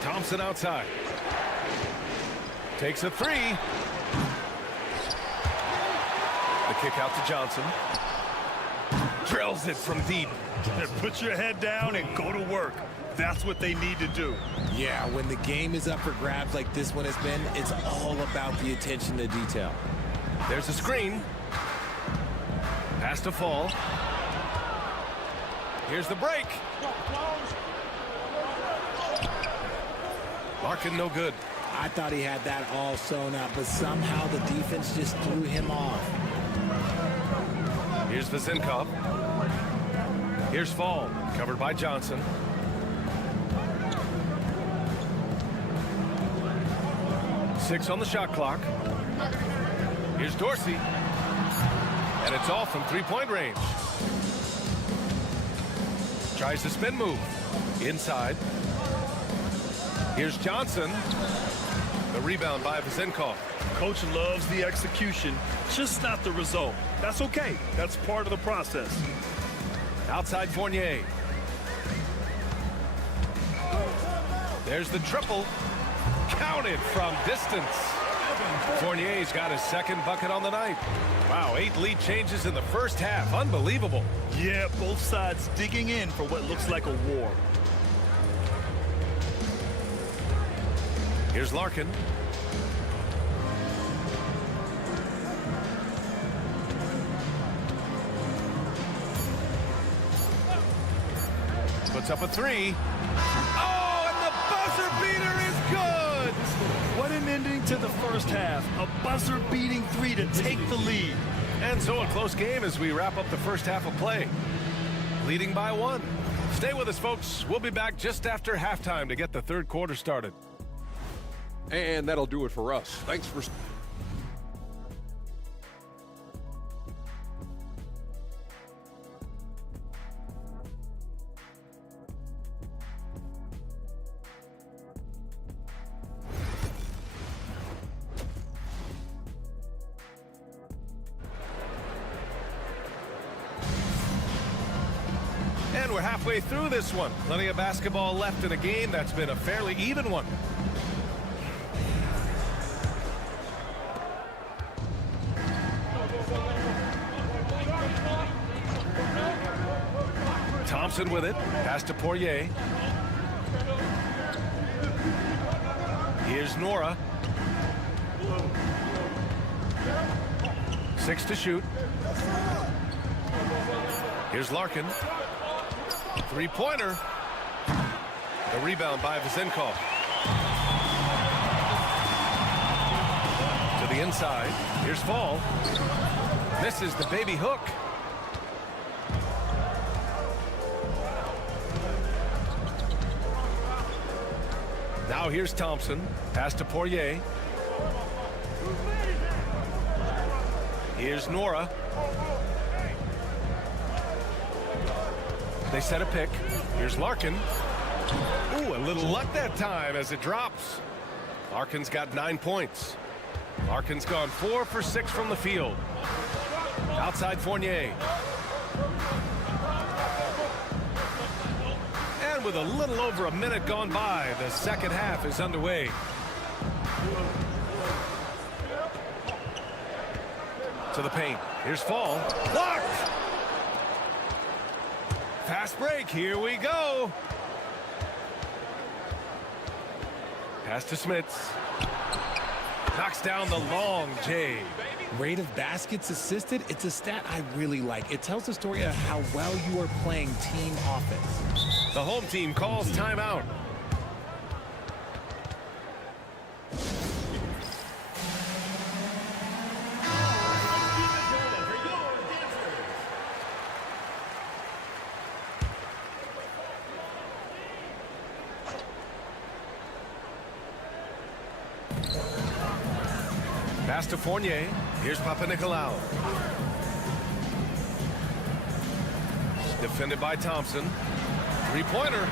Thompson outside. Takes a three. The kick out to Johnson. Drills it from deep. Put your head down and go to work. That's what they need to do. Yeah, when the game is up for grabs like this one has been, it's all about the attention to detail. There's a screen. Pass to Fall. Here's the break. Larkin no good. I thought he had that all sewn up, but somehow the defense just threw him off. Here's Vazenkov. Here's Fall, covered by Johnson. Six on the shot clock. Here's Dorsey. And it's off from three-point range. Tries the spin move. Inside. Here's Johnson. The rebound by Vazenkov. Coach loves the execution, just not the result. That's okay. That's part of the process. Outside Fournier. There's the triple. Counted from distance. Fournier's got his second bucket on the night. Wow, 8 lead changes in the first half. Unbelievable. Yeah, both sides digging in for what looks like a war. Here's Larkin. Puts up a three. Oh, and the buzzer beater is good! What an ending to the first half. A buzzer-beating three to take the lead. And so a close game as we wrap up the first half of play. Leading by 1. Stay with us, folks. We'll be back just after halftime to get the third quarter started. And that'll do it for us. Thanks for... And we're halfway through this one. Plenty of basketball left in a game that's been a fairly even one. Thompson with it. Pass to Poirier. Here's Nora. 6 to shoot. Here's Larkin. Three-pointer. The rebound by Vazenkov. To the inside. Here's Fall. Misses the baby hook. Now here's Thompson. Pass to Poirier. Here's Nora. They set a pick. Here's Larkin. Ooh, a little luck that time as it drops. Larkin's got 9 points. Larkin's gone 4 for 6 from the field. Outside Fournier. And with a little over a minute gone by, the second half is underway. To the paint. Here's Fall. Blocked! Fast break. Here we go. Pass to Smits. Knocks down the long J. Rate of baskets assisted, it's a stat I really like. It tells the story of how well you are playing team offense. The home team calls timeout. Pass to Fournier. Here's Papanikolaou. Defended by Thompson. Three-pointer.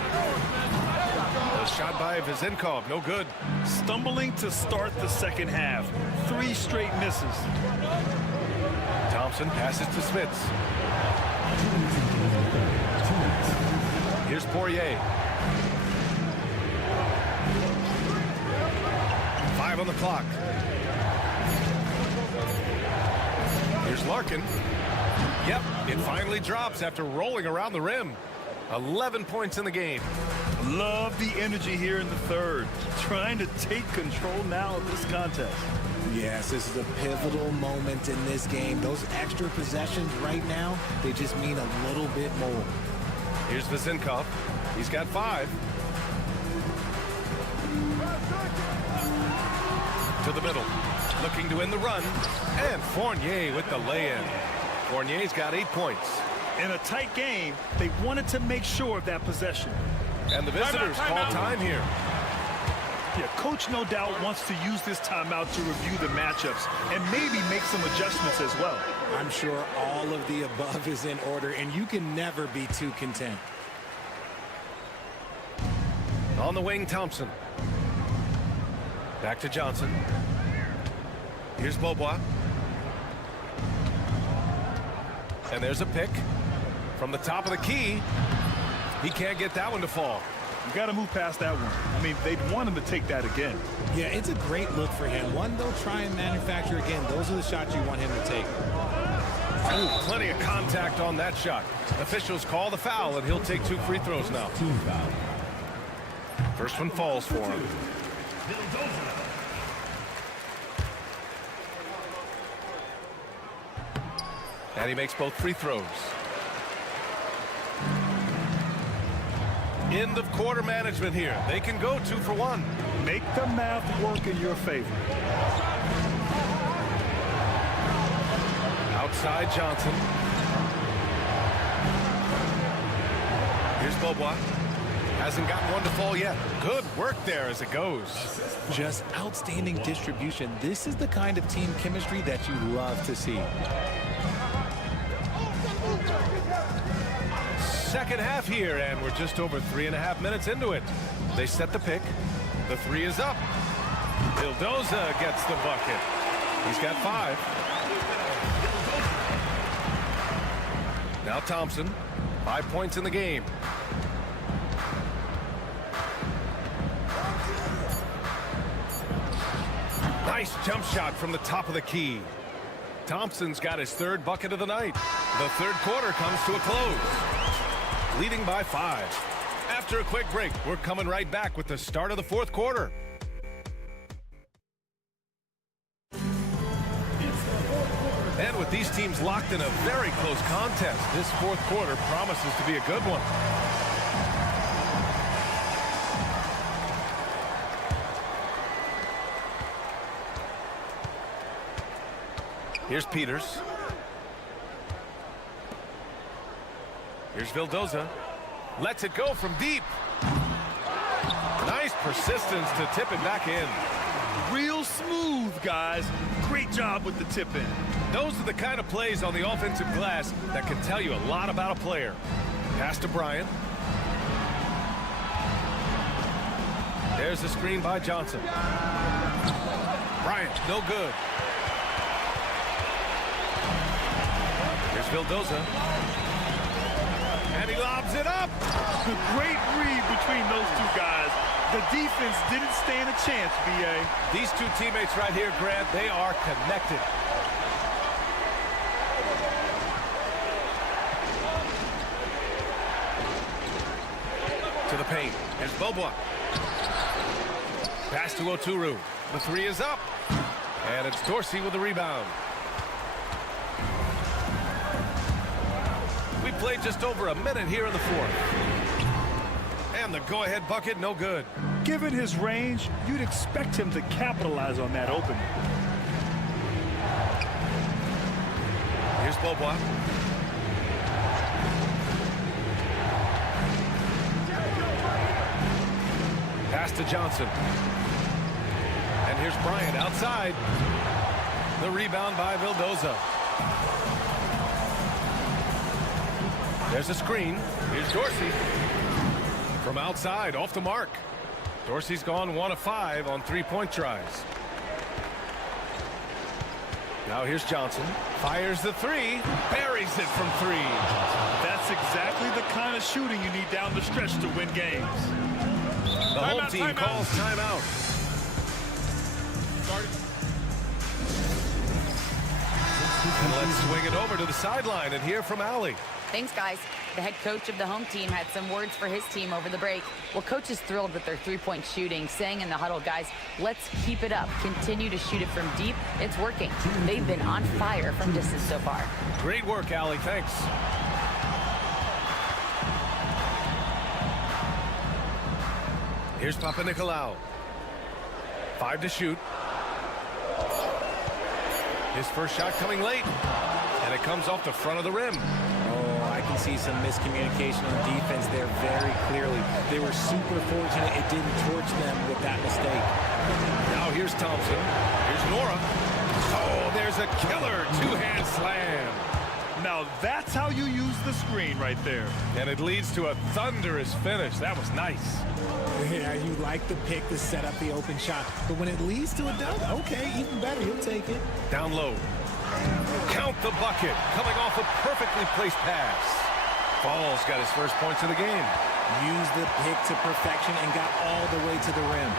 A shot by Vezenkov. No good. Stumbling to start the second half. 3 straight misses. Thompson passes to Smits. Here's Poirier. 5 on the clock. Here's Larkin. Yep, it finally drops after rolling around the rim. 11 points in the game. Love the energy here in the third. Trying to take control now of this contest. Yes, this is a pivotal moment in this game. Those extra possessions right now, they just mean a little bit more. Here's Vezenkov. He's got 5. To the middle. Looking to win the run. And Fournier with the lay-in. Fournier's got 8 points. In a tight game, they wanted to make sure of that possession. And the visitors call time here. Yeah, coach no doubt wants to use this timeout to review the matchups and maybe make some adjustments as well. I'm sure all of the above is in order, and you can never be too content. On the wing, Thompson. Back to Johnson. Here's Beaubois. And there's a pick from the top of the key. He can't get that one to fall. You got to move past that one. I mean, they'd want him to take that again. Yeah, it's a great look for him. One they'll try and manufacture again. Those are the shots you want him to take. Ooh, plenty of contact on that shot. Officials call the foul, and he'll take 2 free throws now. Team foul. First one falls for him. And he makes both free throws. End of quarter management here. They can go 2 for 1. Make the math work in your favor. Outside Johnson. Here's Beaubois. Hasn't gotten one to fall yet. Good work there as it goes. Just outstanding distribution. This is the kind of team chemistry that you love to see. Second half here, and we're just over 3.5 minutes into it. They set the pick. The 3 is up. Vildoza gets the bucket. He's got 5. Now Thompson. 5 points in the game. Nice jump shot from the top of the key. Thompson's got his 3rd bucket of the night. The third quarter comes to a close. Leading by 5. After a quick break, we're coming right back with the start of the 4th quarter. And with these teams locked in a very close contest, this 4th quarter promises to be a good one. Here's Peters. Here's Vildoza. Lets it go from deep. Nice persistence to tip it back in. Real smooth, guys. Great job with the tip in. Those are the kind of plays on the offensive glass that can tell you a lot about a player. Pass to Bryant. There's the screen by Johnson. Bryant, no good. Here's Vildoza. And he lobs it up. Great read between those 2 guys. The defense didn't stand a chance, B.A. These 2 teammates right here, Grant, they are connected. To the paint. Here's Beaubois. Pass to Oturu. The 3 is up. And it's Dorsey with the rebound. We played just over a minute here in the 4th. And the go-ahead bucket, no good. Given his range, you'd expect him to capitalize on that opening. Here's Beaubois. Pass to Johnson. And here's Bryant outside. The rebound by Vildoza. There's a screen. Here's Dorsey. From outside, off the mark. Dorsey's gone 1 of 5 on 3-point tries. Now here's Johnson. Fires the 3. Buries it from 3. That's exactly the kind of shooting you need down the stretch to win games. The home team calls timeout. And let's swing it over to the sideline and hear from Allie. Thanks, guys. The head coach of the home team had some words for his team over the break. Well, coach is thrilled with their 3-point shooting, saying in the huddle, guys, let's keep it up. Continue to shoot it from deep. It's working. They've been on fire from distance so far. Great work, Allie. Thanks. Here's Papanikolaou. 5 to shoot. His first shot coming late. And it comes off the front of the rim. Oh, I can see some miscommunication on defense there very clearly. They were super fortunate it didn't torch them with that mistake. Now here's Thompson. Here's Nora. Oh, there's a killer two-hand slam. Now that's how you use the screen right there. And it leads to a thunderous finish. That was nice. Yeah, you like the pick to set up the open shot. But when it leads to a dunk, okay, even better. He'll take it. Down low. Count the bucket. Coming off a perfectly placed pass. Falls got his first points of the game. Used the pick to perfection and got all the way to the rim.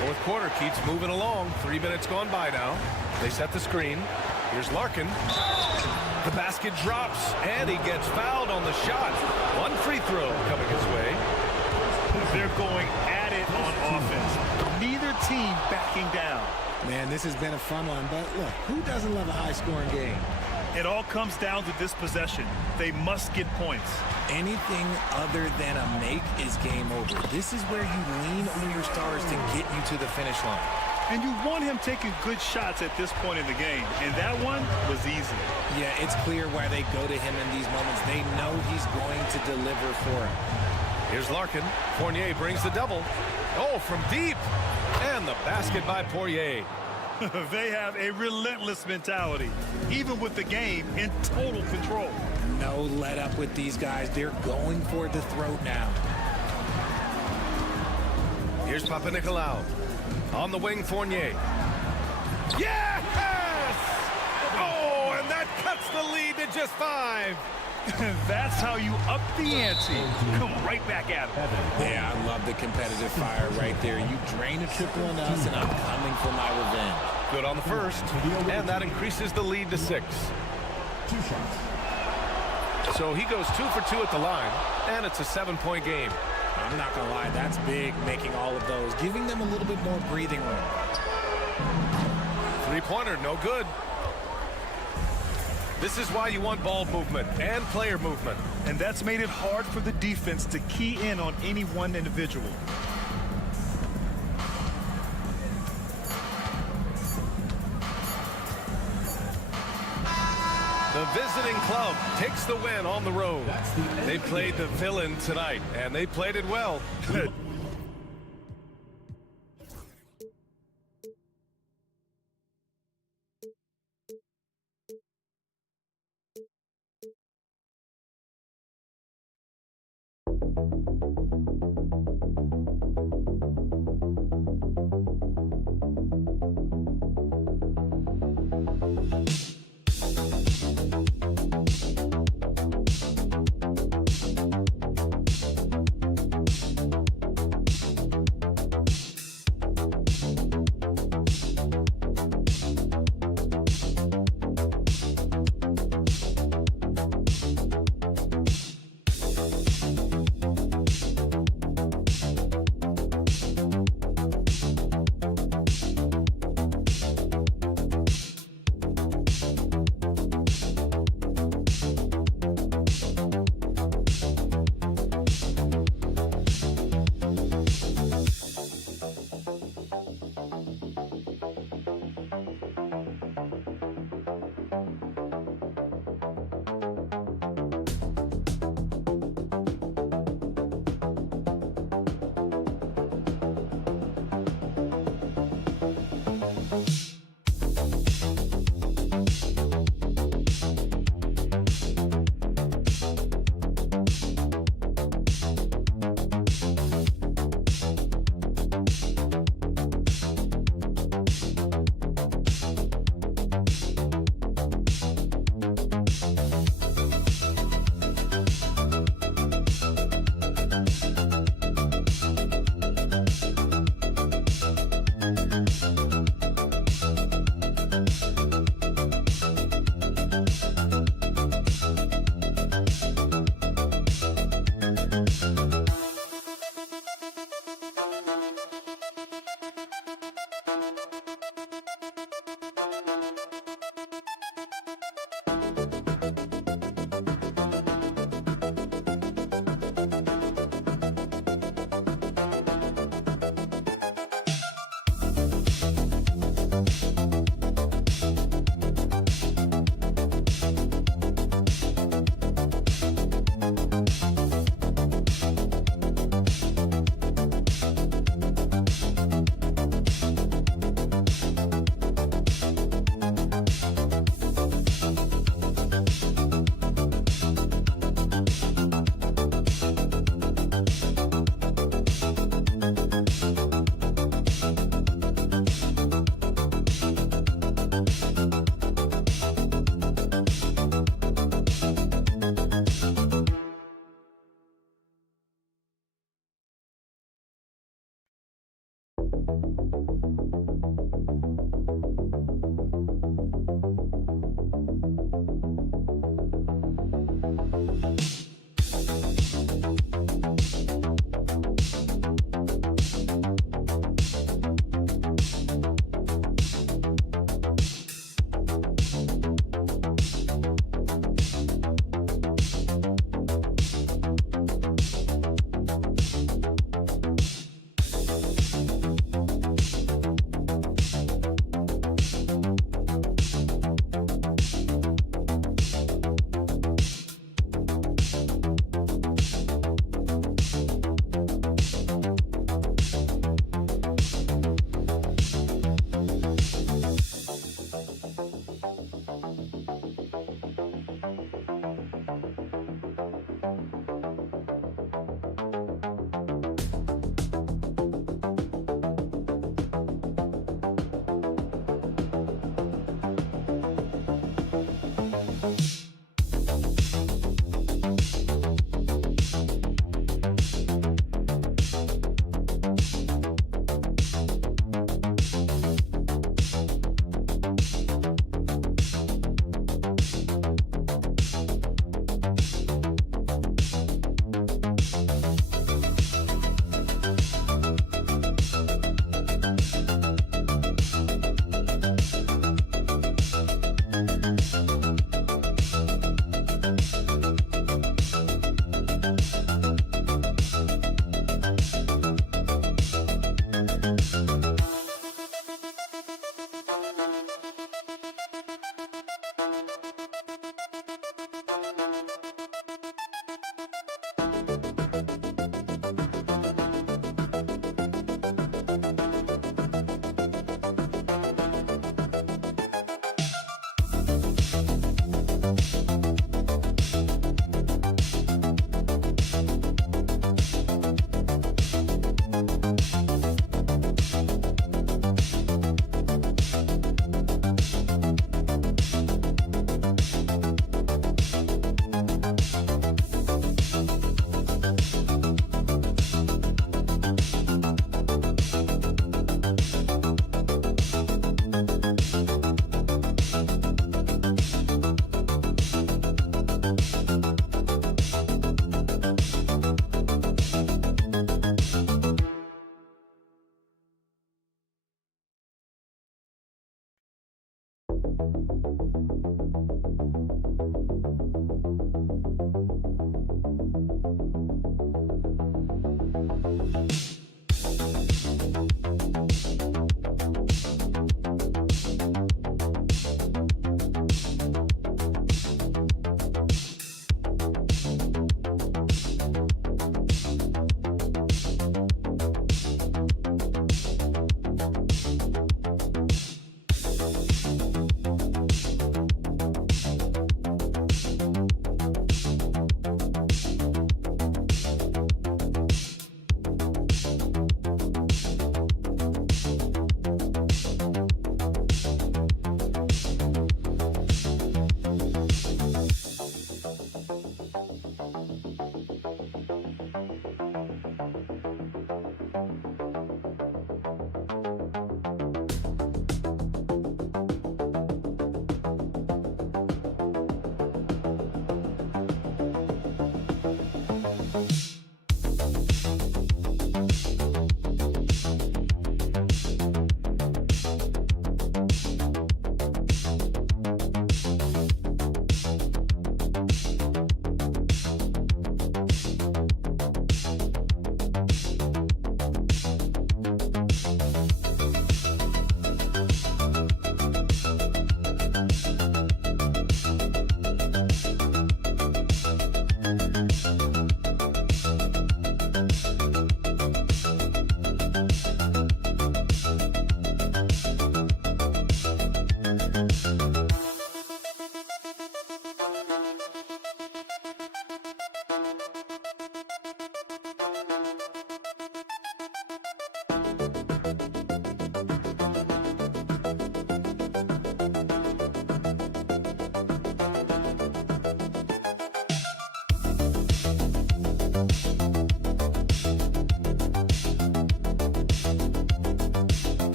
Fourth quarter keeps moving along. 3 minutes gone by now. They set the screen. Here's Larkin. The basket drops, and he gets fouled on the shot. One free throw coming his way. They're going at it on offense. Neither team backing down. Man, this has been a fun one, but look, who doesn't love a high-scoring game? It all comes down to this possession. They must get points. Anything other than a make is game over. This is where you lean on your stars to get you to the finish line. And you want him taking good shots at this point in the game, and that one was easy. Yeah, it's clear why they go to him in these moments. They know he's going to deliver for him. Here's Larkin. Fournier brings the double. Oh, from deep. And the basket by Poirier. They have a relentless mentality, even with the game in total control. No let up with these guys. They're going for the throat now. Here's Papanikolaou. On the wing, Fournier. Yes! Oh, and that cuts the lead to just 5. That's how you up the ante. Come right back at him. Yeah, I love the competitive fire right there. You drain a triple on us, and I'm coming for my revenge. Good on the first, and that increases the lead to 6. 2 shots. So he goes 2 for 2 at the line, and it's a 7-point game. I'm not going to lie, that's big, making all of those, giving them a little bit more breathing room. Three-pointer, no good. This is why you want ball movement and player movement. And that's made it hard for the defense to key in on any one individual. The visiting club takes the win on the road. They played the villain tonight, and they played it well.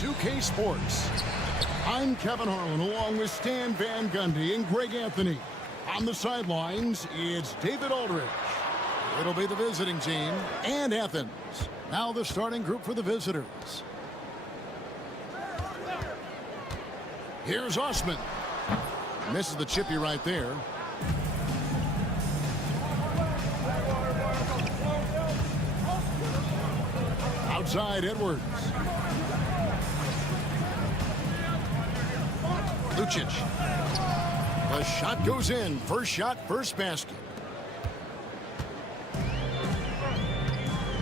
2K Sports. I'm Kevin Harlan along with Stan Van Gundy and Greg Anthony. On the sidelines, it's David Aldridge. It'll be the visiting team and Athens. Now the starting group for the visitors. Here's Osman. Misses the chippy right there. Outside Edwards. Lucic. The shot goes in. First shot, first basket.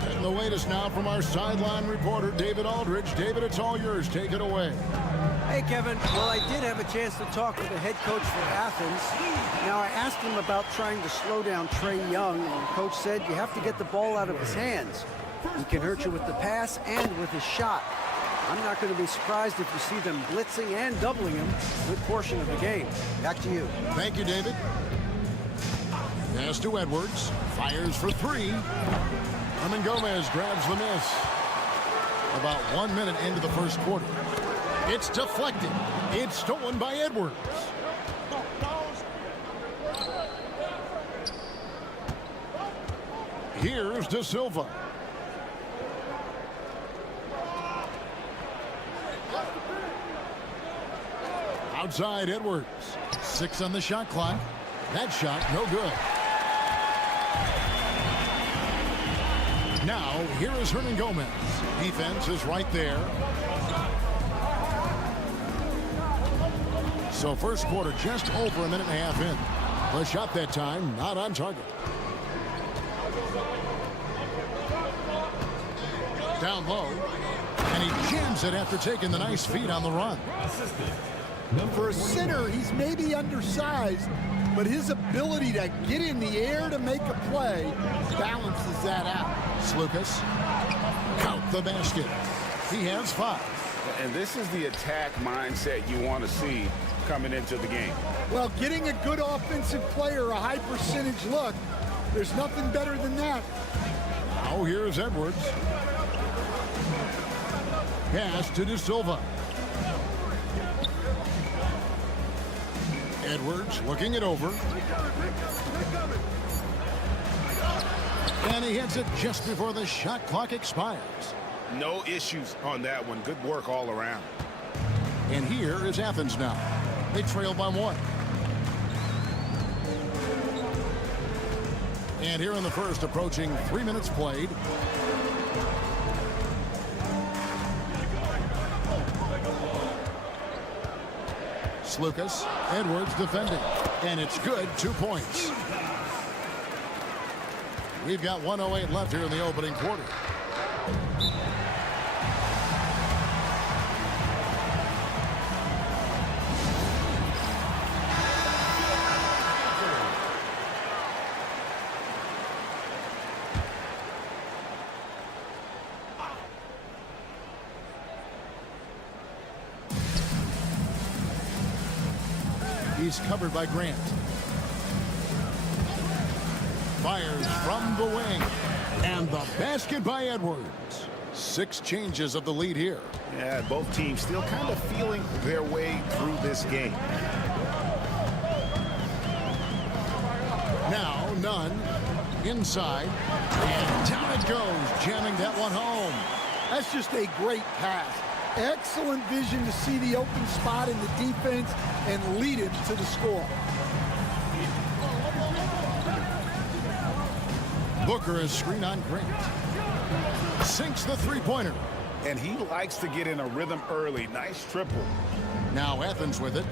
And the latest now from our sideline reporter, David Aldridge. David, it's all yours. Take it away. Hey, Kevin. Well, I did have a chance to talk with the head coach for Athens. Now, I asked him about trying to slow down Trae Young, and the coach said you have to get the ball out of his hands. He can hurt you with the pass and with his shot. I'm not going to be surprised if you see them blitzing and doubling him a good portion of the game. Back to you. Thank you, David. Pass to Edwards. Fires for three. Hernan Gomez grabs the miss. About 1 minute into the first quarter. It's deflected. It's stolen by Edwards. Here's De Silva. Outside Edwards. 6 on the shot clock. That shot no good. Now here is Hernan Gomez. Defense is right there. So first quarter just over a minute and a half in. The shot that time not on target. Down low. And he jams it after taking the nice feed on the run. For a center, he's maybe undersized, but his ability to get in the air to make a play balances that out. Slukas, count the basket. He has 5. And this is the attack mindset you want to see coming into the game. Well, getting a good offensive player a high percentage look, there's nothing better than that. Now here's Edwards. Pass to De Silva. Edwards looking it over. And he hits it just before the shot clock expires. No issues on that one. Good work all around. And here is Athens now. They trail by 1. And here in the first, approaching 3 minutes played. Slukas, Edwards defending. And it's good, 2 points. We've got 1:08 left here in the opening quarter. He's covered by Grant. Fires from the wing. And the basket by Edwards. 6 changes of the lead here. Yeah, both teams still kind of feeling their way through this game. Now, Nunn. Inside. And down it goes. Jamming that one home. That's just a great pass. Excellent vision to see the open spot in the defense and lead it to the score. Booker is screen on Grant. Sinks the three-pointer. And he likes to get in a rhythm early. Nice triple. Now Athens with it.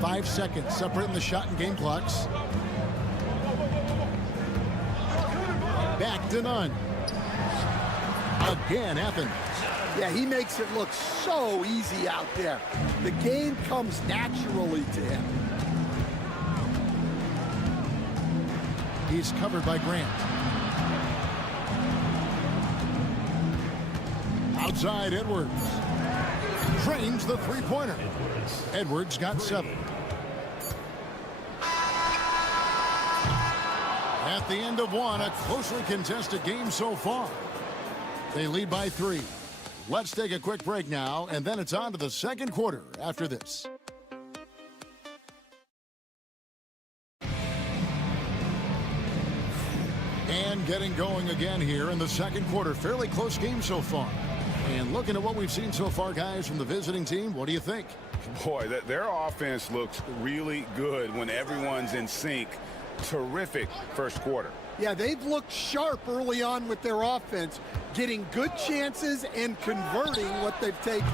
5 seconds separating the shot and game clocks. Back to Nunn. Again, Athens. Yeah, he makes it look so easy out there. The game comes naturally to him. He's covered by Grant. Outside, Edwards. Drains the three-pointer. Edwards got 7. At the end of 1, a closely contested game so far. They lead by 3. Let's take a quick break now, and then it's on to the second quarter after this. And getting going again here in the second quarter. Fairly close game so far. And looking at what we've seen so far, guys, from the visiting team, what do you think? Boy, their offense looks really good when everyone's in sync. Terrific first quarter. Yeah, they've looked sharp early on with their offense, getting good chances and converting what they've taken.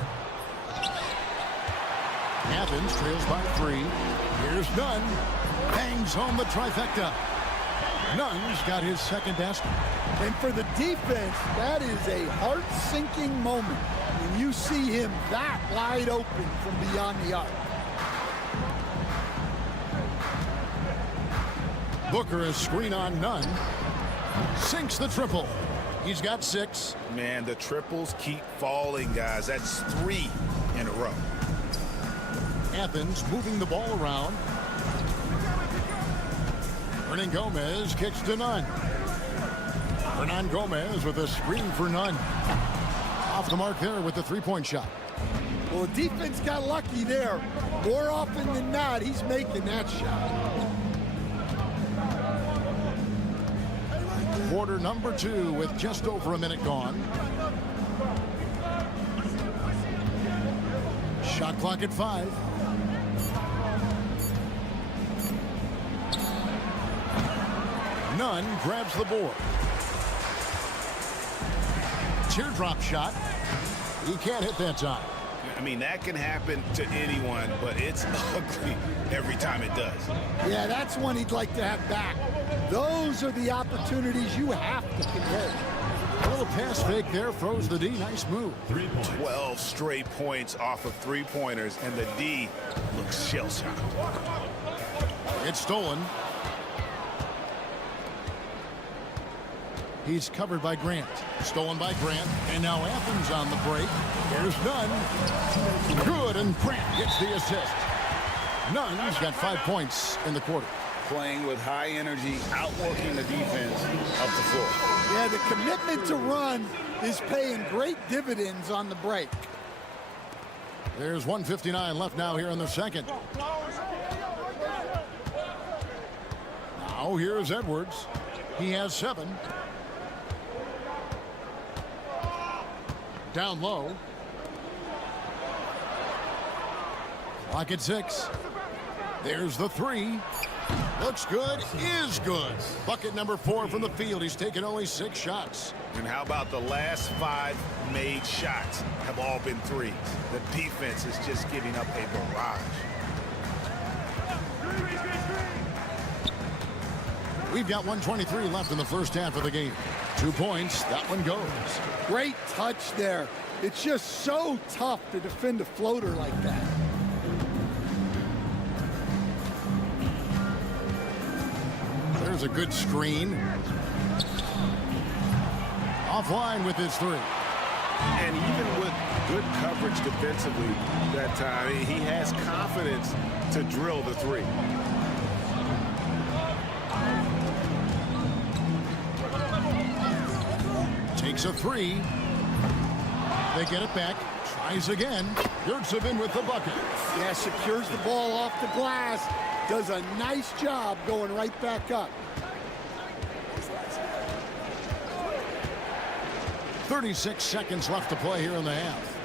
Athens trails by 3. Here's Nunn. Bangs home the trifecta. Nunn's got his second basket. And for the defense, that is a heart-sinking moment when you see him that wide open from beyond the arc. Booker is screen on Nunn. Sinks the triple. He's got 6. Man, the triples keep falling, guys. That's 3 in a row. Athens moving the ball around. Hernan Gomez kicks to Nunn. Hernan Gomez with a screen for Nunn. Off the mark there with the three-point shot. Well, the defense got lucky there. More often than not, he's making that shot. Quarter number 2 with just over a minute gone. Shot clock at 5. Nunn grabs the board. Teardrop shot. He can't hit that time. I mean, that can happen to anyone, but it's ugly every time it does. Yeah, that's one he'd like to have back. Those are the opportunities you have to convert. A little pass fake there, throws the D. Nice move. 12 straight points off of three-pointers, and the D looks shell-shocked. It's stolen. He's covered by Grant. Stolen by Grant. And now Athens on the break. There's Nunn. Good, and Grant gets the assist. Nunn's got 5 points in the quarter. Playing with high energy, outworking the defense up the floor. Yeah, the commitment to run is paying great dividends on the break. There's 1:59 left now here in the second. Now here's Edwards. He has 7. Down low. Clock at 6. There's the 3. Looks good, is good. Bucket number 4 from the field. He's taken only 6 shots. And how about the last 5 made shots have all been threes? The defense is just giving up a barrage. We've got 1:23 left in the first half of the game. 2 points. That one goes. Great touch there. It's just so tough to defend a floater like that. There's a good screen. Offline with his 3. And even with good coverage defensively that time, he has confidence to drill the 3. Takes a 3. They get it back. Tries again. Yurtsevin with the bucket. Yeah, secures the ball off the glass. Does a nice job going right back up. 36 seconds left to play here in the half.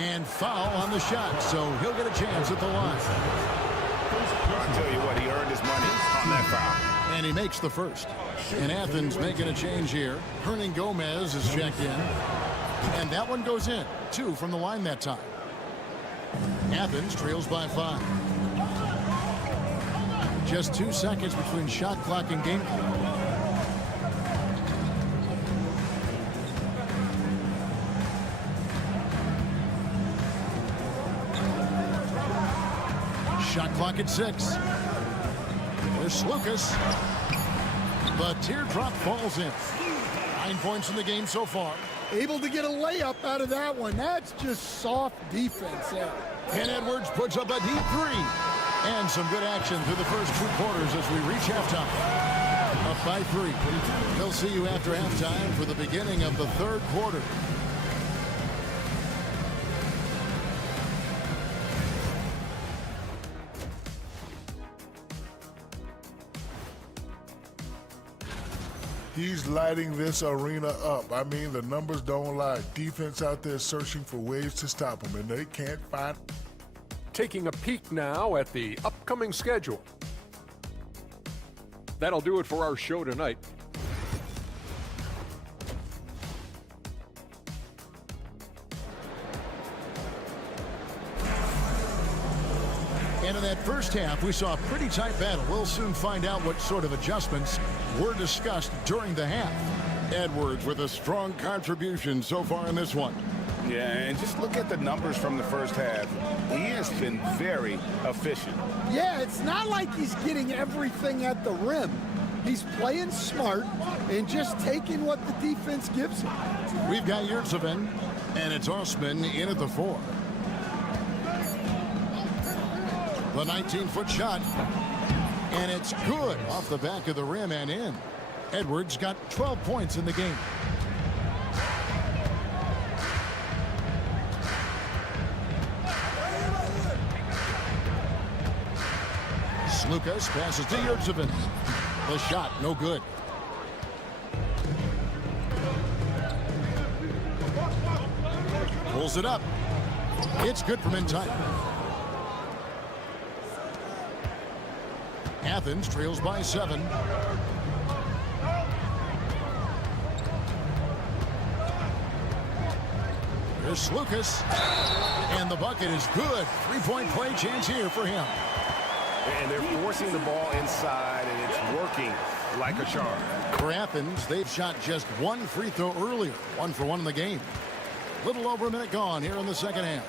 And foul on the shot, so he'll get a chance at the line. I'll tell you what, he earned his money on that foul. And he makes the first. And Athens making a change here. Hernan Gomez is checked in. And that one goes in. 2 from the line that time. Athens trails by 5. Just 2 seconds between shot clock and game clock. Shot clock at 6. There's Lucas. The teardrop falls in. 9 points in the game so far. Able to get a layup out of that one. That's just soft defense there. And Edwards puts up a deep 3. And some good action through the first 2 quarters as we reach halftime. Up by 3. They'll see you after halftime for the beginning of the 3rd quarter. He's lighting this arena up. I mean, the numbers don't lie. Defense out there searching for ways to stop him, and they can't find. Taking a peek now at the upcoming schedule. That'll do it for our show tonight. And in that first half, we saw a pretty tight battle. We'll soon find out what sort of adjustments were discussed during the half. Edwards with a strong contribution so far in this one. Yeah, and just look at the numbers from the first half. He has been very efficient. Yeah, it's not like he's getting everything at the rim. He's playing smart and just taking what the defense gives him. We've got Yurtsevin, and it's Osman in at the 4. The 19-foot shot, and it's good off the back of the rim and in. Edwards got 12 points in the game. Lucas passes to Yurtsevin. The shot, no good. Pulls it up. It's good from in time. Athens trails by 7. Here's Lucas. And the bucket is good. 3-point play chance here for him. And they're forcing the ball inside, and it's working like a charm. For Athens, they've shot just one free throw earlier. 1 for 1 in the game. Little over a minute gone here in the second half.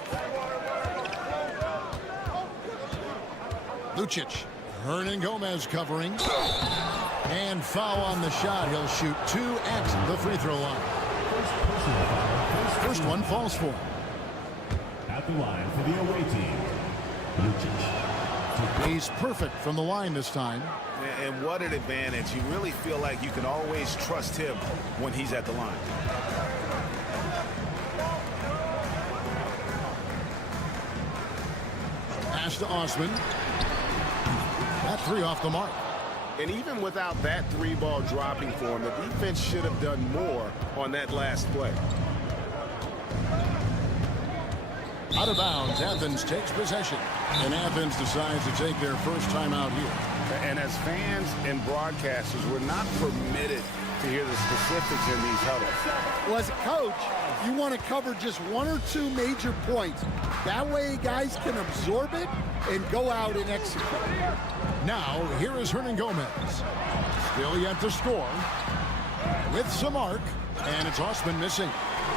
Lucic. Hernan Gomez covering. And foul on the shot. He'll shoot 2 at the free throw line. First one falls for him. At the line for the away team, Lucic. He's perfect from the line this time. And what an advantage. You really feel like you can always trust him when he's at the line. Pass to Osman. That 3 off the mark. And even without that 3-ball dropping for him, the defense should have done more on that last play. Out of bounds, Athens takes possession. And Athens decides to take their first time out here. And as fans and broadcasters, we're not permitted to hear the specifics in these huddles. Well, as a coach, you want to cover just 1 or 2 major points. That way guys can absorb it and go out and execute. Now, here is Hernan Gomez. Still yet to score. With some arc, and it's Osman missing.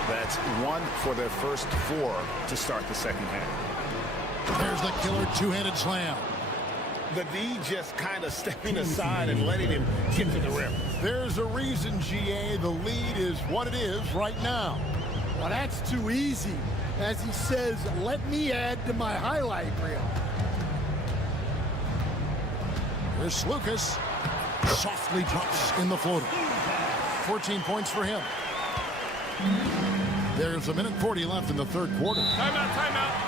That's 1 for their first 4 to start the second half. There's the killer 2-handed slam. The D just kind of stepping aside and letting him get to the rim. There's a reason, GA, the lead is what it is right now. Well, that's too easy. As he says, let me add to my highlight reel. Here's Lucas. Softly drops in the floater. 14 points for him. There's 1:40 left in the third quarter. Timeout, timeout.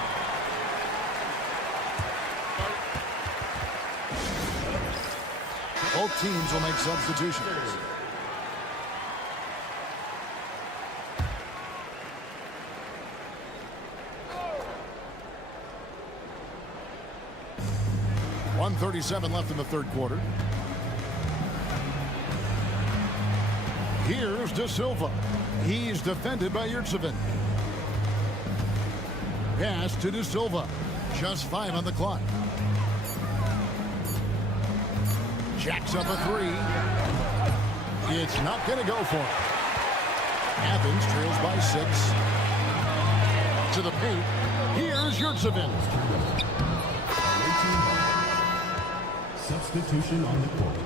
Both teams will make substitutions. .137 left in the third quarter. Here's De Silva. He's defended by Yurtsevin. Pass to De Silva. Just 5 on the clock. Jacks up a 3. It's not going to go for him. Athens trails by 6. To the paint. Here's Yurtsevin. Substitution on the court.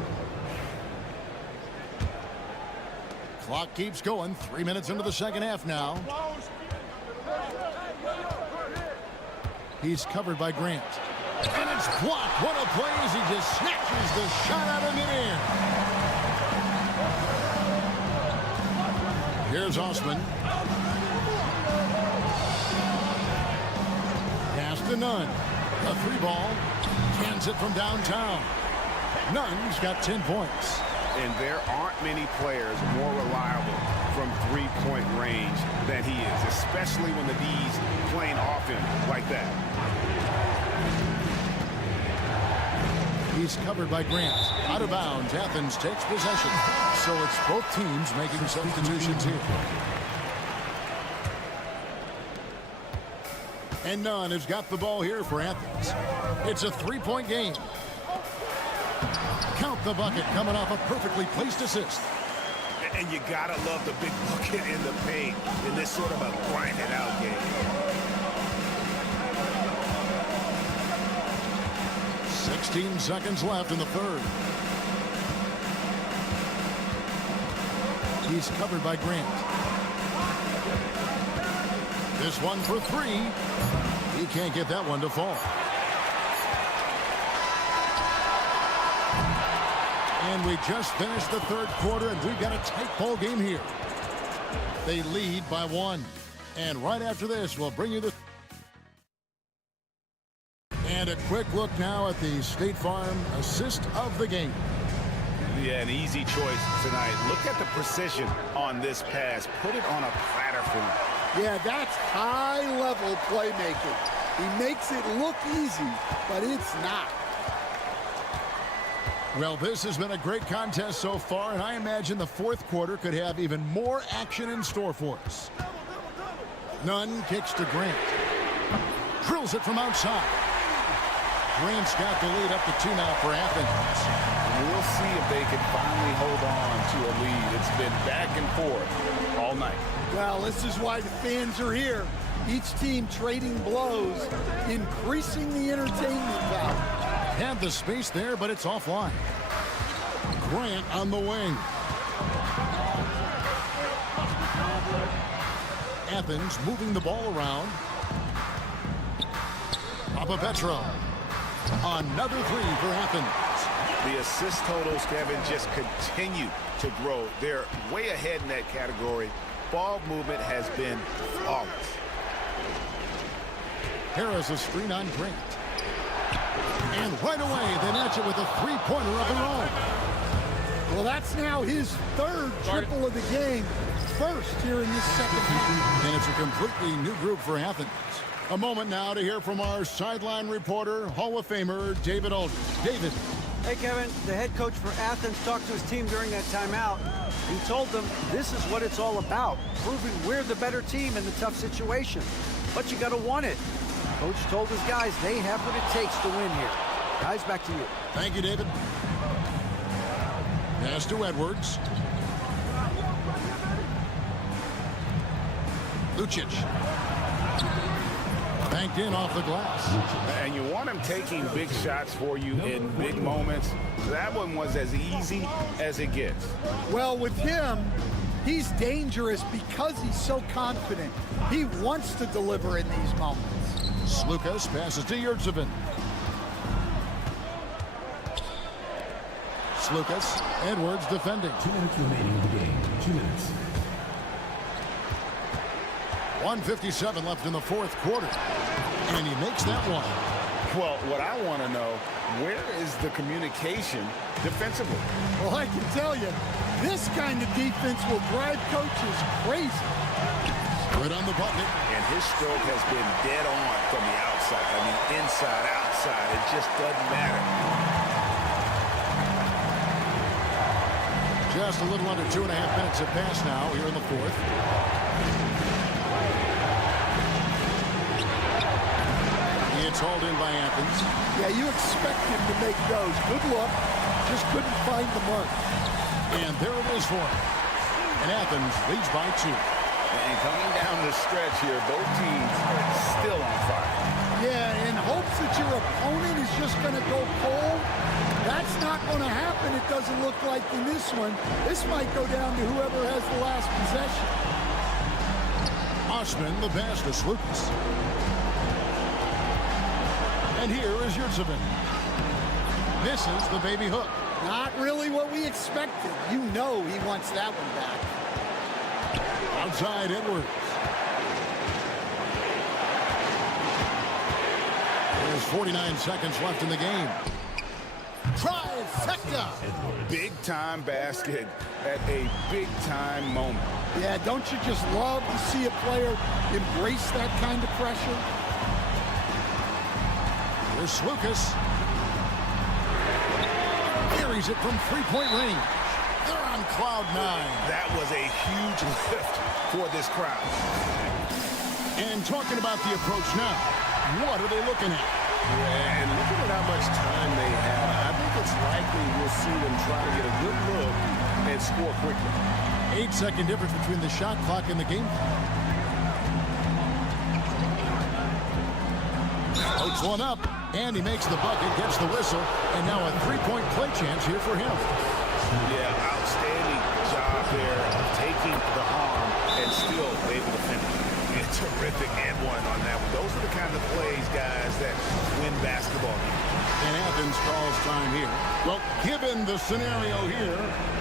Clock keeps going. 3 minutes into the second half now. He's covered by Grant. And it's blocked. What a play as he just snatches the shot out of midair. Here's Osman. Pass to Nunn. A 3-ball. Cans it from downtown. Nunn's got 10 points. And there aren't many players more reliable from 3-point range than he is, especially when the D's playing off him like that. He's covered by Grant. Out of bounds, Athens takes possession. So it's both teams making substitutions here. And Nunn has got the ball here for Athens. It's a 3-point game. Count the bucket coming off a perfectly placed assist. And you gotta love the big bucket in the paint in this sort of a grinded out game. 16 seconds left in the third. He's covered by Grant. This one for 3. He can't get that one to fall. And we just finished the third quarter, and we've got a tight ball game here. They lead by 1. And right after this, we'll bring you the... And a quick look now at the State Farm assist of the game. Yeah, an easy choice tonight. Look at the precision on this pass. Put it on a platter for him. Yeah, that's high-level playmaking. He makes it look easy, but it's not. Well, this has been a great contest so far, and I imagine the fourth quarter could have even more action in store for us. Nunn kicks to Grant. Drills it from outside. Grant's got the lead up to 2 now for Athens. We'll see if they can finally hold on to a lead. It's been back and forth all night. Well, this is why the fans are here. Each team trading blows, increasing the entertainment value. Had the space there, but it's offline. Grant on the wing. Athens moving the ball around. Petro. Another 3 for Athens. The assist totals, Kevin, just continue to grow. They're way ahead in that category. Ball movement has been flawless. Harris a screen on Grant. And right away, they match it with a 3-pointer of their own. Well, that's now his 3rd triple of the game. First here in this second half. And it's a completely new group for Athens. A moment now to hear from our sideline reporter, Hall of Famer David Aldridge. David. Hey, Kevin, the head coach for Athens talked to his team during that timeout. He told them this is what it's all about, proving we're the better team in the tough situation. But you got to want it. Coach told his guys they have what it takes to win here. Guys, back to you. Thank you, David. Pass to Edwards. Lucic. Banked in off the glass. And you want him taking big shots for you in big moments. That one was as easy as it gets. Well, with him, he's dangerous because he's so confident. He wants to deliver in these moments. Slukas passes to Yurtsevin. Slukas, Edwards defending. 2 minutes remaining in the game. 2 minutes. 1:57 left in the 4th quarter. And he makes that one. Well, what I want to know, where is the communication defensively? Well, I can tell you, this kind of defense will drive coaches crazy. Good on the bucket. And his stroke has been dead on from the outside. I mean, inside, outside. It just doesn't matter. Just a little under 2.5 minutes have passed now here in the 4th. It's hauled in by Athens. Yeah, you expect him to make those. Good luck. Just couldn't find the mark. And there it is for him. And Athens leads by 2. And coming down the stretch here, both teams still on fire. Yeah, in hopes that your opponent is just going to go cold. That's not going to happen, it doesn't look like in this one. This might go down to whoever has the last possession. Osman, the pass to Slukas. And here is Yurtsevin. Misses the baby hook. Not really what we expected. You know he wants that one back. Outside Edwards. There's 49 seconds left in the game. Trifecta. Big-time basket at a big-time moment. Yeah, don't you just love to see a player embrace that kind of pressure? Here's Slukas. Carries it from 3-point range. They're on cloud 9. That was a huge lift for this crowd. And talking about the approach now, what are they looking at? Yeah, and looking at how much time they have, I think it's likely we'll see them try to get a good look and score quickly. 8-second difference between the shot clock and the game clock. Floats one up, and he makes the bucket, gets the whistle, and now a 3-point play chance here for him. Yeah, outstanding job there, taking the arm and still able to finish. A terrific and one on that one. Those are the kind of plays, guys, that win basketball games. And Athens calls time here. Well, given the scenario here,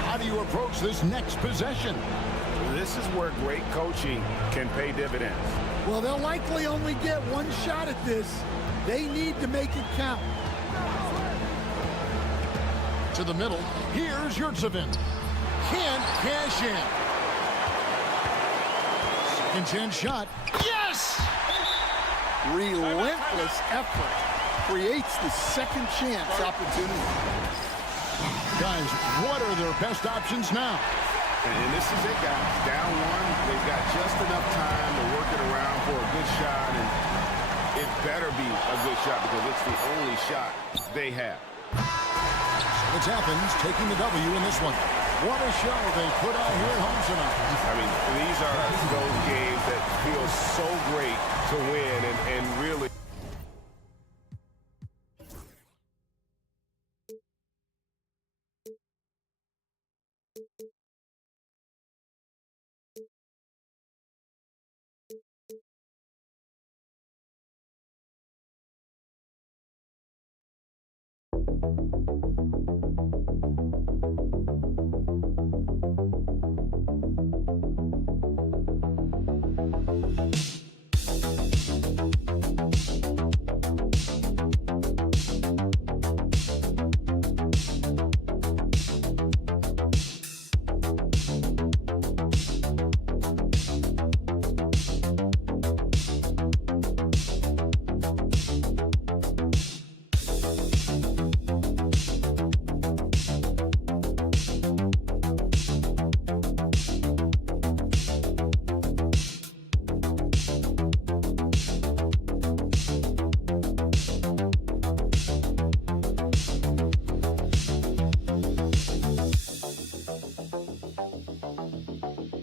how do you approach this next possession? This is where great coaching can pay dividends. Well, they'll likely only get one shot at this. They need to make it count. To the middle. Here's Yurtsevin. Can't cash in. Second chance shot. Yes! Relentless effort creates the second chance opportunity. Guys, what are their best options now? And this is it, guys. Down one, they've got just enough time to work it around for a good shot, and it better be a good shot because it's the only shot they have. It's Athens taking the W in this one. What a show they put on here at home tonight. I mean, these are those games that feel so great to win and really...